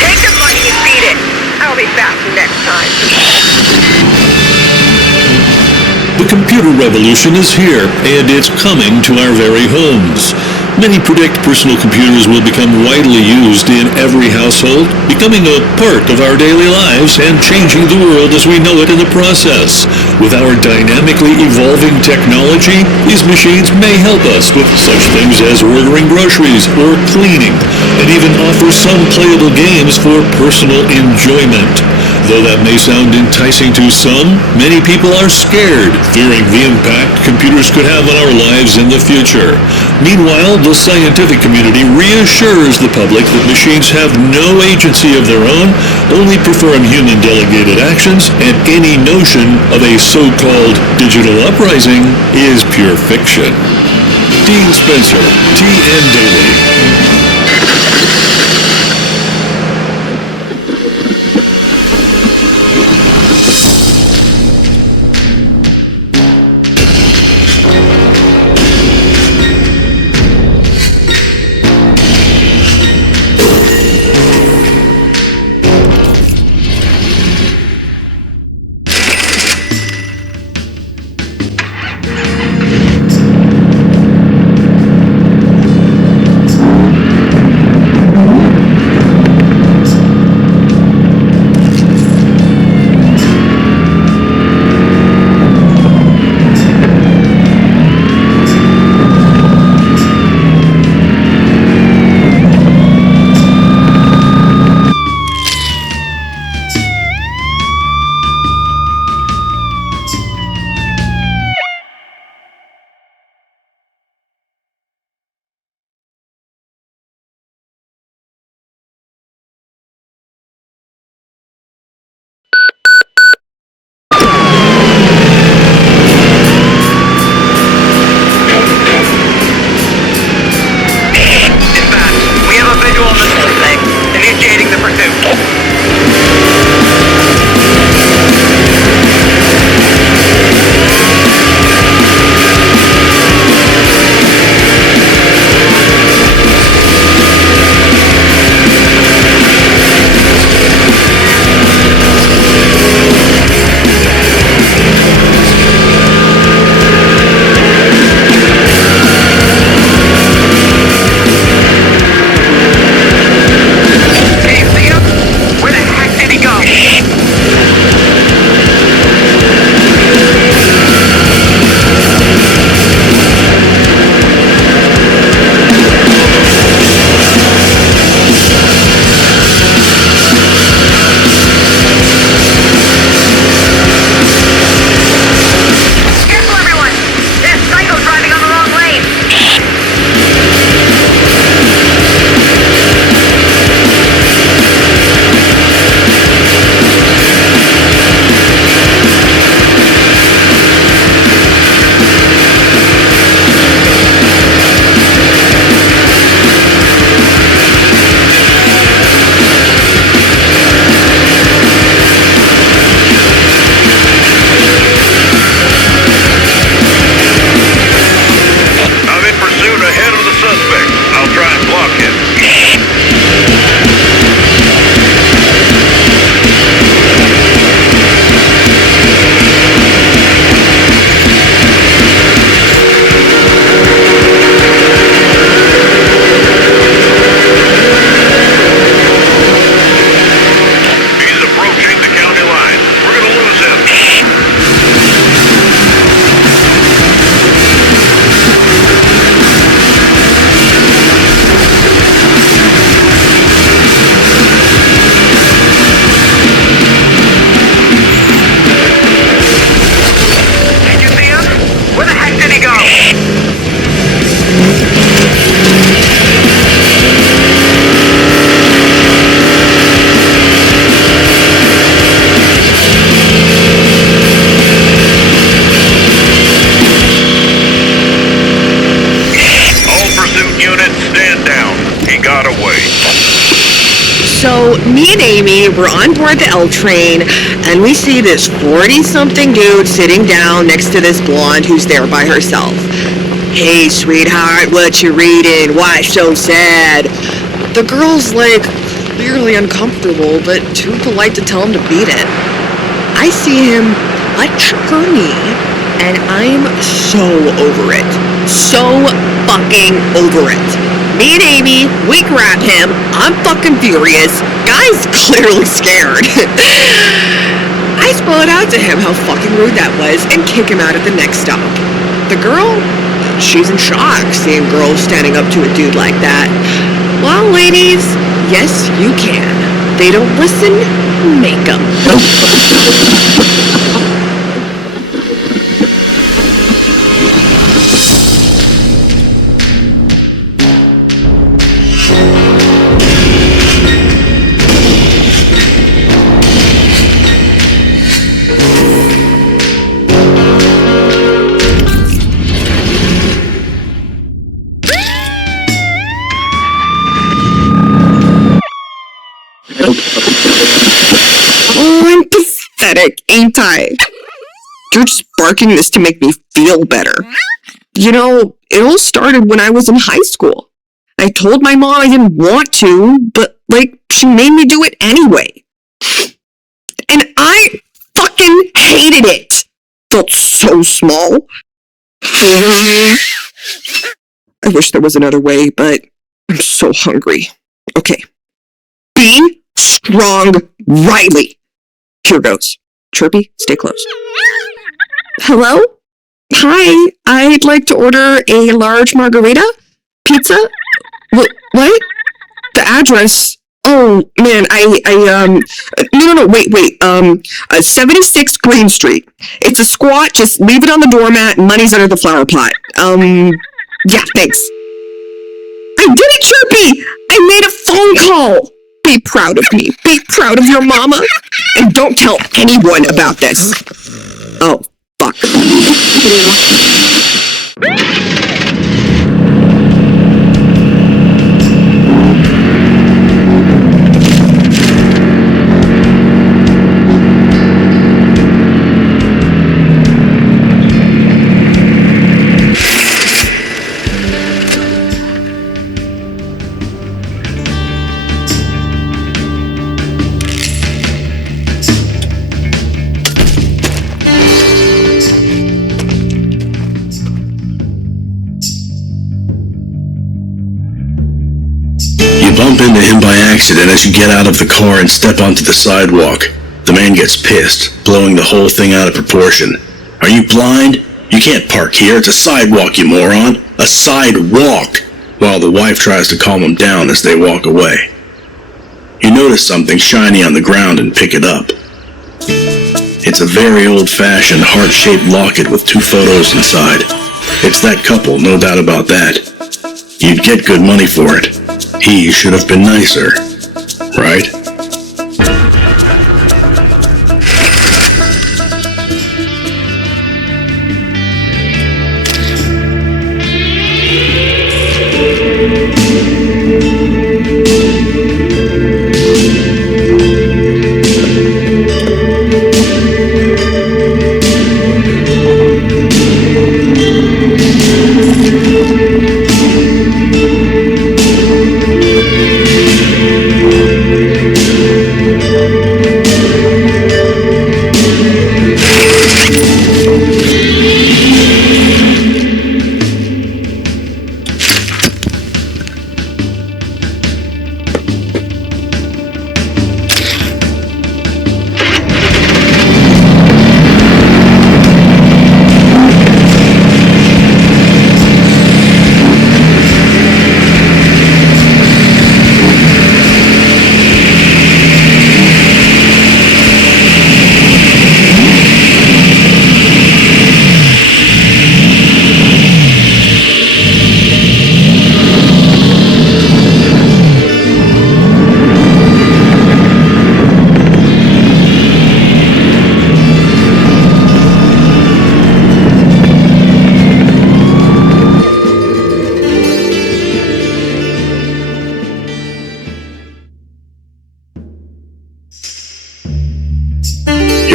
Take the money and beat it. I'll be back next time. The computer revolution is here, and it's coming to our very homes. Many predict personal computers will become widely used in every household, becoming a part of our daily lives and changing the world as we know it in the process. With our dynamically evolving technology, these machines may help us with such things as ordering groceries or cleaning, and even offer some playable games for personal enjoyment. Though that may sound enticing to some, many people are scared, fearing the impact computers could have on our lives in the future. Meanwhile, the scientific community reassures the public that machines have no agency of their own, only perform human-delegated actions, and any notion of a so-called digital uprising is pure fiction. Dean Spencer, TN Daily. got away. So, me and Amy were on board the L train, and we see this 40-something dude sitting down next to this blonde who's there by herself. Hey, sweetheart, what you reading? Why so sad? The girl's, like, clearly uncomfortable, but too polite to tell him to beat it. I see him touch her knee, and I'm so over it. So fucking over it. Me and Amy, we grab him. I'm fucking furious. Guy's clearly scared. I spell it out to him how fucking rude that was and kick him out at the next stop. The girl, she's in shock seeing girls standing up to a dude like that. Well, ladies, yes, you can. They don't listen, make them. Oh, I'm pathetic, ain't I? You're just barking this to make me feel better. You know, it all started when I was in high school. I told my mom I didn't want to, but, like, she made me do it anyway. And I fucking hated it. Felt so small. I wish there was another way, but I'm so hungry. Okay. Be strong, Riley. Here goes. Chirpy, stay close. Hello? Hi, I'd like to order a large margarita. Pizza? What? The address? Oh, man, no, wait. 76 Green Street. It's a squat, just leave it on the doormat, money's under the flower pot. Yeah, thanks. I did it, Chirpy! I made a phone call! Be proud of me. Be proud of your mama. And don't tell anyone about this. Oh, fuck. Bump into him by accident as you get out of the car and step onto the sidewalk. The man gets pissed, blowing the whole thing out of proportion. Are you blind? You can't park here. It's a sidewalk, you moron. A sidewalk! While the wife tries to calm him down as they walk away. You notice something shiny on the ground and pick it up. It's a very old-fashioned heart-shaped locket with 2 photos inside. It's that couple, no doubt about that. You'd get good money for it. He should have been nicer, right?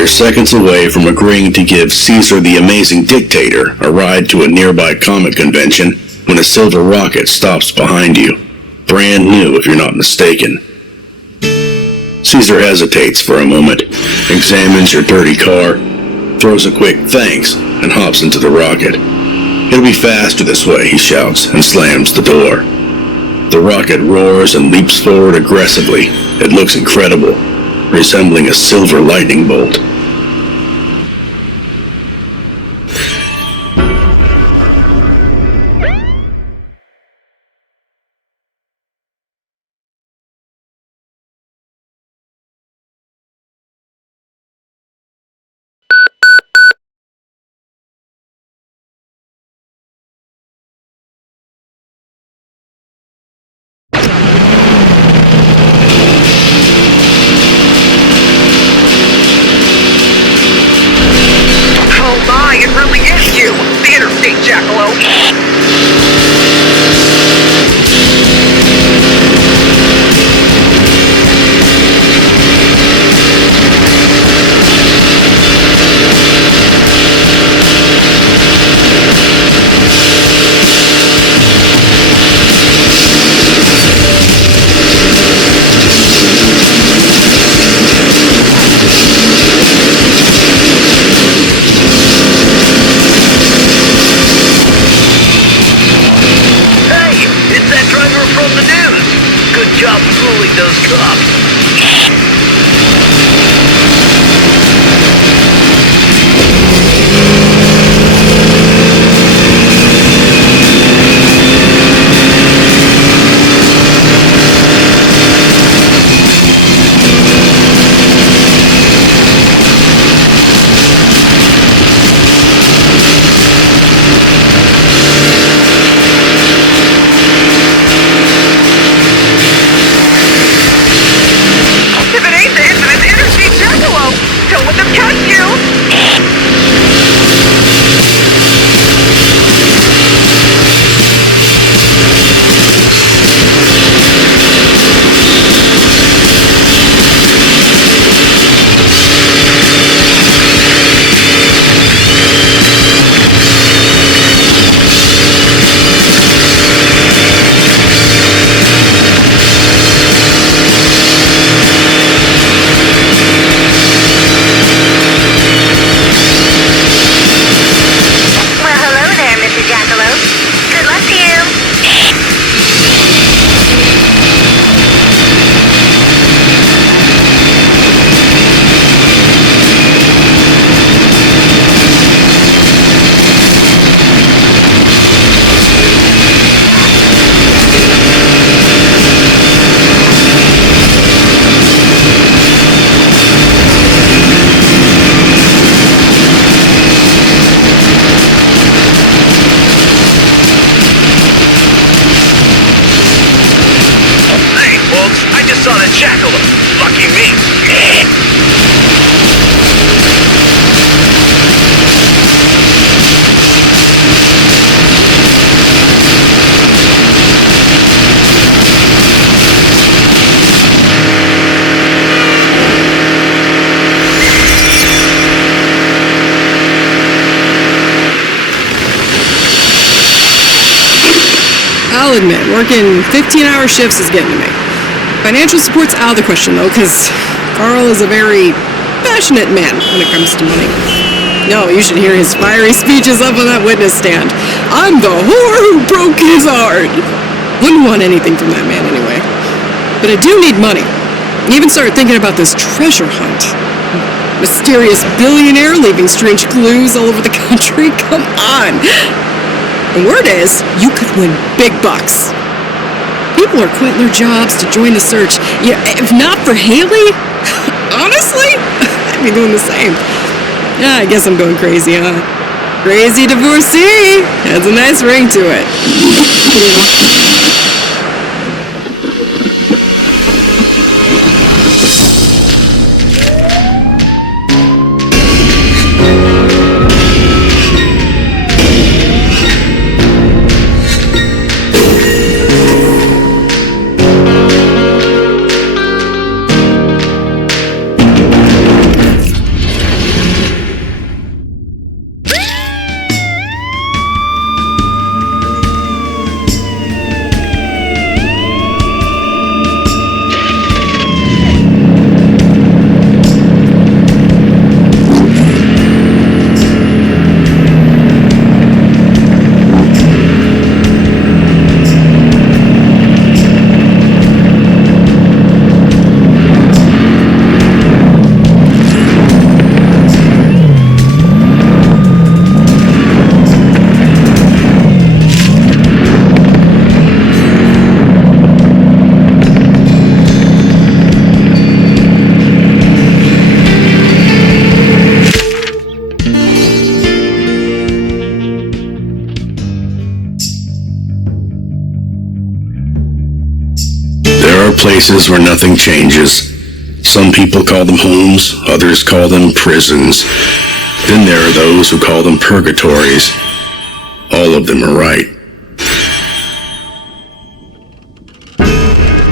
You're seconds away from agreeing to give Caesar the Amazing Dictator a ride to a nearby comic convention when a silver rocket stops behind you. Brand new, if you're not mistaken. Caesar hesitates for a moment, examines your dirty car, throws a quick thanks, and hops into the rocket. It'll be faster this way, he shouts, and slams the door. The rocket roars and leaps forward aggressively. It looks incredible, resembling a silver lightning bolt. It really is you, the Interstate Jackalope. Job fooling those cops. Jackalope. Lucky me. I'll admit, working 15-hour shifts is getting to me. Financial support's out of the question, though, because Carl is a very passionate man when it comes to money. No, you should hear his fiery speeches up on that witness stand. I'm the whore who broke his heart. Wouldn't want anything from that man anyway. But I do need money. I even started thinking about this treasure hunt. Mysterious billionaire leaving strange clues all over the country. Come on. The word is, you could win big bucks. People are quitting their jobs to join the search. Yeah, if not for Haley, honestly, I'd be doing the same. Yeah, I guess I'm going crazy, huh? Crazy divorcee. Has a nice ring to it. There are places where nothing changes. Some people call them homes, others call them prisons. Then there are those who call them purgatories. All of them are right.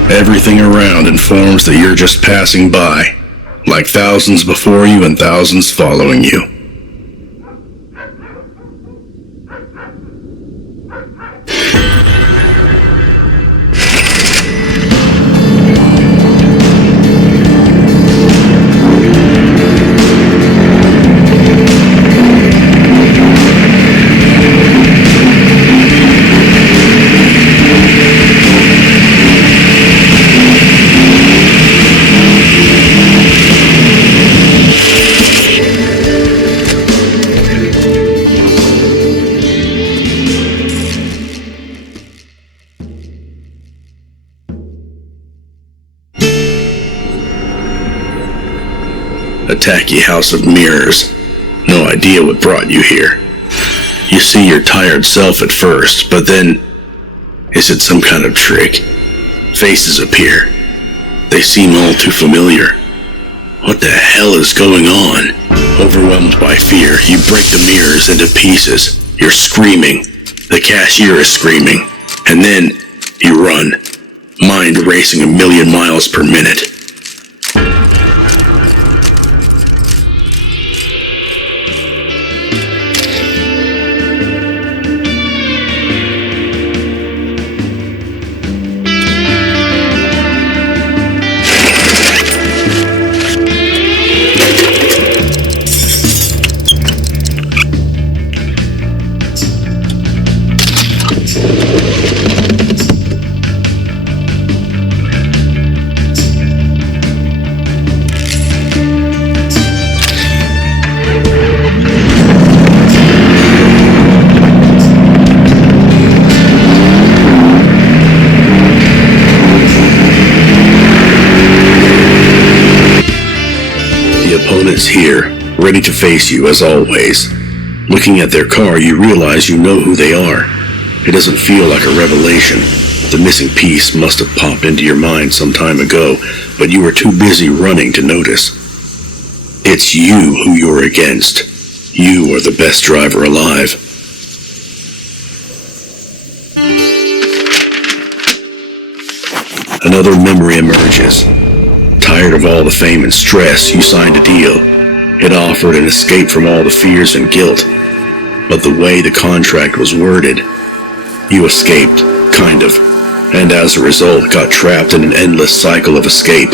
Everything around informs that you're just passing by, like thousands before you and thousands following you. A tacky house of mirrors. No idea what brought you here. You see your tired self at first, but then, is it some kind of trick? Faces appear. They seem all too familiar. What the hell is going on? Overwhelmed by fear, you break the mirrors into pieces. You're screaming. The cashier is screaming. And then, you run. Mind racing 1,000,000 miles per minute. Opponents here, ready to face you as always. Looking at their car, you realize you know who they are. It doesn't feel like a revelation. The missing piece must have popped into your mind some time ago, but you were too busy running to notice. It's you who you're against. You are the best driver alive. Another memory emerges. Tired of all the fame and stress, you signed a deal. It offered an escape from all the fears and guilt. But the way the contract was worded, you escaped, kind of, and as a result got trapped in an endless cycle of escape.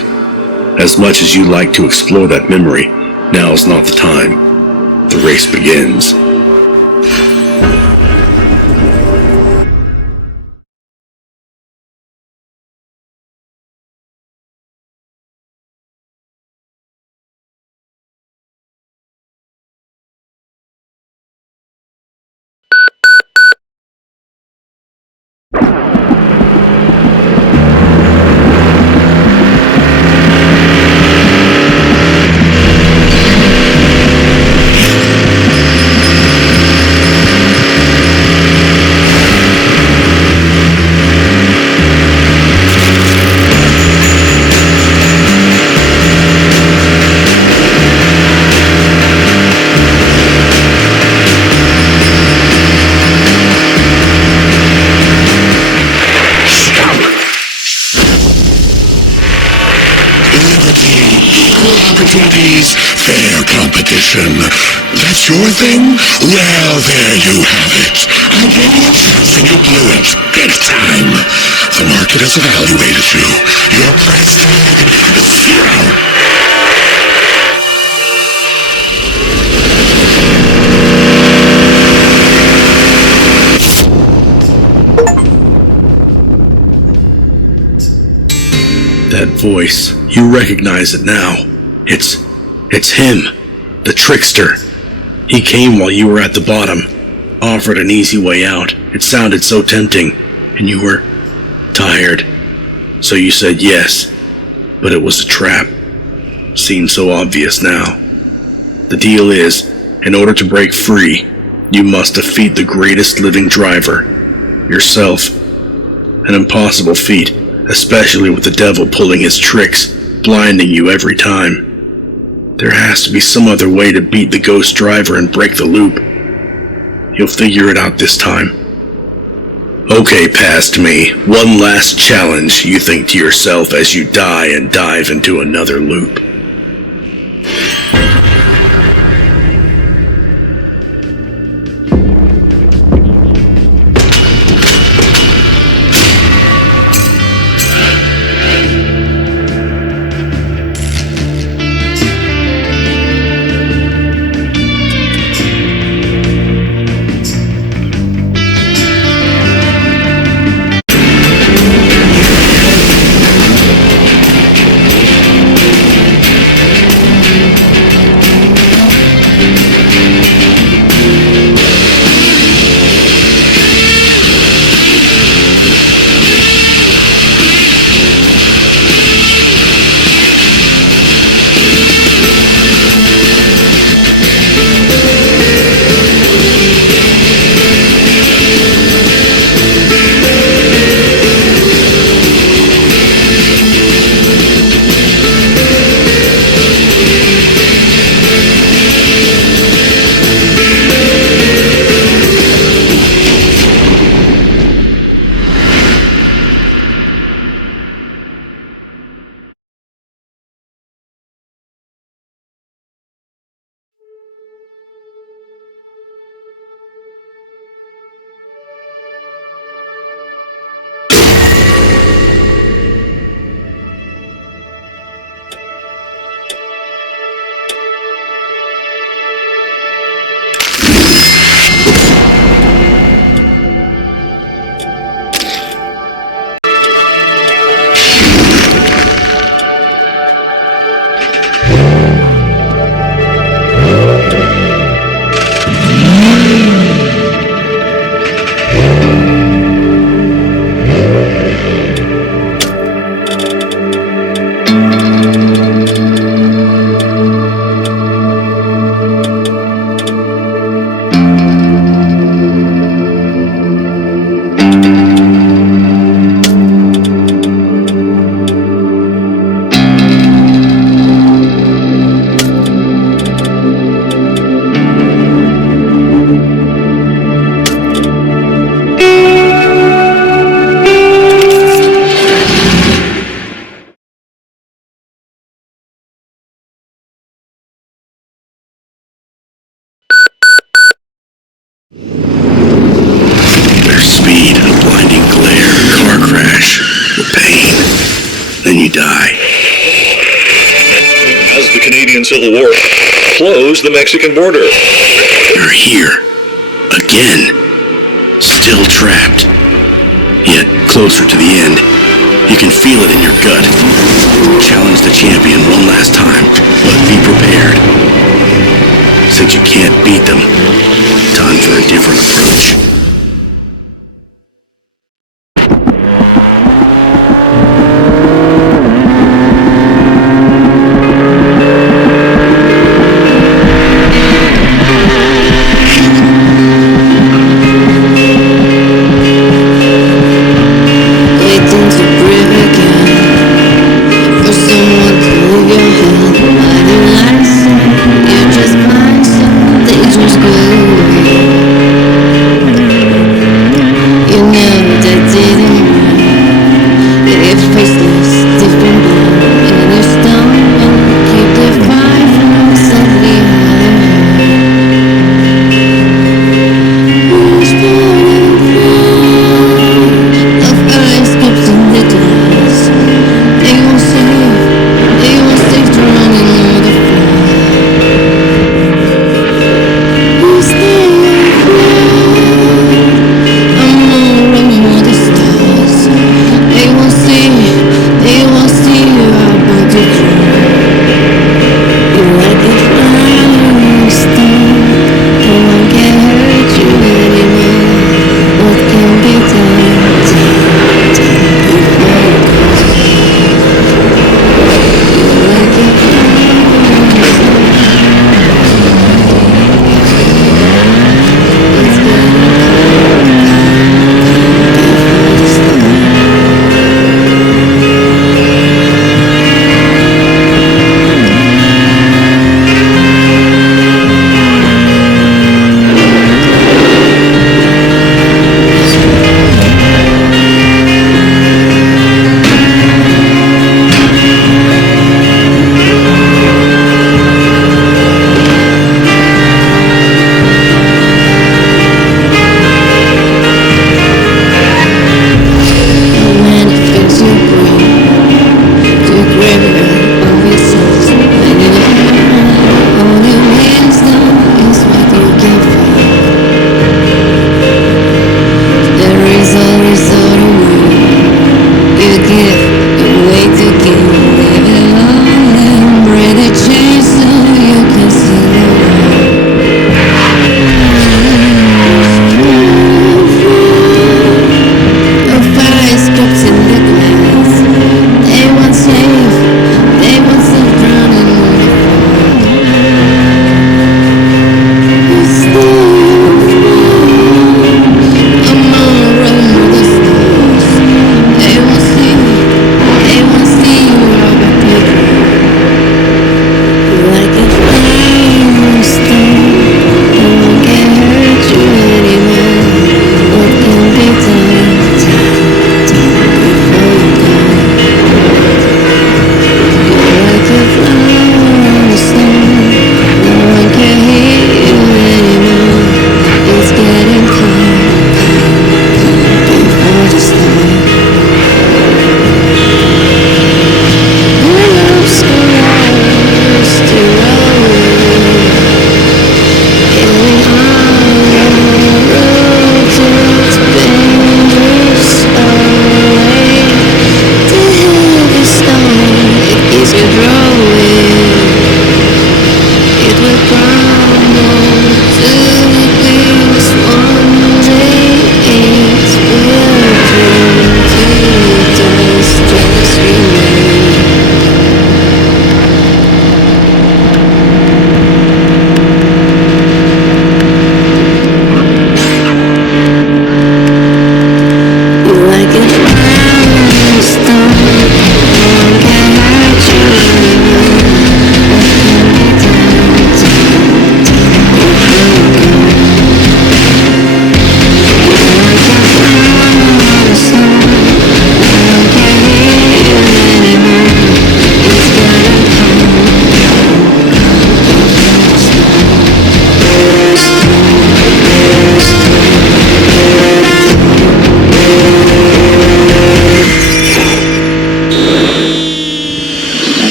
As much as you'd like to explore that memory, now is not the time. The race begins. Opportunities, fair competition. That's your thing? Well, there you have it. I gave you a chance and you blew it. Big time. The market has evaluated you. Your price tag is 0. That voice, you recognize it now. It's him, the trickster. He came while you were at the bottom, offered an easy way out. It sounded so tempting, and you were tired. So you said yes, but it was a trap. Seems so obvious now. The deal is, in order to break free, you must defeat the greatest living driver, yourself. An impossible feat, especially with the devil pulling his tricks, blinding you every time. There has to be some other way to beat the ghost driver and break the loop. You'll figure it out this time. Okay, past me, one last challenge, you think to yourself as you die and dive into another loop. Then you die. As the Canadian Civil War closed the Mexican border. You're here. Again. Still trapped. Yet closer to the end. You can feel it in your gut. Challenge the champion one last time, but be prepared. Since you can't beat them, time for a different approach.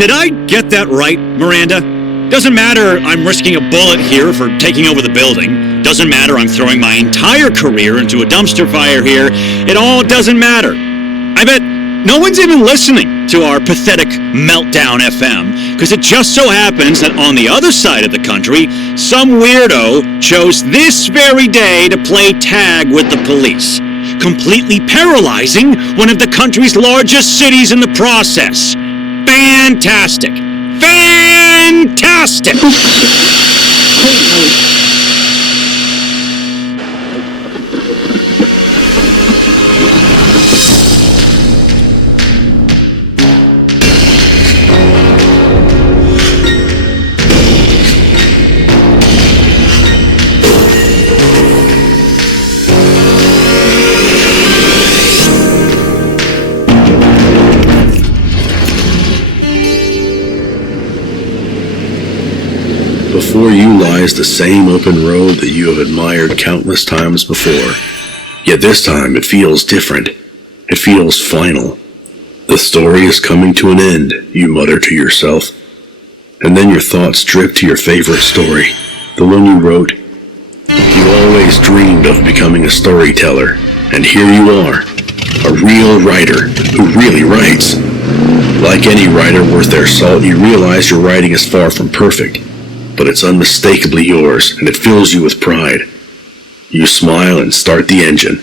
Did I get that right, Miranda? Doesn't matter I'm risking a bullet here for taking over the building. Doesn't matter I'm throwing my entire career into a dumpster fire here. It all doesn't matter. I bet no one's even listening to our pathetic Meltdown FM, because it just so happens that on the other side of the country, some weirdo chose this very day to play tag with the police, completely paralyzing one of the country's largest cities in the process. Fantastic! Fantastic! Before you lies the same open road that you have admired countless times before. Yet this time it feels different. It feels final. The story is coming to an end, you mutter to yourself. And then your thoughts drift to your favorite story, the one you wrote. You always dreamed of becoming a storyteller, and here you are, a real writer who really writes. Like any writer worth their salt, you realize your writing is far from perfect. But it's unmistakably yours, and it fills you with pride. You smile and start the engine.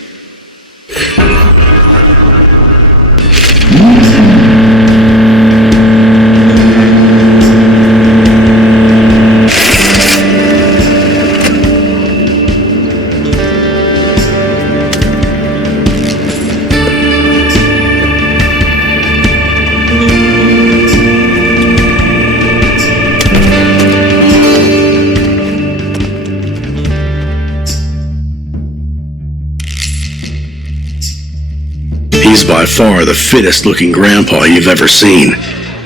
He's by far the fittest looking grandpa you've ever seen.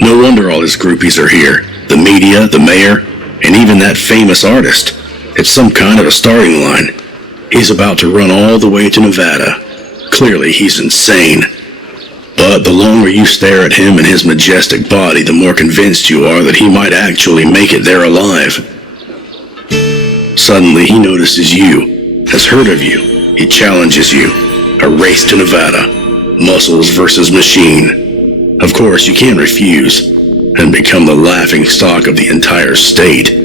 No wonder all his groupies are here. The media, the mayor, and even that famous artist. It's some kind of a starting line. He's about to run all the way to Nevada. Clearly he's insane. But the longer you stare at him and his majestic body, the more convinced you are that he might actually make it there alive. Suddenly he notices you, has heard of you. He challenges you. A race to Nevada. Muscles versus machine. Of course, you can't refuse and become the laughing stock of the entire state.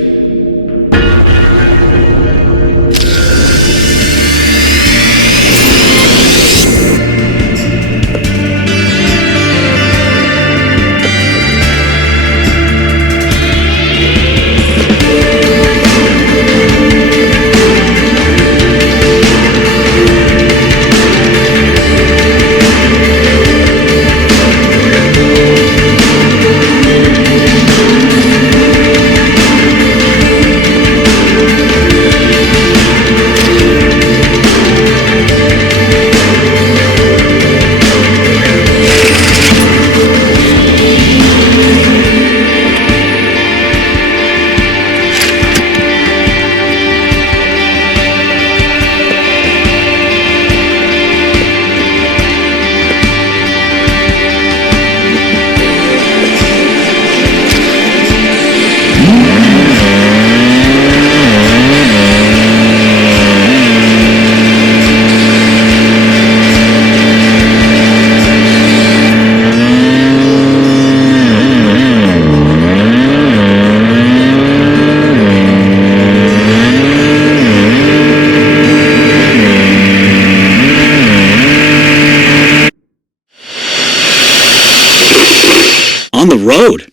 On the road?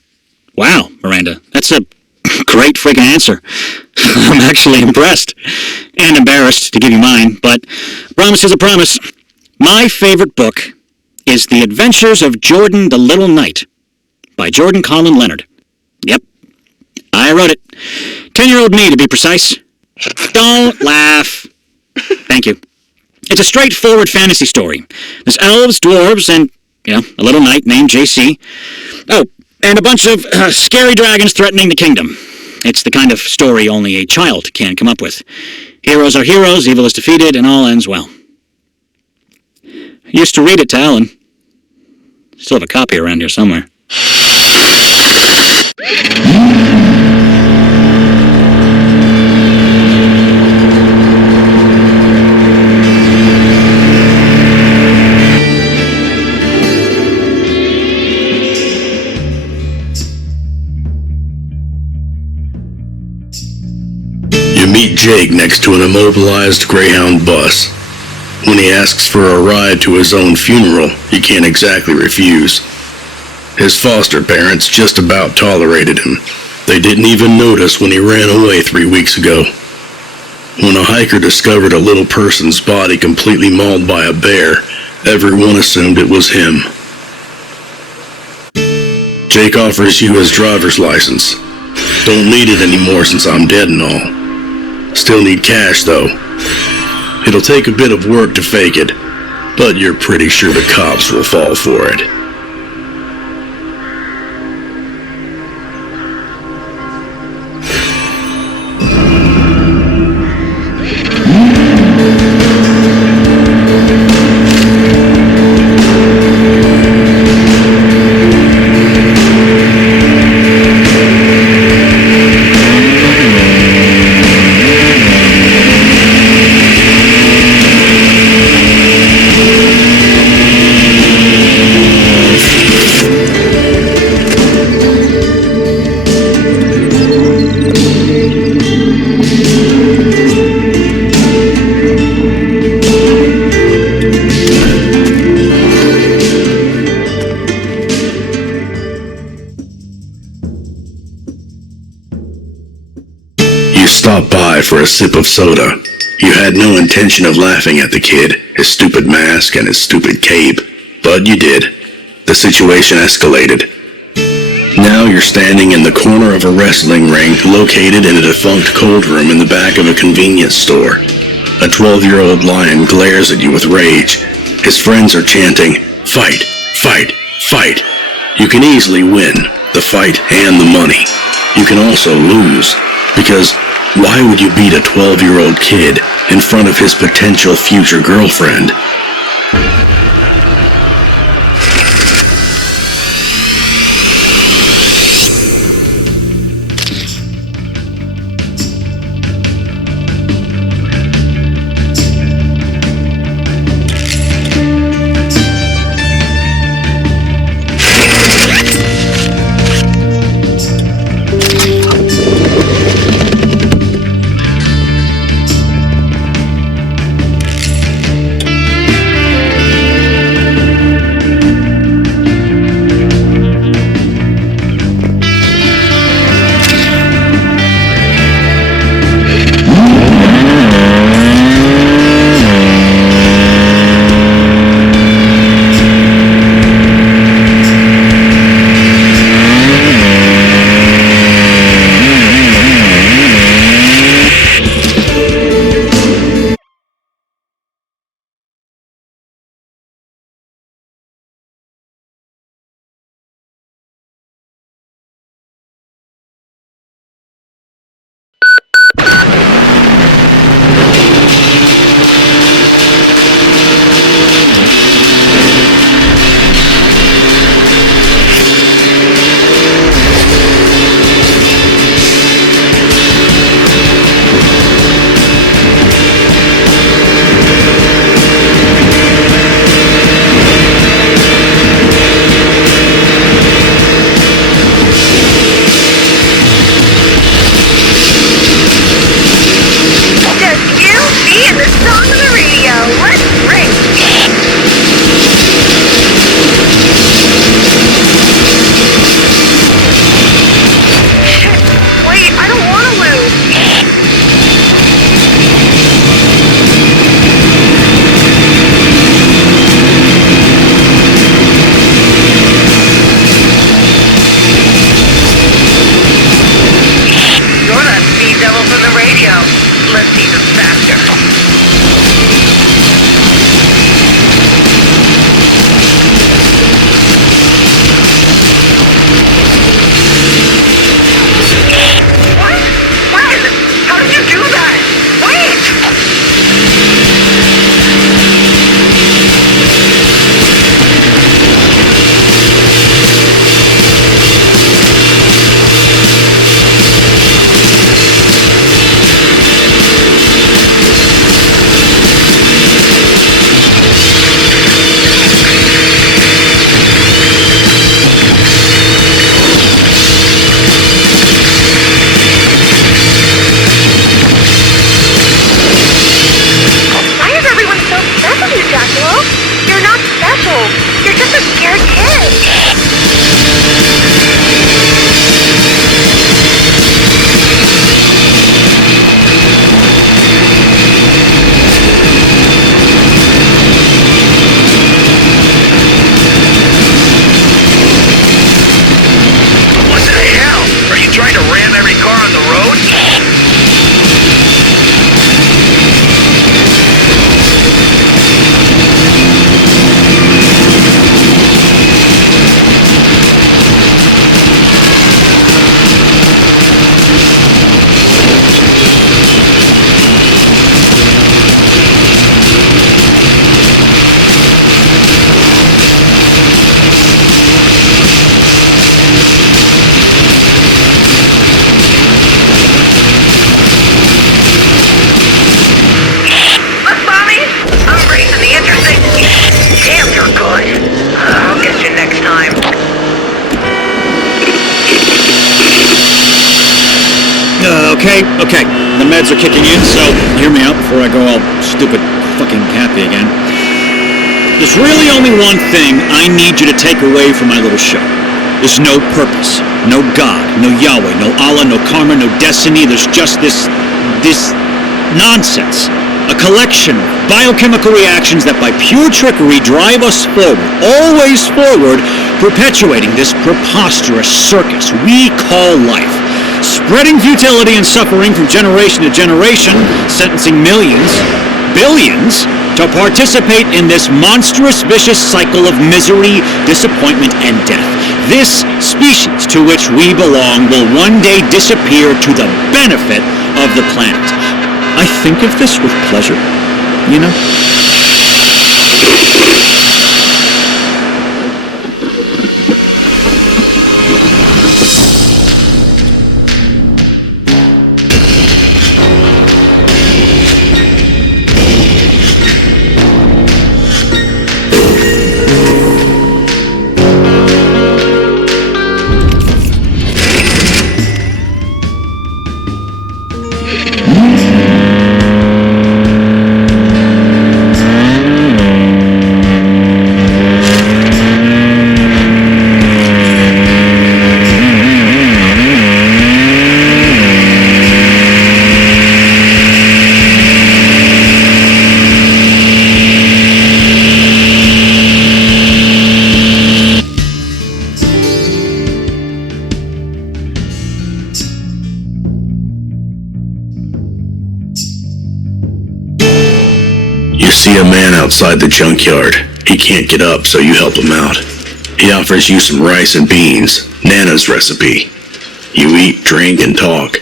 Wow, Miranda, that's a great friggin' answer. I'm actually impressed. And embarrassed to give you mine, but promise is a promise. My favorite book is The Adventures of Jordan the Little Knight by Jordan Colin Leonard. Yep, I wrote it. 10-year-old me, to be precise. Don't laugh. Thank you. It's a straightforward fantasy story. There's elves, dwarves, and, a little knight named JC. Oh, and a bunch of scary dragons threatening the kingdom. It's the kind of story only a child can come up with. Heroes are heroes, evil is defeated, and all ends well. I used to read it to Alan. Still have a copy around here somewhere. meet Jake next to an immobilized Greyhound bus. When he asks for a ride to his own funeral, he can't exactly refuse. His foster parents just about tolerated him. They didn't even notice when he ran away 3 weeks ago. When a hiker discovered a little person's body completely mauled by a bear, everyone assumed it was him. Jake offers you his driver's license. Don't need it anymore since I'm dead and all. Still need cash, though. It'll take a bit of work to fake it, but you're pretty sure the cops will fall for it. Stopped by for a sip of soda. You had no intention of laughing at the kid, his stupid mask, and his stupid cape, but you did. The situation escalated. Now you're standing in the corner of a wrestling ring located in a defunct cold room in the back of a convenience store. A 12-year-old lion glares at you with rage. His friends are chanting, "Fight, fight, fight." You can easily win, the fight and the money. You can also lose, because why would you beat a 12-year-old kid in front of his potential future girlfriend? Okay. The meds are kicking in, so hear me out before I go all stupid fucking happy again. There's really only one thing I need you to take away from my little show. There's no purpose, no God, no Yahweh, no Allah, no karma, no destiny. There's just this nonsense. A collection of biochemical reactions that by pure trickery drive us forward, always forward, perpetuating this preposterous circus we call life. Spreading futility and suffering from generation to generation, sentencing millions, billions, to participate in this monstrous, vicious cycle of misery, disappointment, and death. This species to which we belong will one day disappear to the benefit of the planet. I think of this with pleasure, you know? See a man outside the junkyard. He can't get up, so you help him out. He offers you some rice and beans, Nana's recipe. You eat, drink, and talk.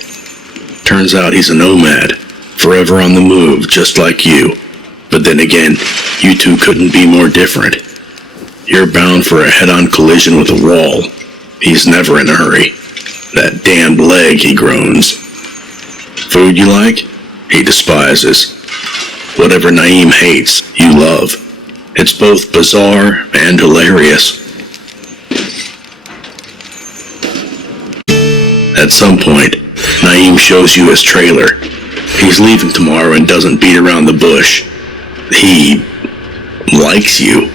Turns out he's a nomad, forever on the move, just like you. But then again, you two couldn't be more different. You're bound for a head-on collision with a wall. He's never in a hurry. That damned leg, he groans. Food you like? He despises. Whatever Naeem hates, you love. It's both bizarre and hilarious. At some point, Naeem shows you his trailer. He's leaving tomorrow and doesn't beat around the bush. He likes you.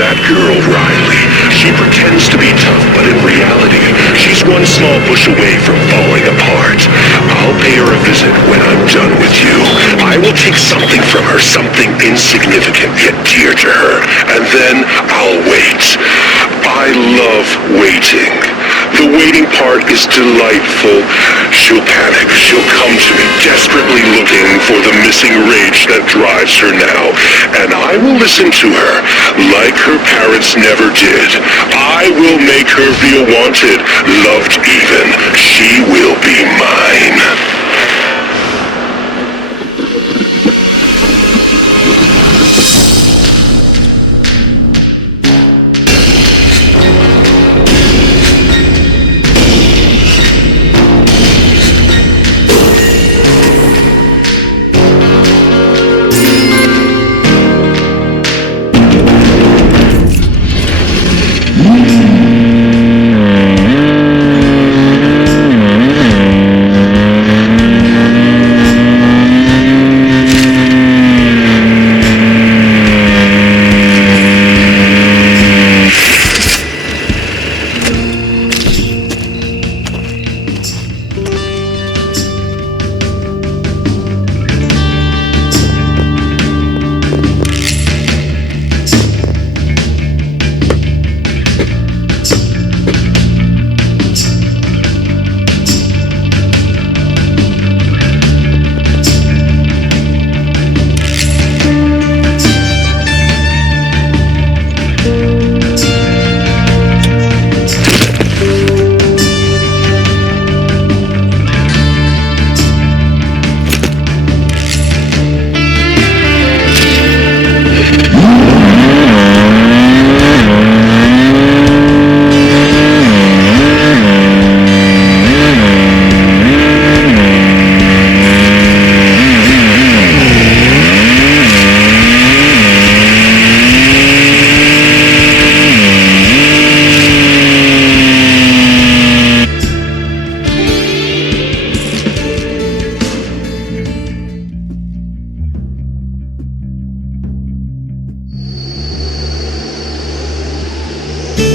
That girl, Riley, she pretends to be tough, but in reality, she's one small push away from falling apart. I'll pay her a visit when I'm done with you. I will take something from her, something insignificant yet dear to her, and then I'll wait. I love waiting. The waiting part is delightful. She'll panic. She'll come to me, desperately looking for the missing rage that drives her now. And I will listen to her, like her parents never did. I will make her feel wanted, loved even. She will be mine.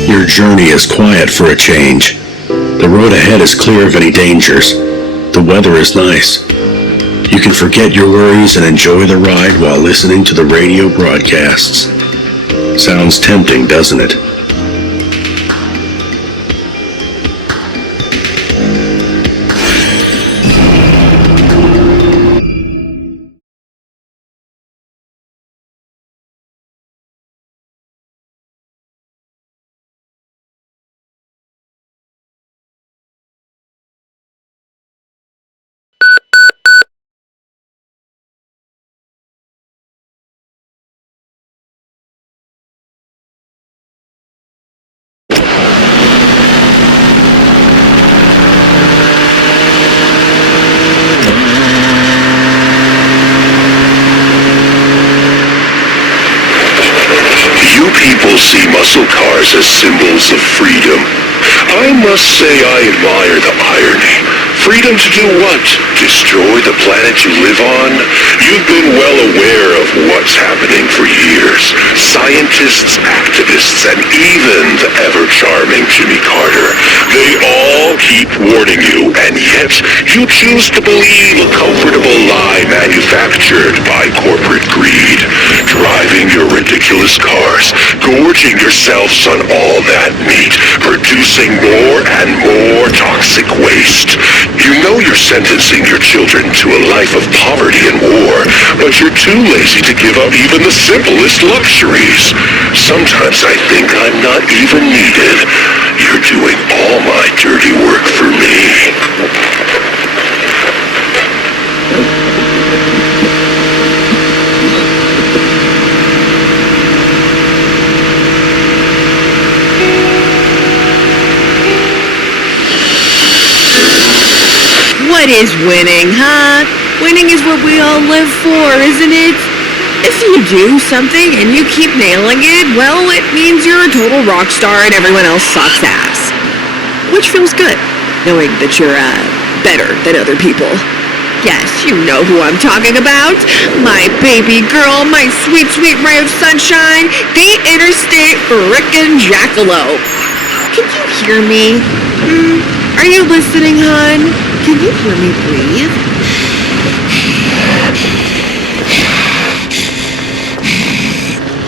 Your journey is quiet for a change. The road ahead is clear of any dangers. The weather is nice. You can forget your worries and enjoy the ride while listening to the radio broadcasts. Sounds tempting, doesn't it? People see muscle cars as symbols of freedom. I must say I admire the irony. Freedom to do what? Destroy the planet you live on? You've been well aware of what's happening for years. Scientists, activists, and even the ever-charming Jimmy Carter. They all keep warning you, and yet you choose to believe a comfortable lie manufactured by corporate greed. Driving your ridiculous cars, gorging yourselves on all that meat, producing more and more toxic waste. You know you're sentencing your children to a life of poverty and war, but you're too lazy to give up even the simplest luxuries. Sometimes I think I'm not even needed. You're doing all my dirty work for me. What is winning, huh? Winning is what we all live for, isn't it? If you do something and you keep nailing it, well, it means you're a total rock star and everyone else sucks ass. Which feels good, knowing that you're, better than other people. Yes, you know who I'm talking about. My baby girl, my sweet, sweet ray of sunshine, the Interstate frickin' Jackalope. Can you hear me? Are you listening, hon? Can you hear me breathe?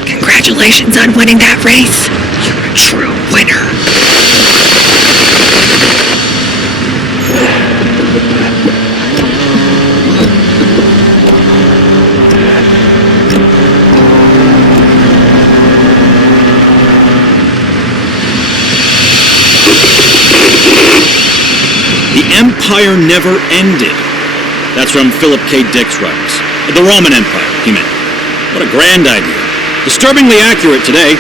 Congratulations on winning that race. You're a true winner. The Empire never ended. That's from Philip K. Dick's writings. The Roman Empire, he meant. What a grand idea. Disturbingly accurate today.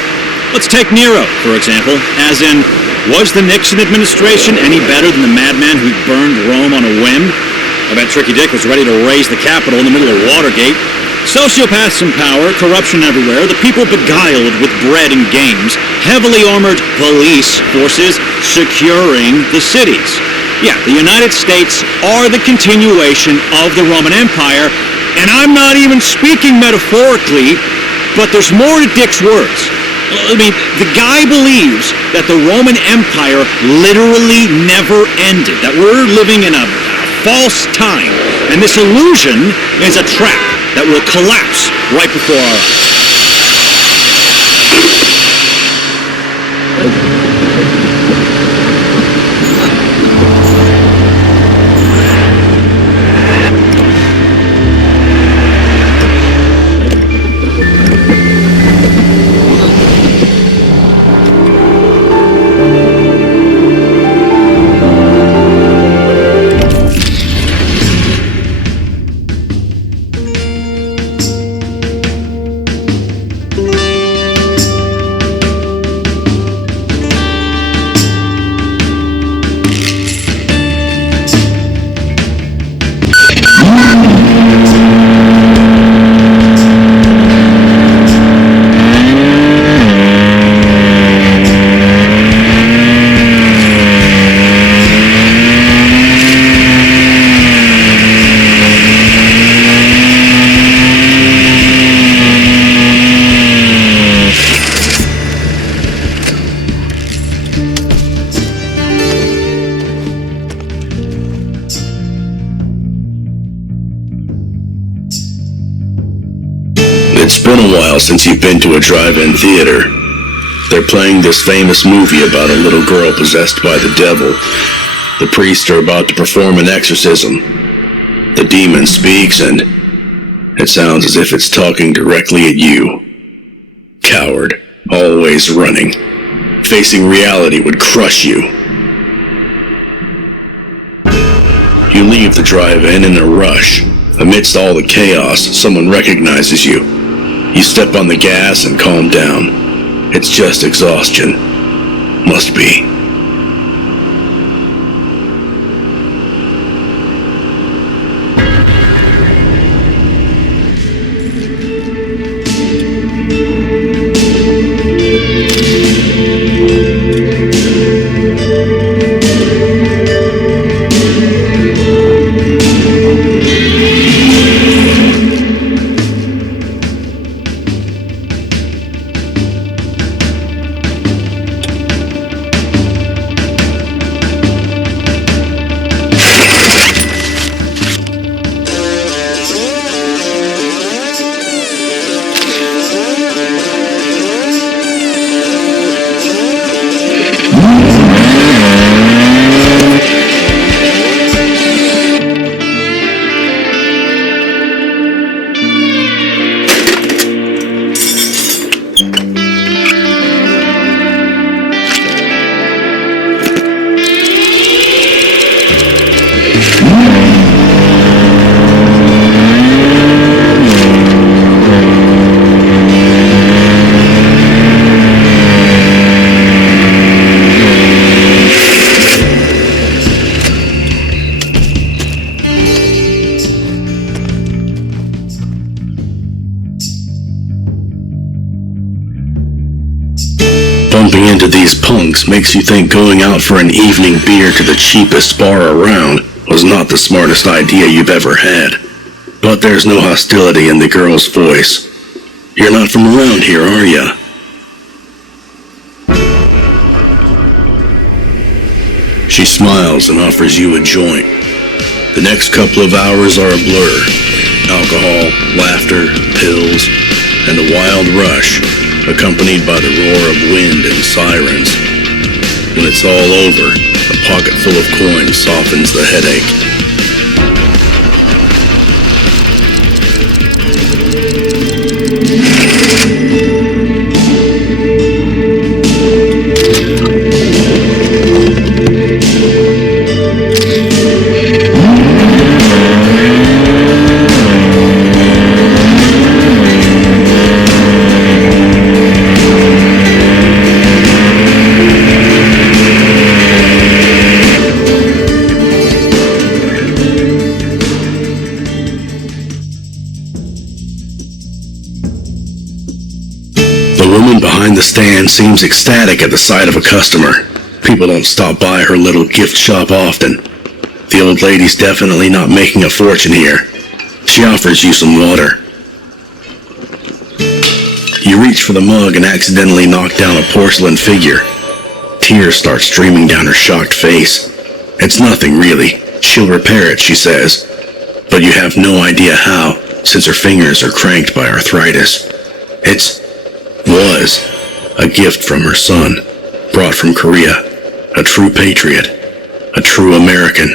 Let's take Nero, for example, as in, was the Nixon administration any better than the madman who burned Rome on a whim? I bet Tricky Dick was ready to raise the Capitol in the middle of Watergate. Sociopaths in power, corruption everywhere, the people beguiled with bread and games, heavily armored police forces securing the cities. Yeah, the United States are the continuation of the Roman Empire, and I'm not even speaking metaphorically, but there's more to Dick's words. I mean, the guy believes that the Roman Empire literally never ended, that we're living in a false time, and this illusion is a trap that will collapse right before our eyes. It's been a while since you've been to a drive-in theater. They're playing this famous movie about a little girl possessed by the devil. The priests are about to perform an exorcism. The demon speaks, and it sounds as if it's talking directly at you. Coward, always running. Facing reality would crush you. You leave the drive-in in a rush. Amidst all the chaos, someone recognizes you. You step on the gas and calm down. It's just exhaustion. Must be. Bumping into these punks makes you think going out for an evening beer to the cheapest bar around was not the smartest idea you've ever had. But there's no hostility in the girl's voice. You're not from around here, are ya? She smiles and offers you a joint. The next couple of hours are a blur. Alcohol, laughter, pills, and a wild rush, accompanied by the roar of wind and sirens. When it's all over, a pocket full of coins softens the headache. The stand seems ecstatic at the sight of a customer. People don't stop by her little gift shop often. The old lady's definitely not making a fortune here. She offers you some water. You reach for the mug and accidentally knock down a porcelain figure. Tears start streaming down her shocked face. It's nothing really. She'll repair it, she says. But you have no idea how, since her fingers are cranked by arthritis. Was a gift from her son, brought from Korea, a true patriot, a true American.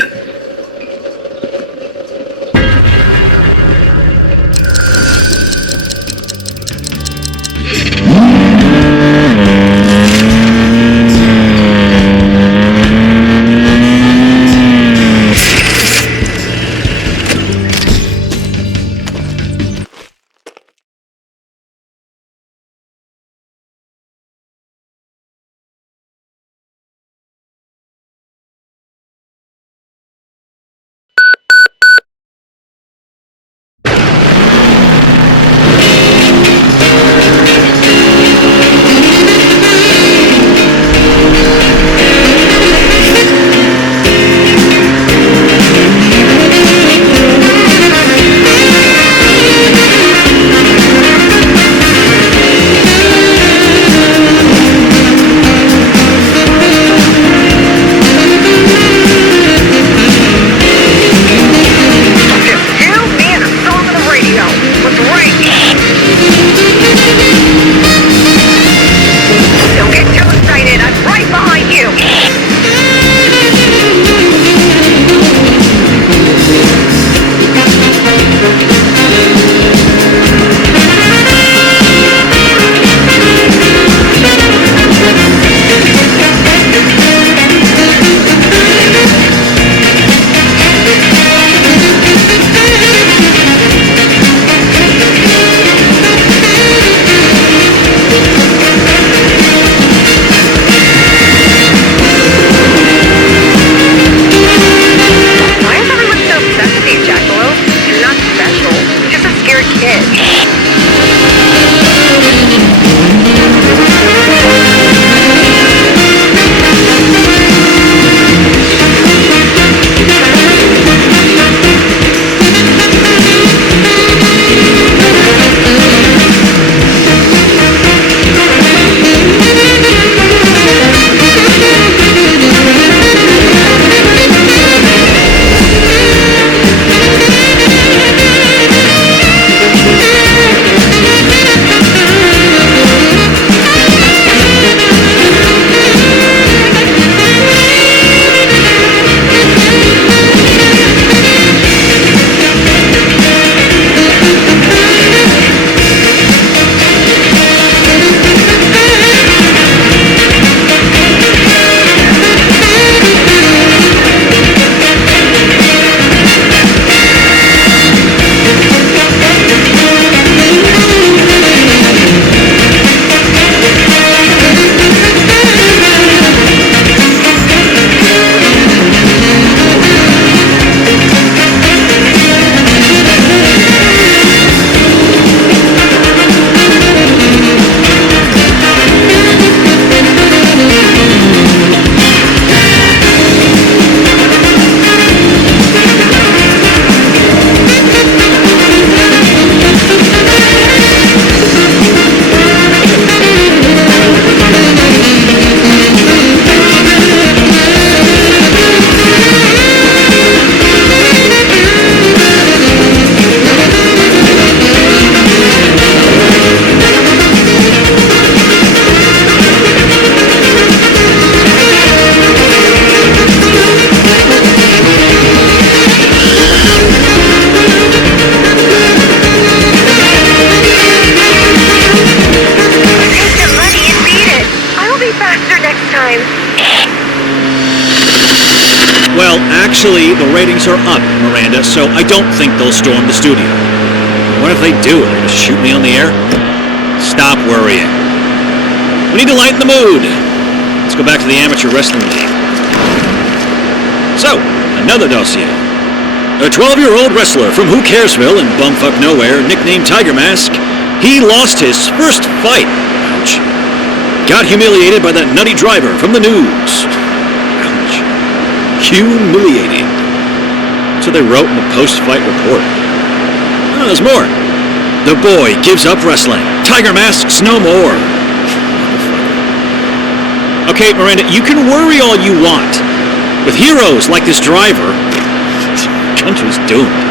lines. Well, actually, the ratings are up, Miranda, so I don't think they'll storm the studio. What if they do? They're gonna shoot me on the air? Stop worrying. We need to lighten the mood. Let's go back to the Amateur Wrestling League. So, another dossier. A 12-year-old wrestler from Who Caresville in bumfuck nowhere, nicknamed Tiger Mask, he lost his first fight. Ouch. Got humiliated by that nutty driver from the news. Ouch. Humiliating. So they wrote in the post-fight report. Oh, there's more. The boy gives up wrestling. Tiger Masks no more. Okay, Miranda, you can worry all you want. With heroes like this driver, the country's doomed.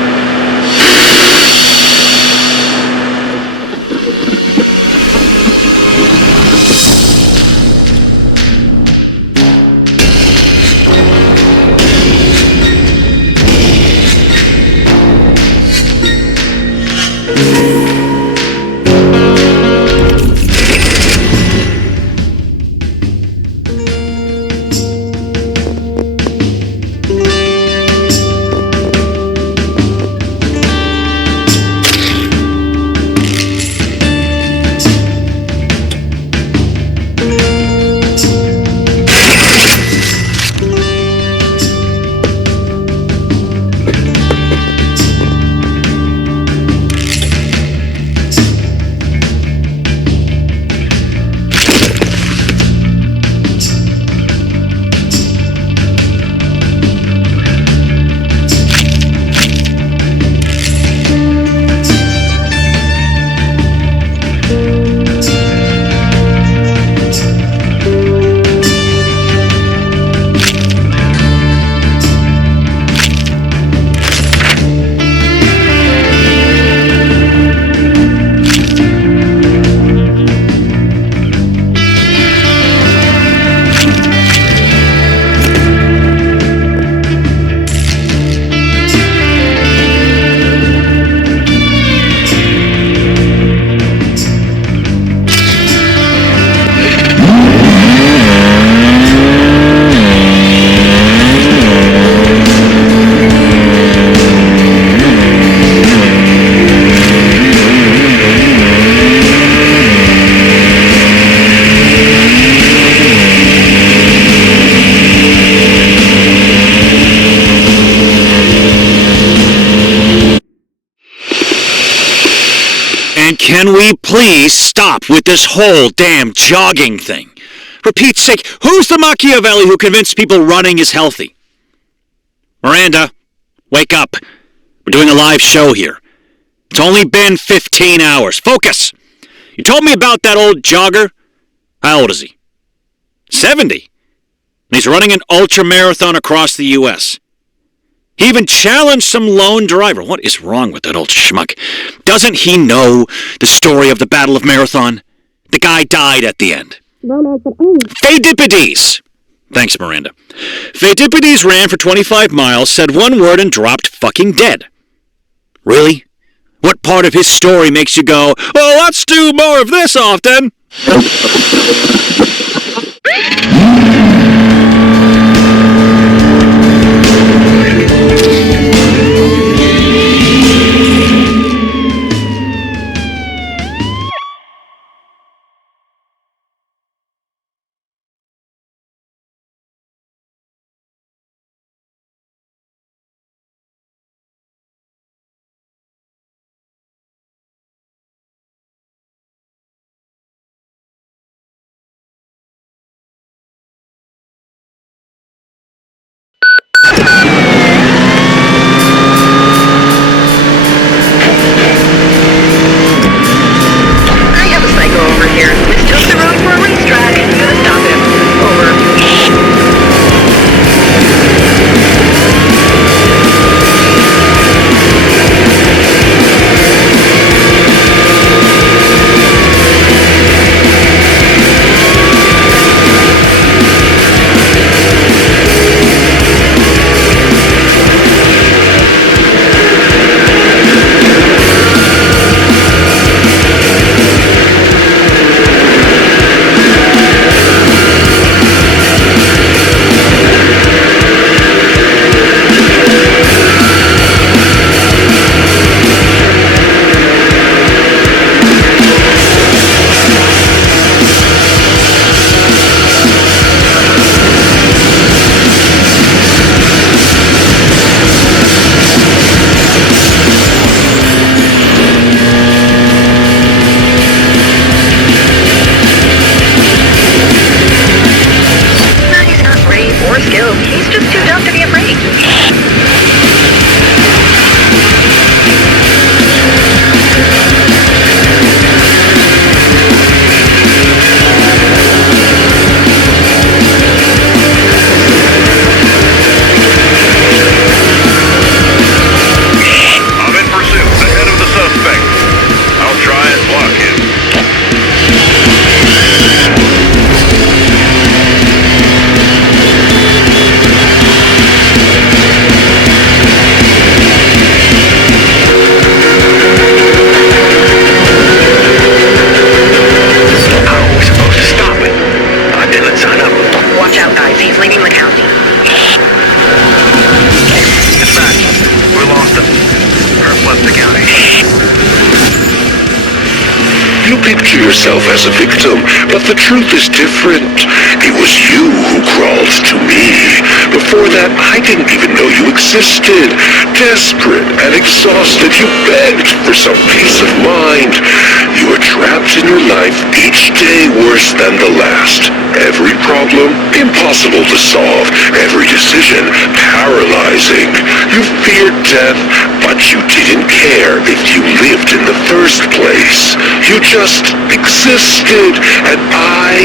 Can we please stop with this whole damn jogging thing? For Pete's sake, who's the Machiavelli who convinced people running is healthy? Miranda, wake up. We're doing a live show here. It's only been 15 hours. Focus! You told me about that old jogger. How old is he? 70. And he's running an ultra-marathon across the U.S. He even challenged some lone driver. What is wrong with that old schmuck? Doesn't he know the story of the Battle of Marathon? The guy died at the end. Pheidippides! Thanks, Miranda. Pheidippides ran for 25 miles, said one word, and dropped fucking dead. Really? What part of his story makes you go, well, let's do more of this often? as a victim, but the truth is different. It was you who crawled to me. Before that, I didn't even know you existed. Desperate and exhausted, you begged for some peace of mind. You were trapped in your life, each day worse than the last. Every problem, impossible to solve. Every decision, paralyzing. You feared death, but you didn't care if you lived in the first place. You just existed, and I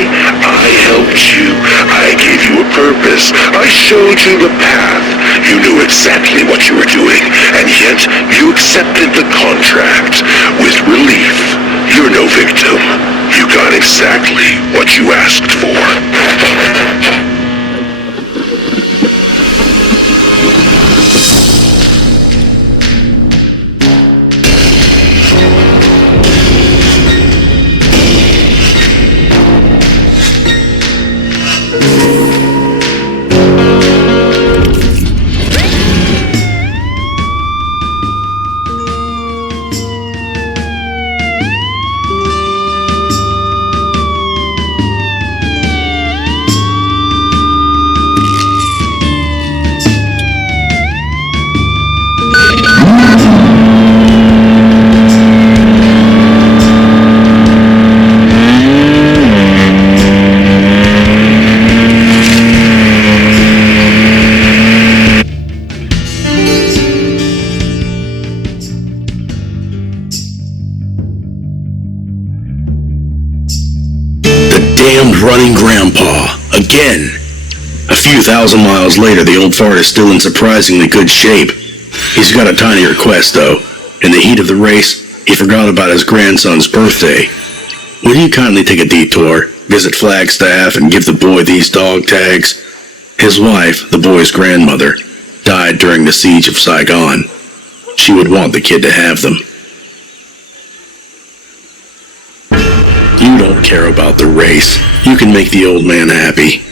helped you. I gave you a purpose. I showed you the path. You knew exactly what you were doing, and yet you accepted the contract with relief. You're no victim. You got exactly what you asked for. Running grandpa, again. A few thousand miles later, the old fart is still in surprisingly good shape. He's got a tiny request, though. In the heat of the race, he forgot about his grandson's birthday. Will you kindly take a detour, visit Flagstaff, and give the boy these dog tags? His wife, the boy's grandmother, died during the siege of Saigon. She would want the kid to have them. You don't care about the race. You can make the old man happy.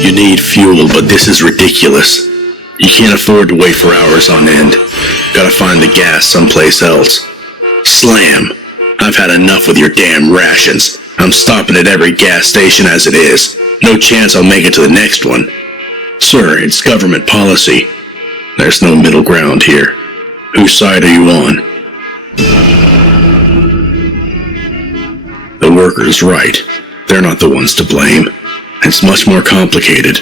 You need fuel, but this is ridiculous. You can't afford to wait for hours on end. Gotta find the gas someplace else. Slam! I've had enough with your damn rations. I'm stopping at every gas station as it is. No chance I'll make it to the next one. Sir, it's government policy. There's no middle ground here. Whose side are you on? The worker's right. They're not the ones to blame. It's much more complicated.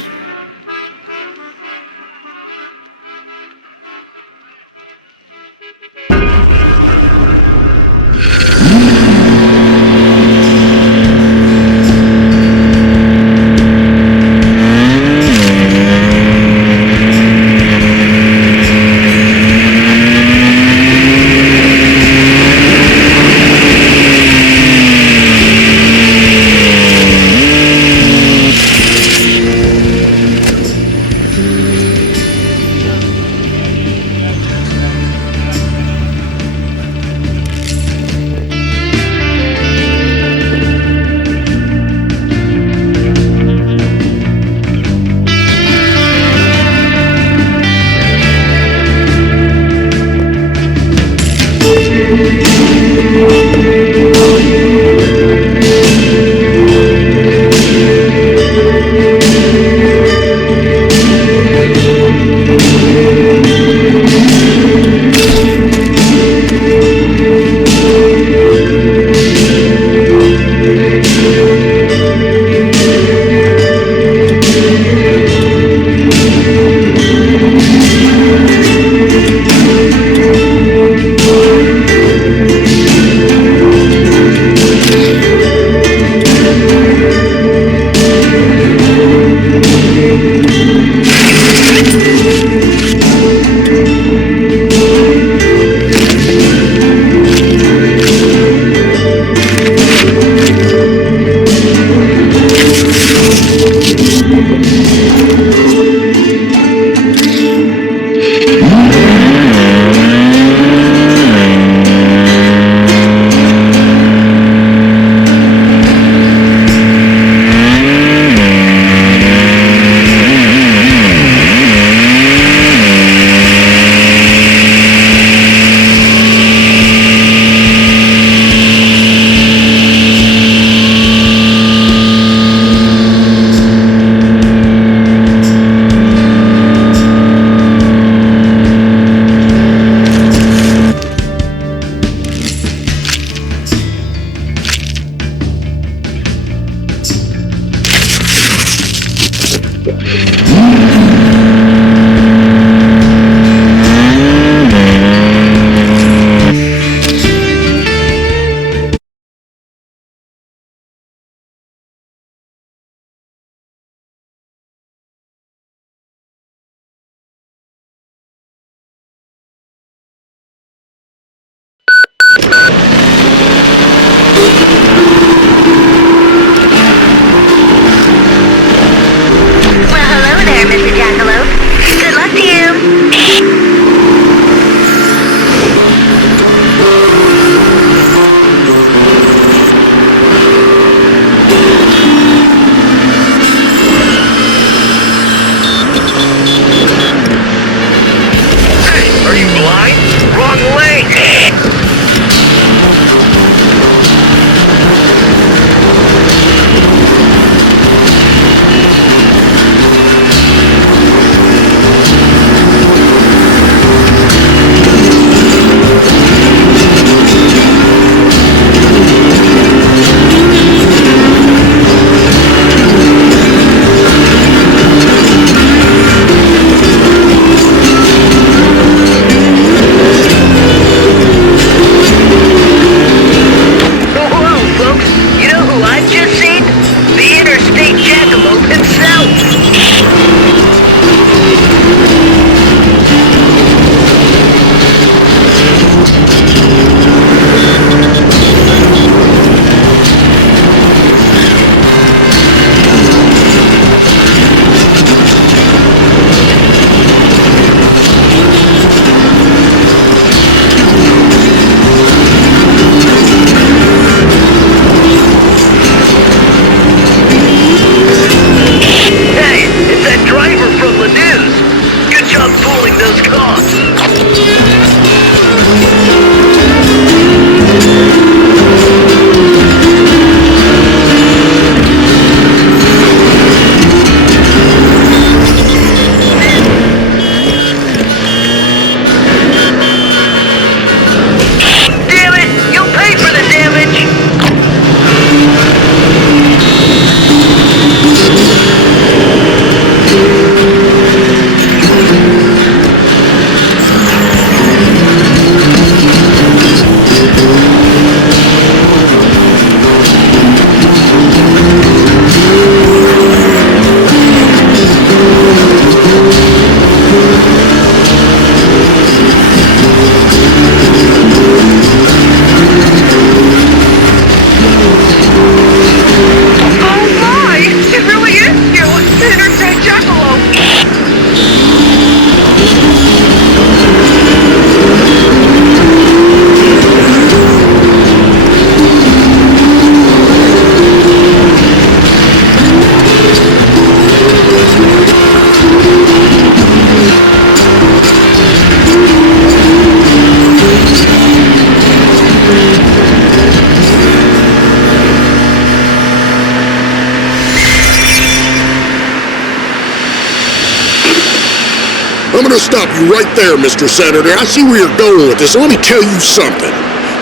Hey, it's that driver from the news. Good job fooling those cops. Damn it! You'll pay for the damage! Oh my! It really is you! Interstate Jackalope! I'm gonna stop you right there, Mr. Senator. I see where you're going with this. Let me tell you something.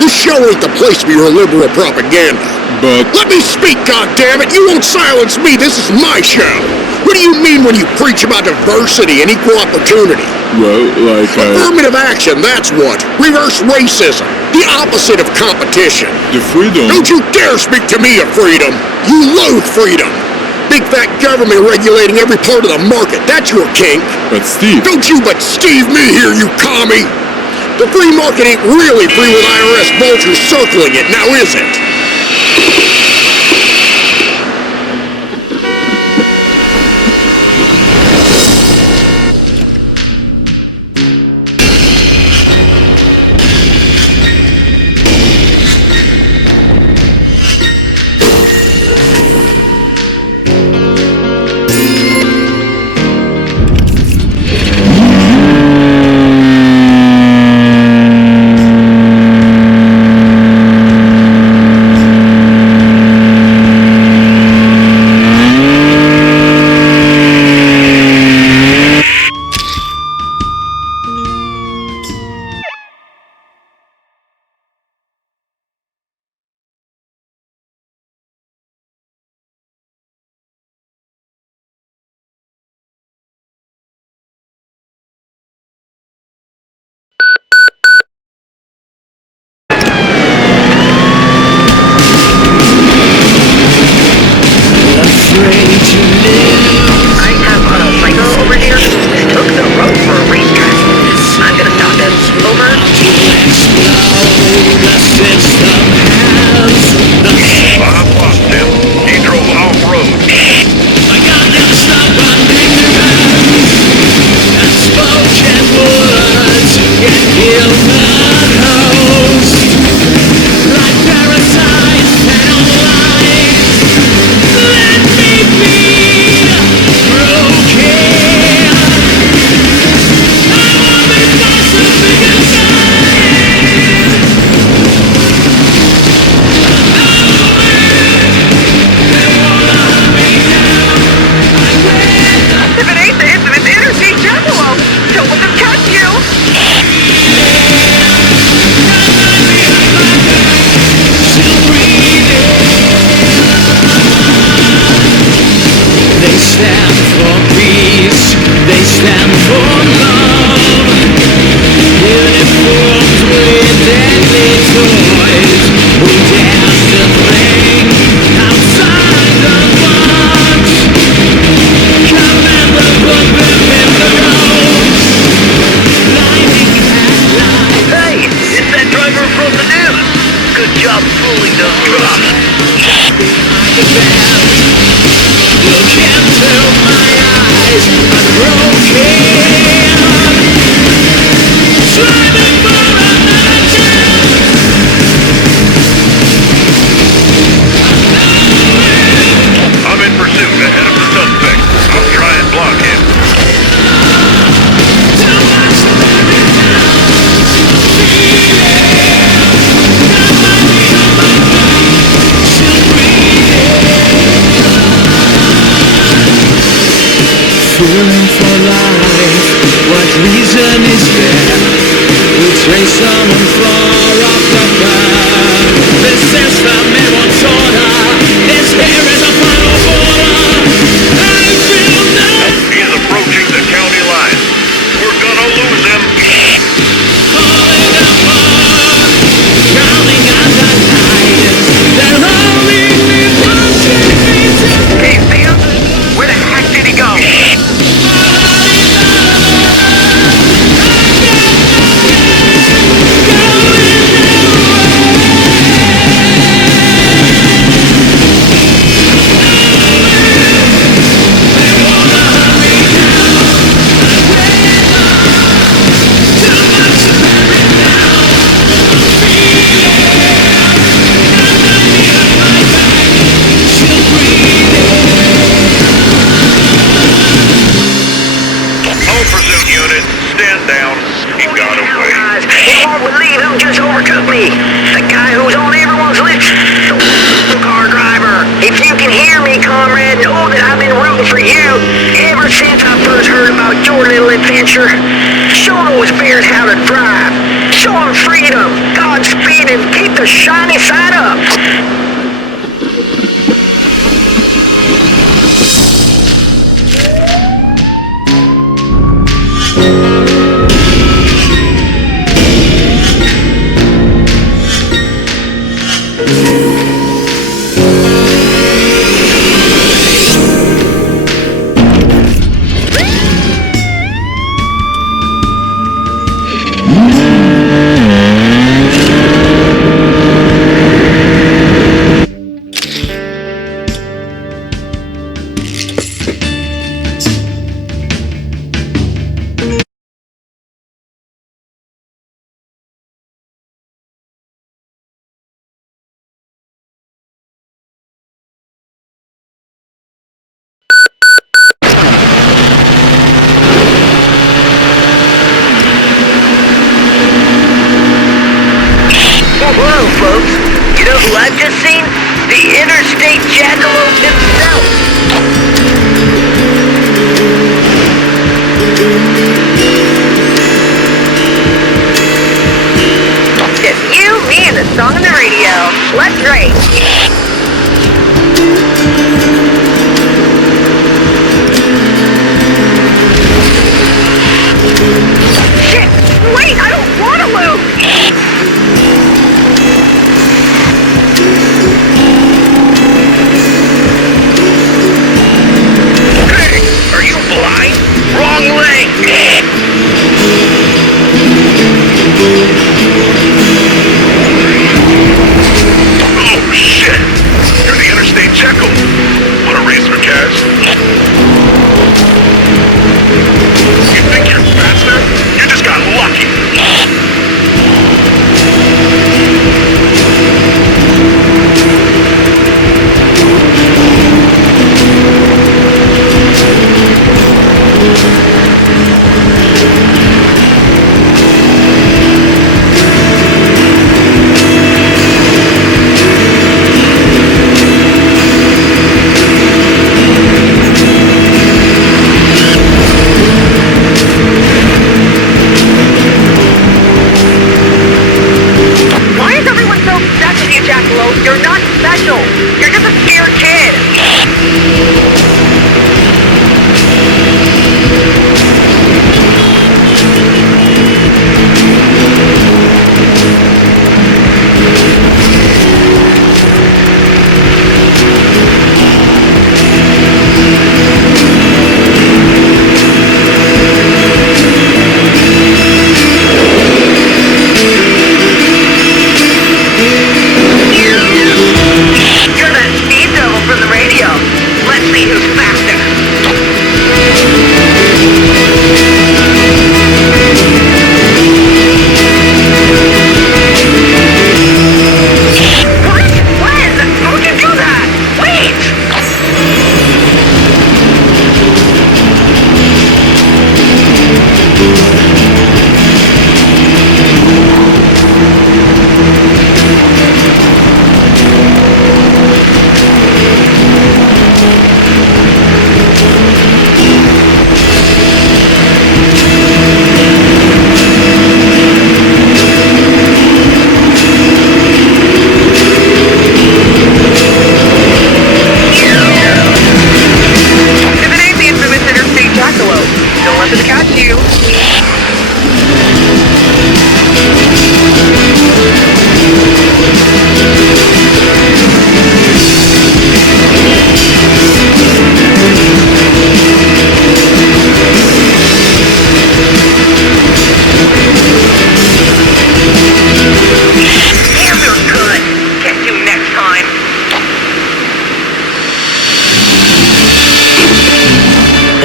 This show ain't the place for your liberal propaganda. But Let me speak, goddammit! You won't silence me. This is my show. What do you mean when you preach about diversity and equal opportunity? well, like Affirmative action, that's what. Reverse racism. The opposite of competition. the freedom. Don't you dare speak to me of freedom. You loathe freedom. Big fat government regulating every part of the market. That's your kink. But Steve, Don't you but Steve me here, you commie. The free market ain't really free with IRS vultures circling it, now is it? Good job fooling those cops. Look into my eyes, I'm broken. Striving for another chance. I'm in pursuit ahead of the suspect. I'll try and block him. Too much to let me down. Feeling for life, what reason is there? We trace someone far off the path. This system it won't order. This here is a final border. I feel that He's approaching the county line. We're gonna lose him. falling apart, drowning under lions. They're holding me, pushing me to. Hey, Sam, where the heck did he go? All pursuit units, stand down. He got away. Guys, you won't believe who just overtook me. The guy who's on everyone's lips. The car driver. If you can hear me, comrade, know that I've been rooting for you ever since I first heard about your little adventure. Show those bears how to drive. Show them freedom, Godspeed, and keep the shiny side up. Whoa, folks. You know who I've just seen? The Interstate Jackalope himself. It's you, me, and the song on the radio. Let's race. Shit! Wait, I don't want to lose! Hey, are you blind? Wrong lane! Oh, shit! You're the Interstate Jekyll. Wanna race for cash? You think you're faster? You just got lucky. Why is everyone so obsessed with you, Jackalope? You're not special. You're just a scared kid.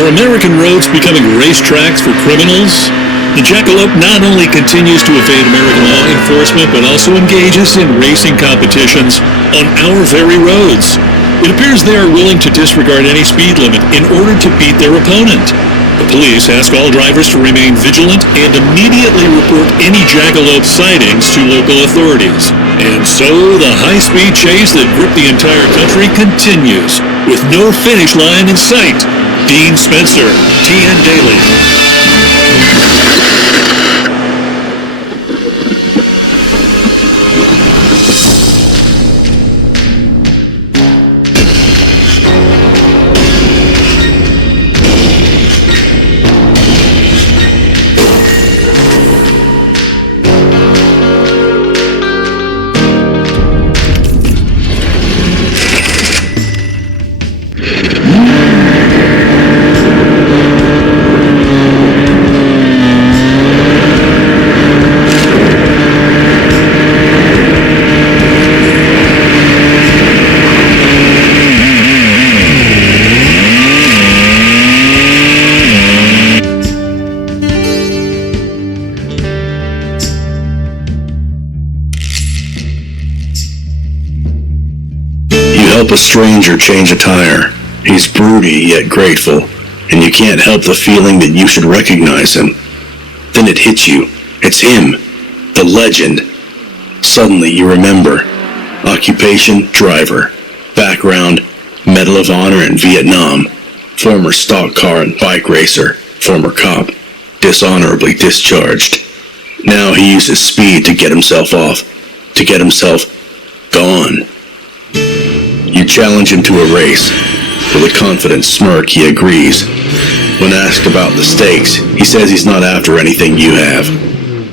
Are American roads becoming racetracks for criminals? The Jackalope not only continues to evade American law enforcement, but also engages in racing competitions on our very roads. It appears they are willing to disregard any speed limit in order to beat their opponent. The police ask all drivers to remain vigilant and immediately report any jackalope sightings to local authorities. And so the high-speed chase that gripped the entire country continues, with no finish line in sight. Dean Spencer, TN Daily. Help a stranger change a tire. He's broody yet grateful, and you can't help the feeling that you should recognize him. Then it hits you. It's him, the legend. Suddenly you remember. Occupation, driver. Background, Medal of Honor in Vietnam. Former stock car and bike racer. Former cop. Dishonorably discharged. Now he uses speed to get himself off. To get himself gone. You challenge him to a race. With a confident smirk, he agrees. When asked about the stakes, he says he's not after anything you have.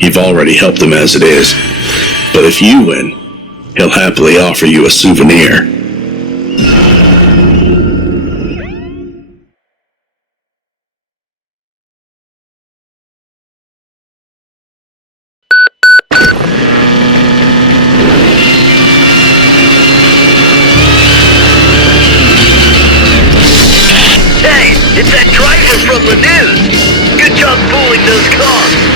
You've already helped him as it is. But if you win, he'll happily offer you a souvenir. It's that driver from the news! Good job fooling those cars!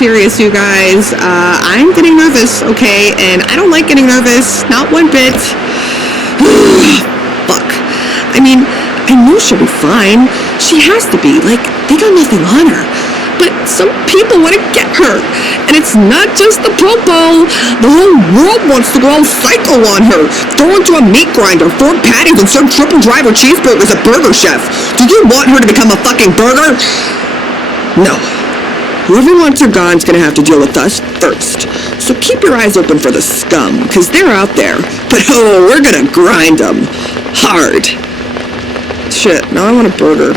serious, you guys. I'm getting nervous, okay? And I don't like getting nervous, not one bit. Fuck. I mean, I know she'll be fine. She has to be. Like, they got nothing on her. But some people want to get her. And it's not just the popo. The whole world wants to go all psycho on her. Throw her into a meat grinder, 4 patties, and serve triple driver cheeseburgers at Burger Chef. Do you want her to become a fucking burger? No. Whoever wants her gone's gonna have to deal with us first. So keep your eyes open for the scum, because they're out there. But oh, we're gonna grind them. Hard. Shit, now I want a burger.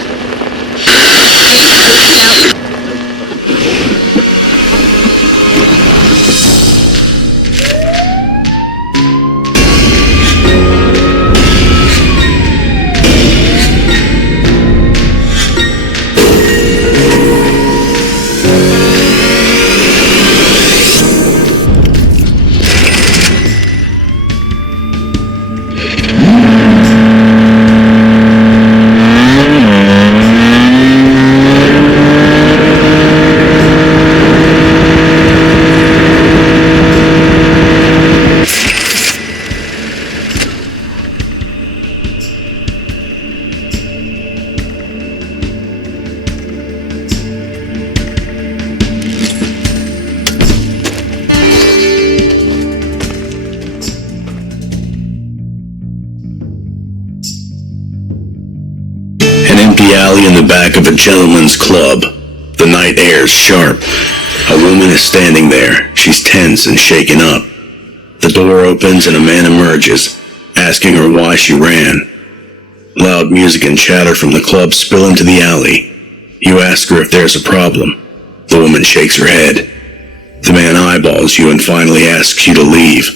Alley in the back of a gentleman's club. The night air's sharp. A woman is standing there. She's tense and shaken up. The door opens and a man emerges, asking her why she ran. Loud music and chatter from the club spill into the alley. You ask her if there's a problem. The woman shakes her head. The man eyeballs you and finally asks you to leave.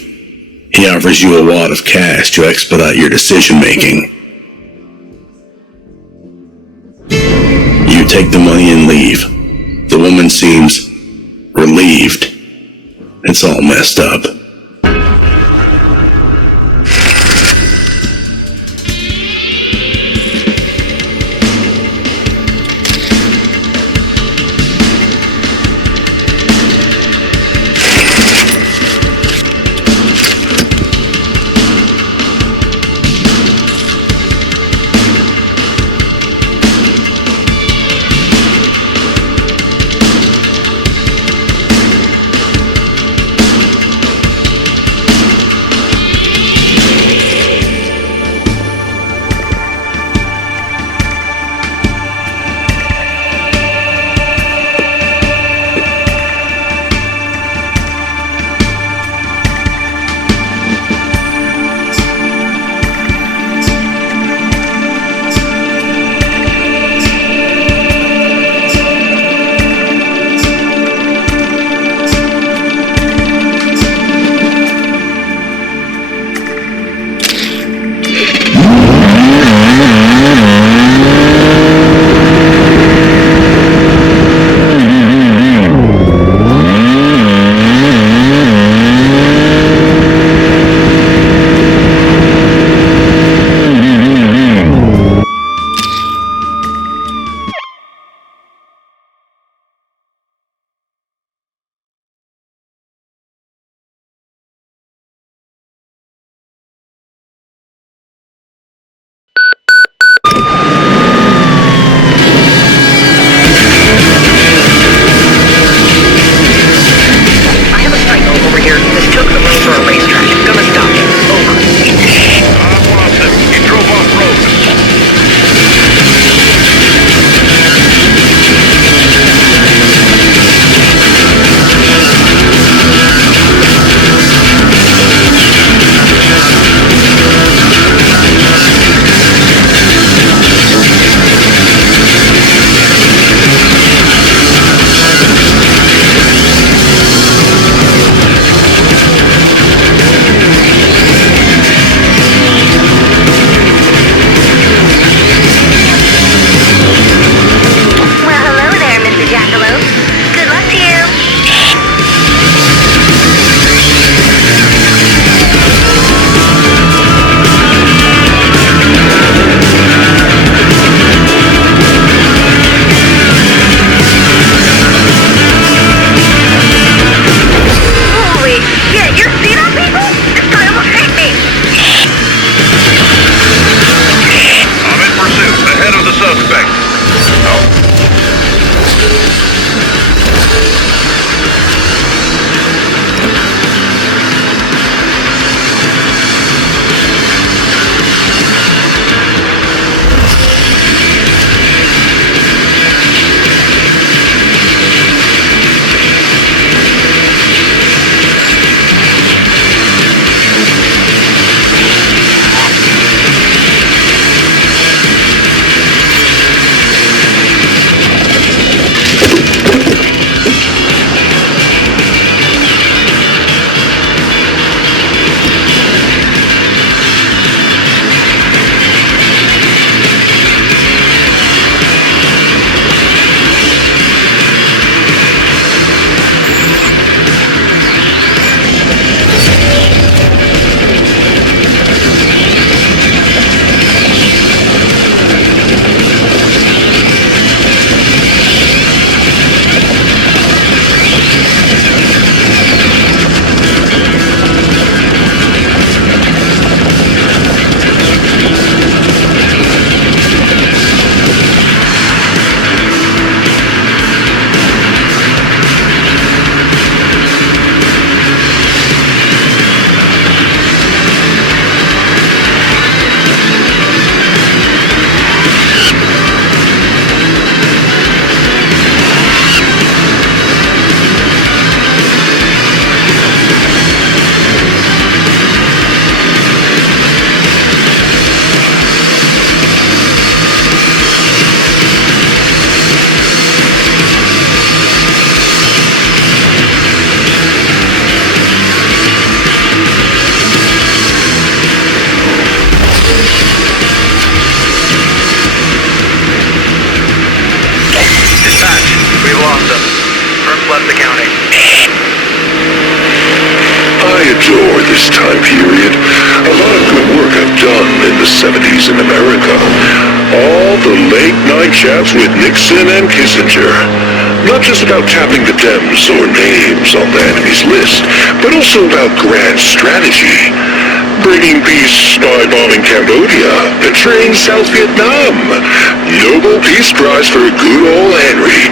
He offers you a wad of cash to expedite your decision-making. You take the money and leave. The woman seems relieved. It's all messed up. on it. I adore this time period. A lot of good work I've done in the 70s in America. All the late-night chats with Nixon and Kissinger. Not just about tapping the Dems or names on the enemy's list, but also about grand strategy. Bringing peace by bombing Cambodia, betraying South Vietnam, Nobel Peace Prize for good old Henry,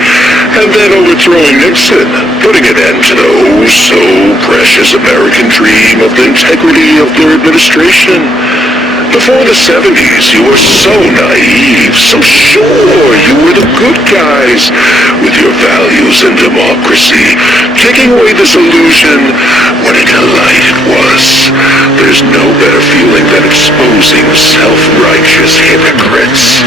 and then overthrowing Nixon, putting an end to the oh-so-precious American dream of the integrity of their administration. Before the 70s, you were so naive, so sure you were the good guys with your values and democracy. Taking away this illusion, what a delight it was. There's no better feeling than exposing self-righteous hypocrites.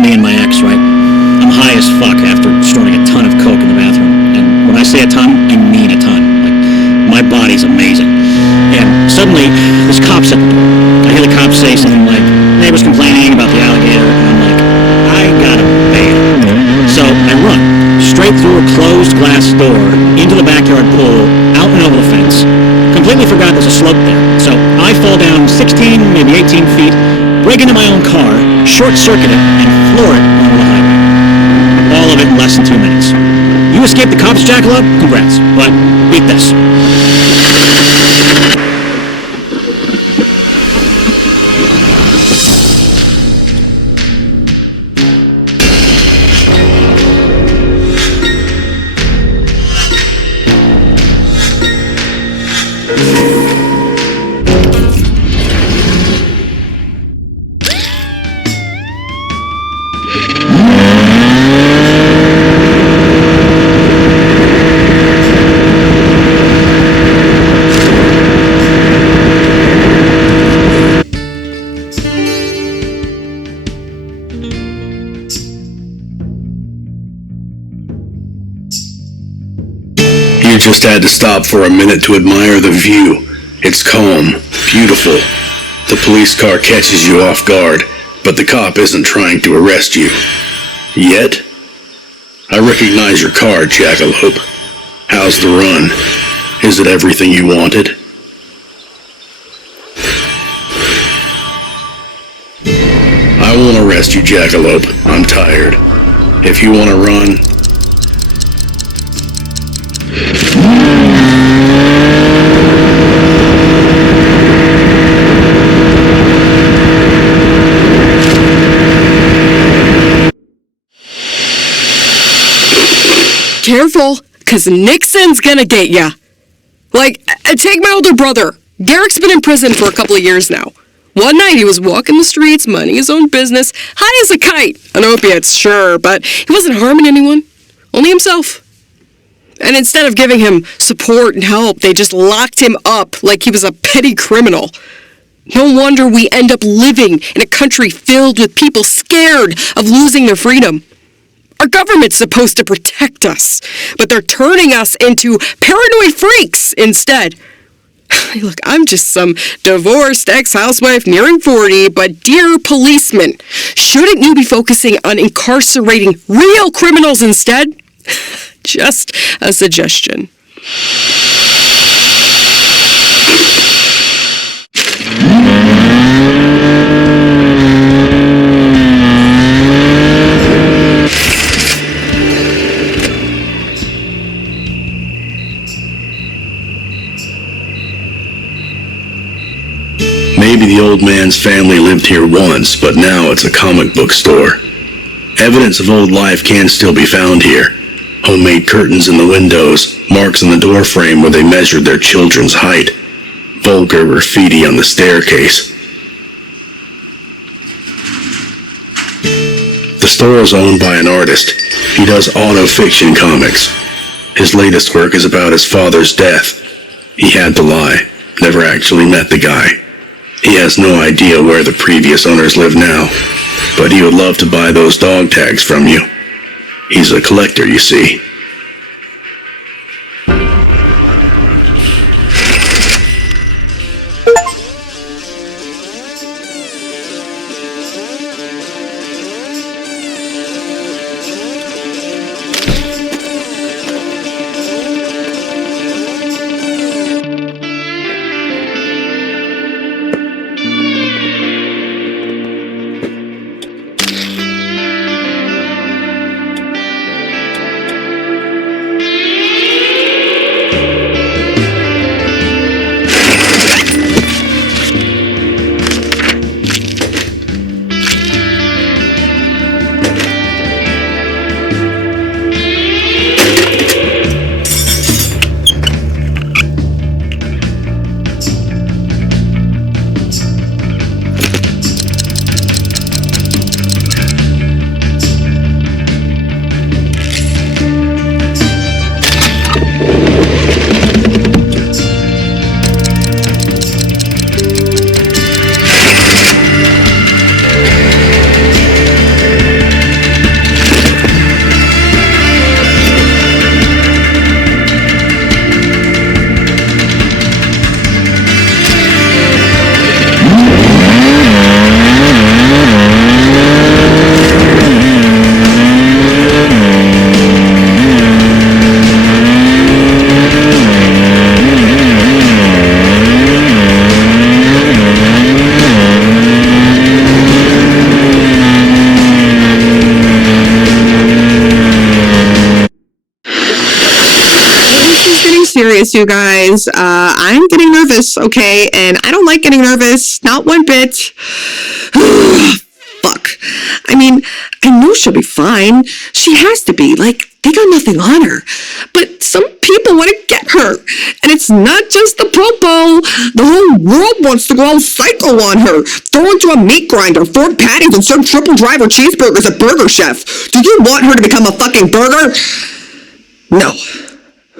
me and my ex, right? I'm high as fuck after snorting a ton of coke in the bathroom. And when I say a ton, I mean a ton. Like, my body's amazing. And suddenly, there's cops at the door. I hear the cops say something like, neighbors complaining about the alligator, and I'm like, I gotta bail. So I run straight through a closed glass door into the backyard pool, out and over the fence. Completely forgot there's a slope there. So I fall down 16, maybe 18 feet, break into my own car, short-circuit it, and floor it onto the highway. All of it in less than 2 minutes. You escaped the cops, Jackalope? Congrats. But beat this. You just had to stop for a minute to admire the view. It's calm, beautiful. The police car catches you off guard, but the cop isn't trying to arrest you. Yet? I recognize your car, Jackalope. How's the run? Is it everything you wanted? I won't arrest you, Jackalope. I'm tired. If you want to run... Careful, cause Nixon's gonna get ya. Like, take my older brother. Derek's been in prison for a couple of years now. One night he was walking the streets, minding his own business, high as a kite. On opiates, sure, but he wasn't harming anyone. Only himself. And instead of giving him support and help, they just locked him up like he was a petty criminal. No wonder we end up living in a country filled with people scared of losing their freedom. Our government's supposed to protect us, but they're turning us into paranoid freaks instead. Look, I'm just some divorced ex-housewife nearing 40, but dear policeman, shouldn't you be focusing on incarcerating real criminals instead? Just a suggestion. Maybe the old man's family lived here once, but now it's a comic book store. Evidence of old life can still be found here. Homemade curtains in the windows, marks in the door frame where they measured their children's height, vulgar graffiti on the staircase. The store is owned by an artist. He does auto-fiction comics. His latest work is about his father's death. He had to lie, never actually met the guy. He has no idea where the previous owners live now, but he would love to buy those dog tags from you. He's a collector, you see. serious, you guys. I'm getting nervous, okay? And I don't like getting nervous. Not one bit. Fuck. I mean, I know she'll be fine. She has to be. Like, they got nothing on her. But some people want to get her. And it's not just the popo. The whole world wants to go all psycho on her. Throw her into a meat grinder, 4 patties, and serve triple driver cheeseburgers at Burger Chef. Do you want her to become a fucking burger? No.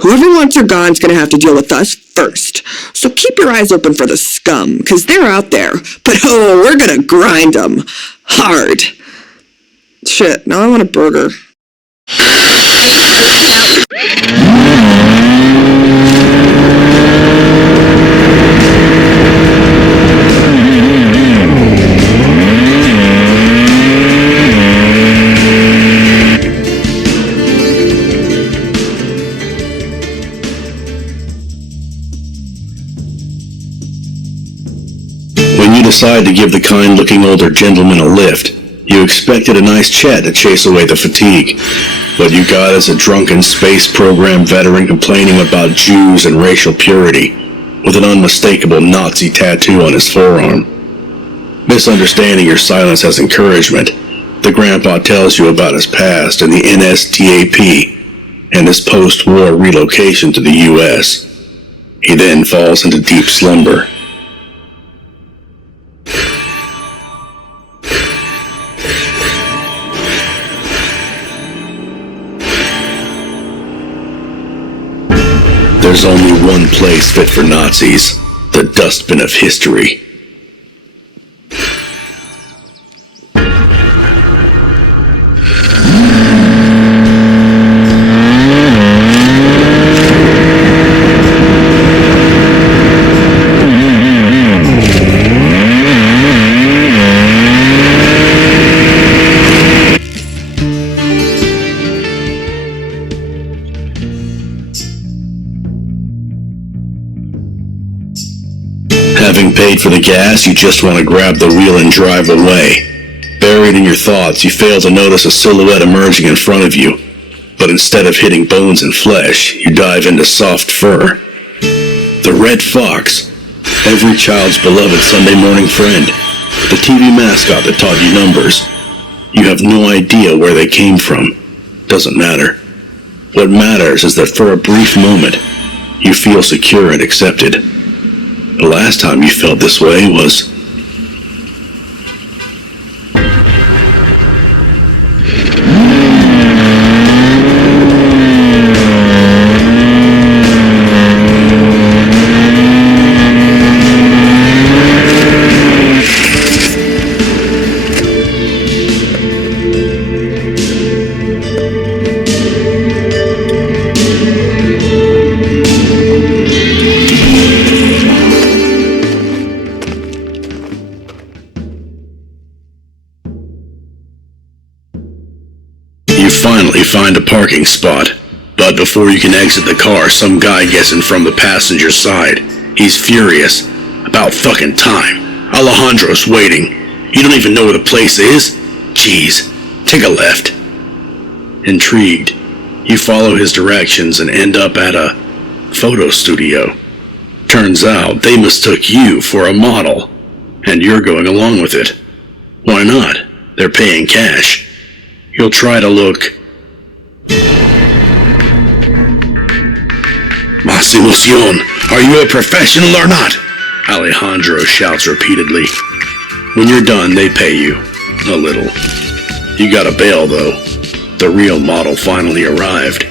Whoever wants her gone's gonna have to deal with us first. So keep your eyes open for the scum, because they're out there. But oh, we're gonna grind them. Hard. Shit, now I want a burger. When you decide to give the kind-looking older gentleman a lift, you expected a nice chat to chase away the fatigue. What you got is a drunken space program veteran complaining about Jews and racial purity, with an unmistakable Nazi tattoo on his forearm. Misunderstanding your silence as encouragement, the grandpa tells you about his past in the NSDAP and his post-war relocation to the U.S. He then falls into deep slumber. There's only one place fit for Nazis, the dustbin of history. Having paid for the gas, you just want to grab the wheel and drive away. Buried in your thoughts, you fail to notice a silhouette emerging in front of you. But instead of hitting bones and flesh, you dive into soft fur. The Red Fox, every child's beloved Sunday morning friend. The TV mascot that taught you numbers. You have no idea where they came from. Doesn't matter. What matters is that for a brief moment, you feel secure and accepted. The last time you felt this way was... You finally find a parking spot, but before you can exit the car, some guy gets in from the passenger side. He's furious. About fucking time. Alejandro's waiting. You don't even know where the place is? Jeez, take a left. Intrigued, you follow his directions and end up at a photo studio. Turns out they mistook you for a model, and you're going along with it. Why not? They're paying cash. You'll try to look... Mas emoción, are you a professional or not? Alejandro shouts repeatedly. When you're done, they pay you. A little. You gotta bail, though. The real model finally arrived.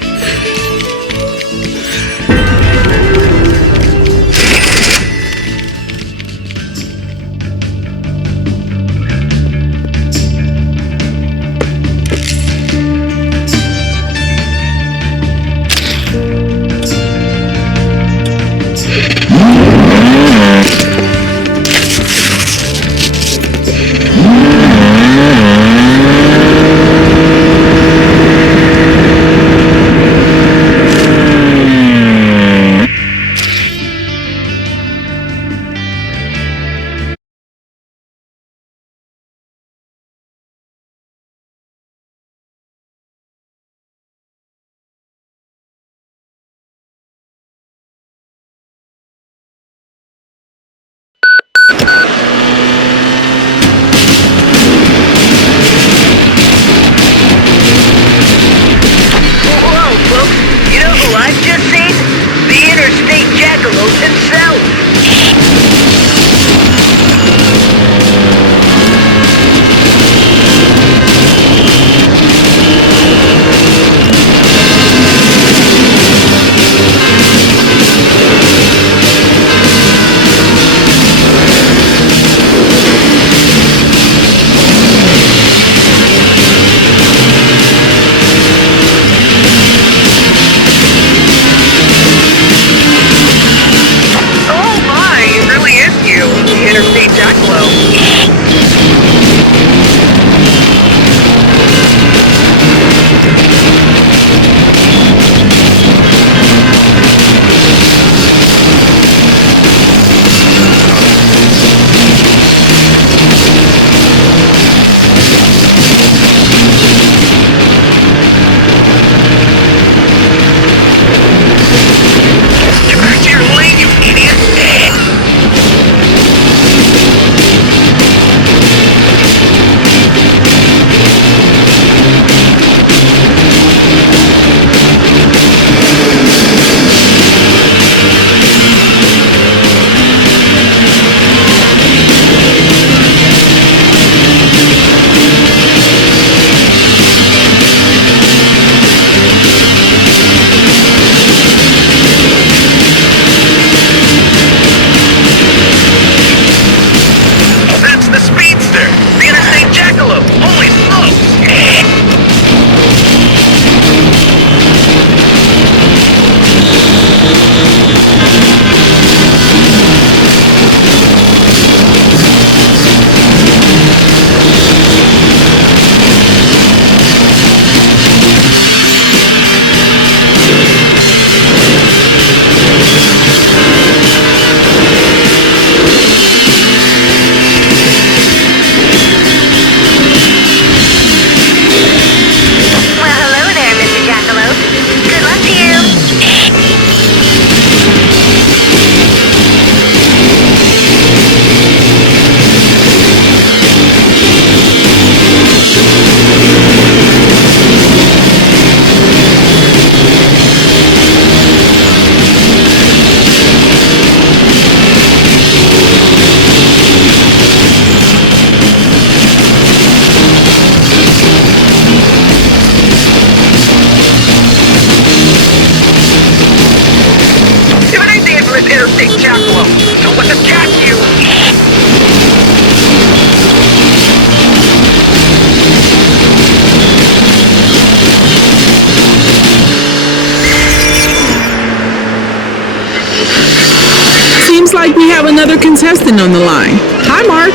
like we have another contestant on the line. Hi, Mark.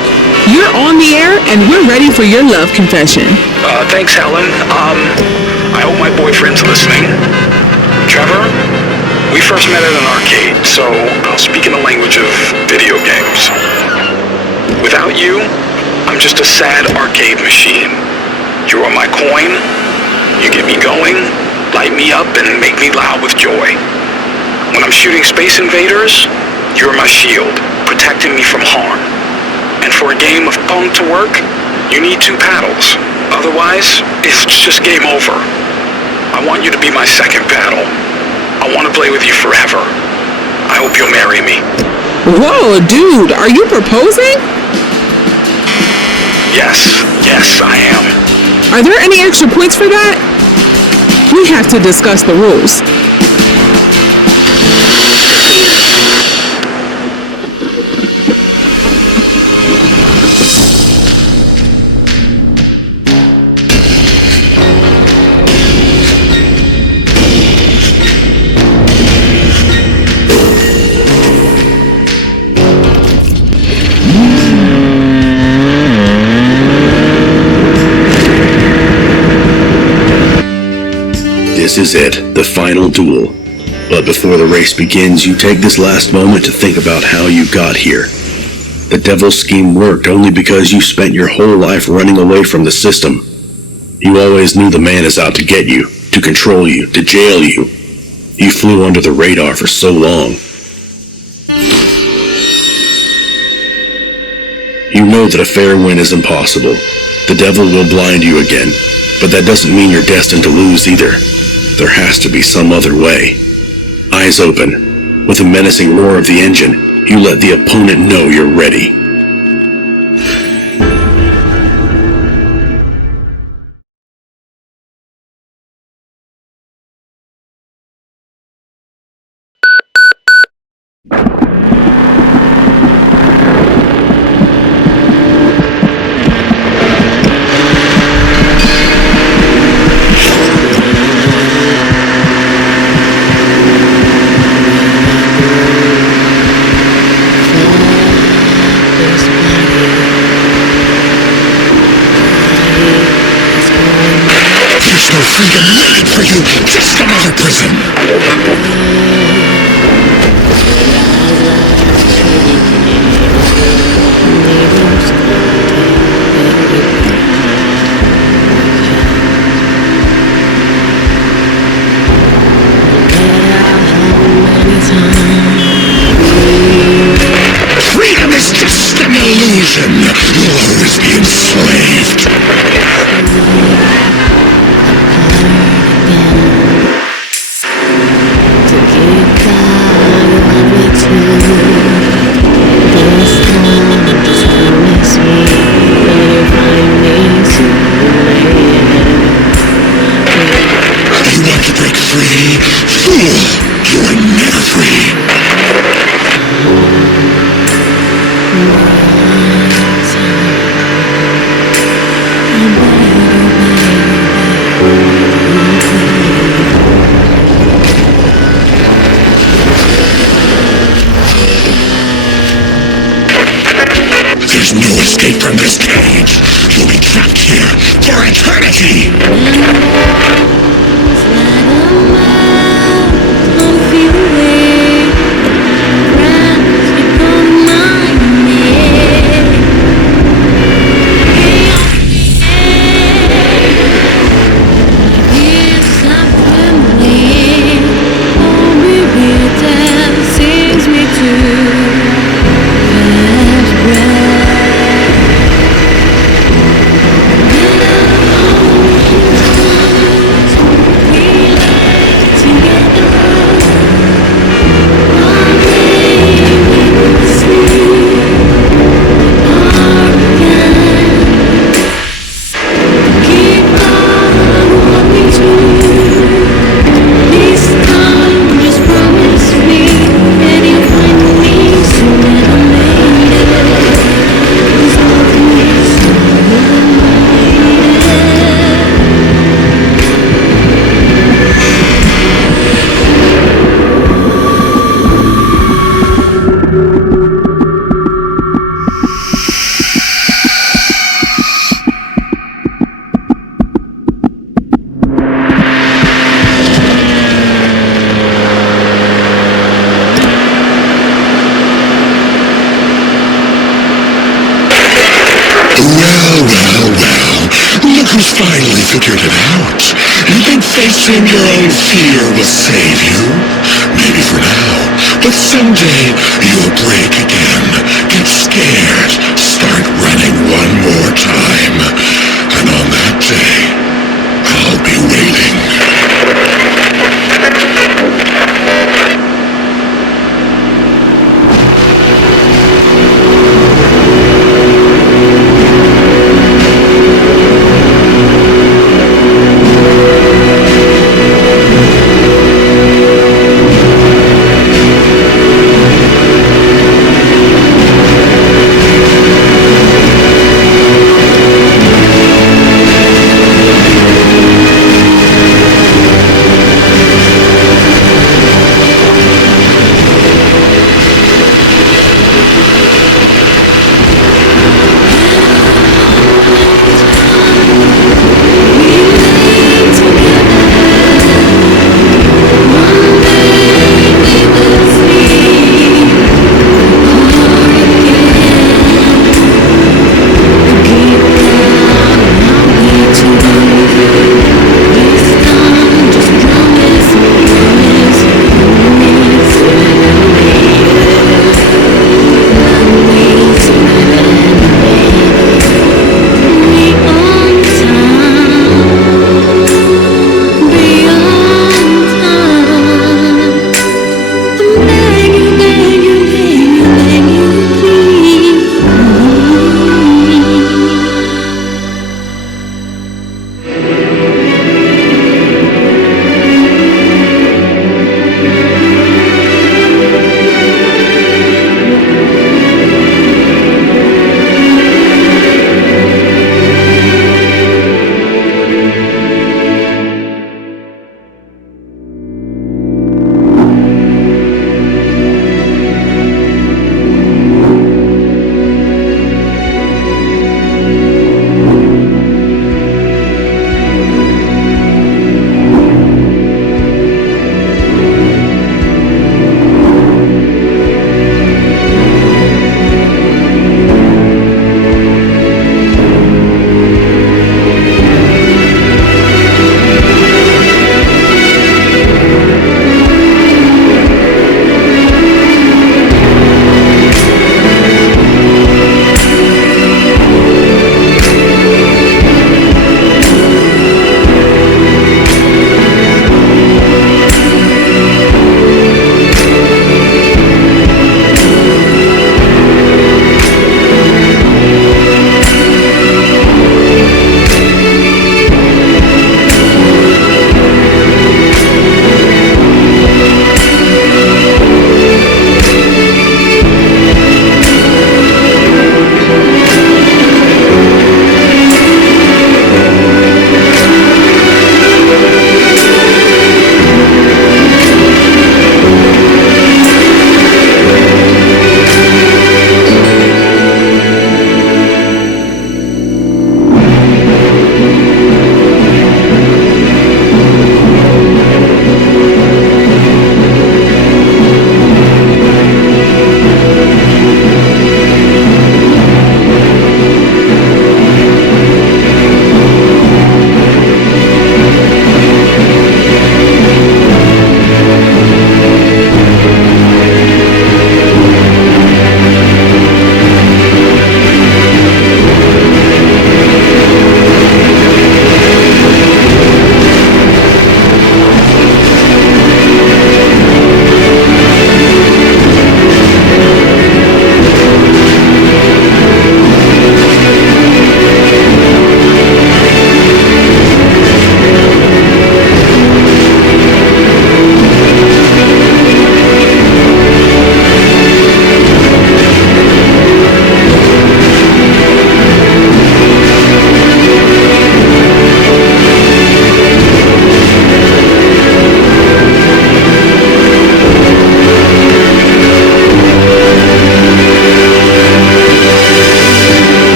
You're on the air, and we're ready for your love confession. Thanks, Helen. I hope my boyfriend's listening. Trevor, we first met at an arcade, so I'll speak in the language of video games. Without you, I'm just a sad arcade machine. You are my coin. You get me going, light me up, and make me loud with joy. When I'm shooting Space Invaders, you're my shield, protecting me from harm. And for a game of Pong to work, you need 2 paddles. Otherwise, it's just game over. I want you to be my second paddle. I want to play with you forever. I hope you'll marry me. Whoa, dude, are you proposing? Yes, I am. Are there any extra points for that? We have to discuss the rules. This is it, the final duel. But before the race begins, you take this last moment to think about how you got here. The devil's scheme worked only because you spent your whole life running away from the system. You always knew the man is out to get you, to control you, to jail you. You flew under the radar for so long. You know that a fair win is impossible. The devil will blind you again, but that doesn't mean you're destined to lose either. There has to be some other way. Eyes open, with a menacing roar of the engine, you let the opponent know you're ready. freedom waiting for you, just another prison. Freedom is just an illusion. You'll always be enslaved. You want to break free? Fool! You are never free. There's no escape from this cage. You'll be trapped here for eternity. finally figured it out. You think facing your own fear will save you? Maybe for now, but someday you'll break again. Get scared. Start running one more time.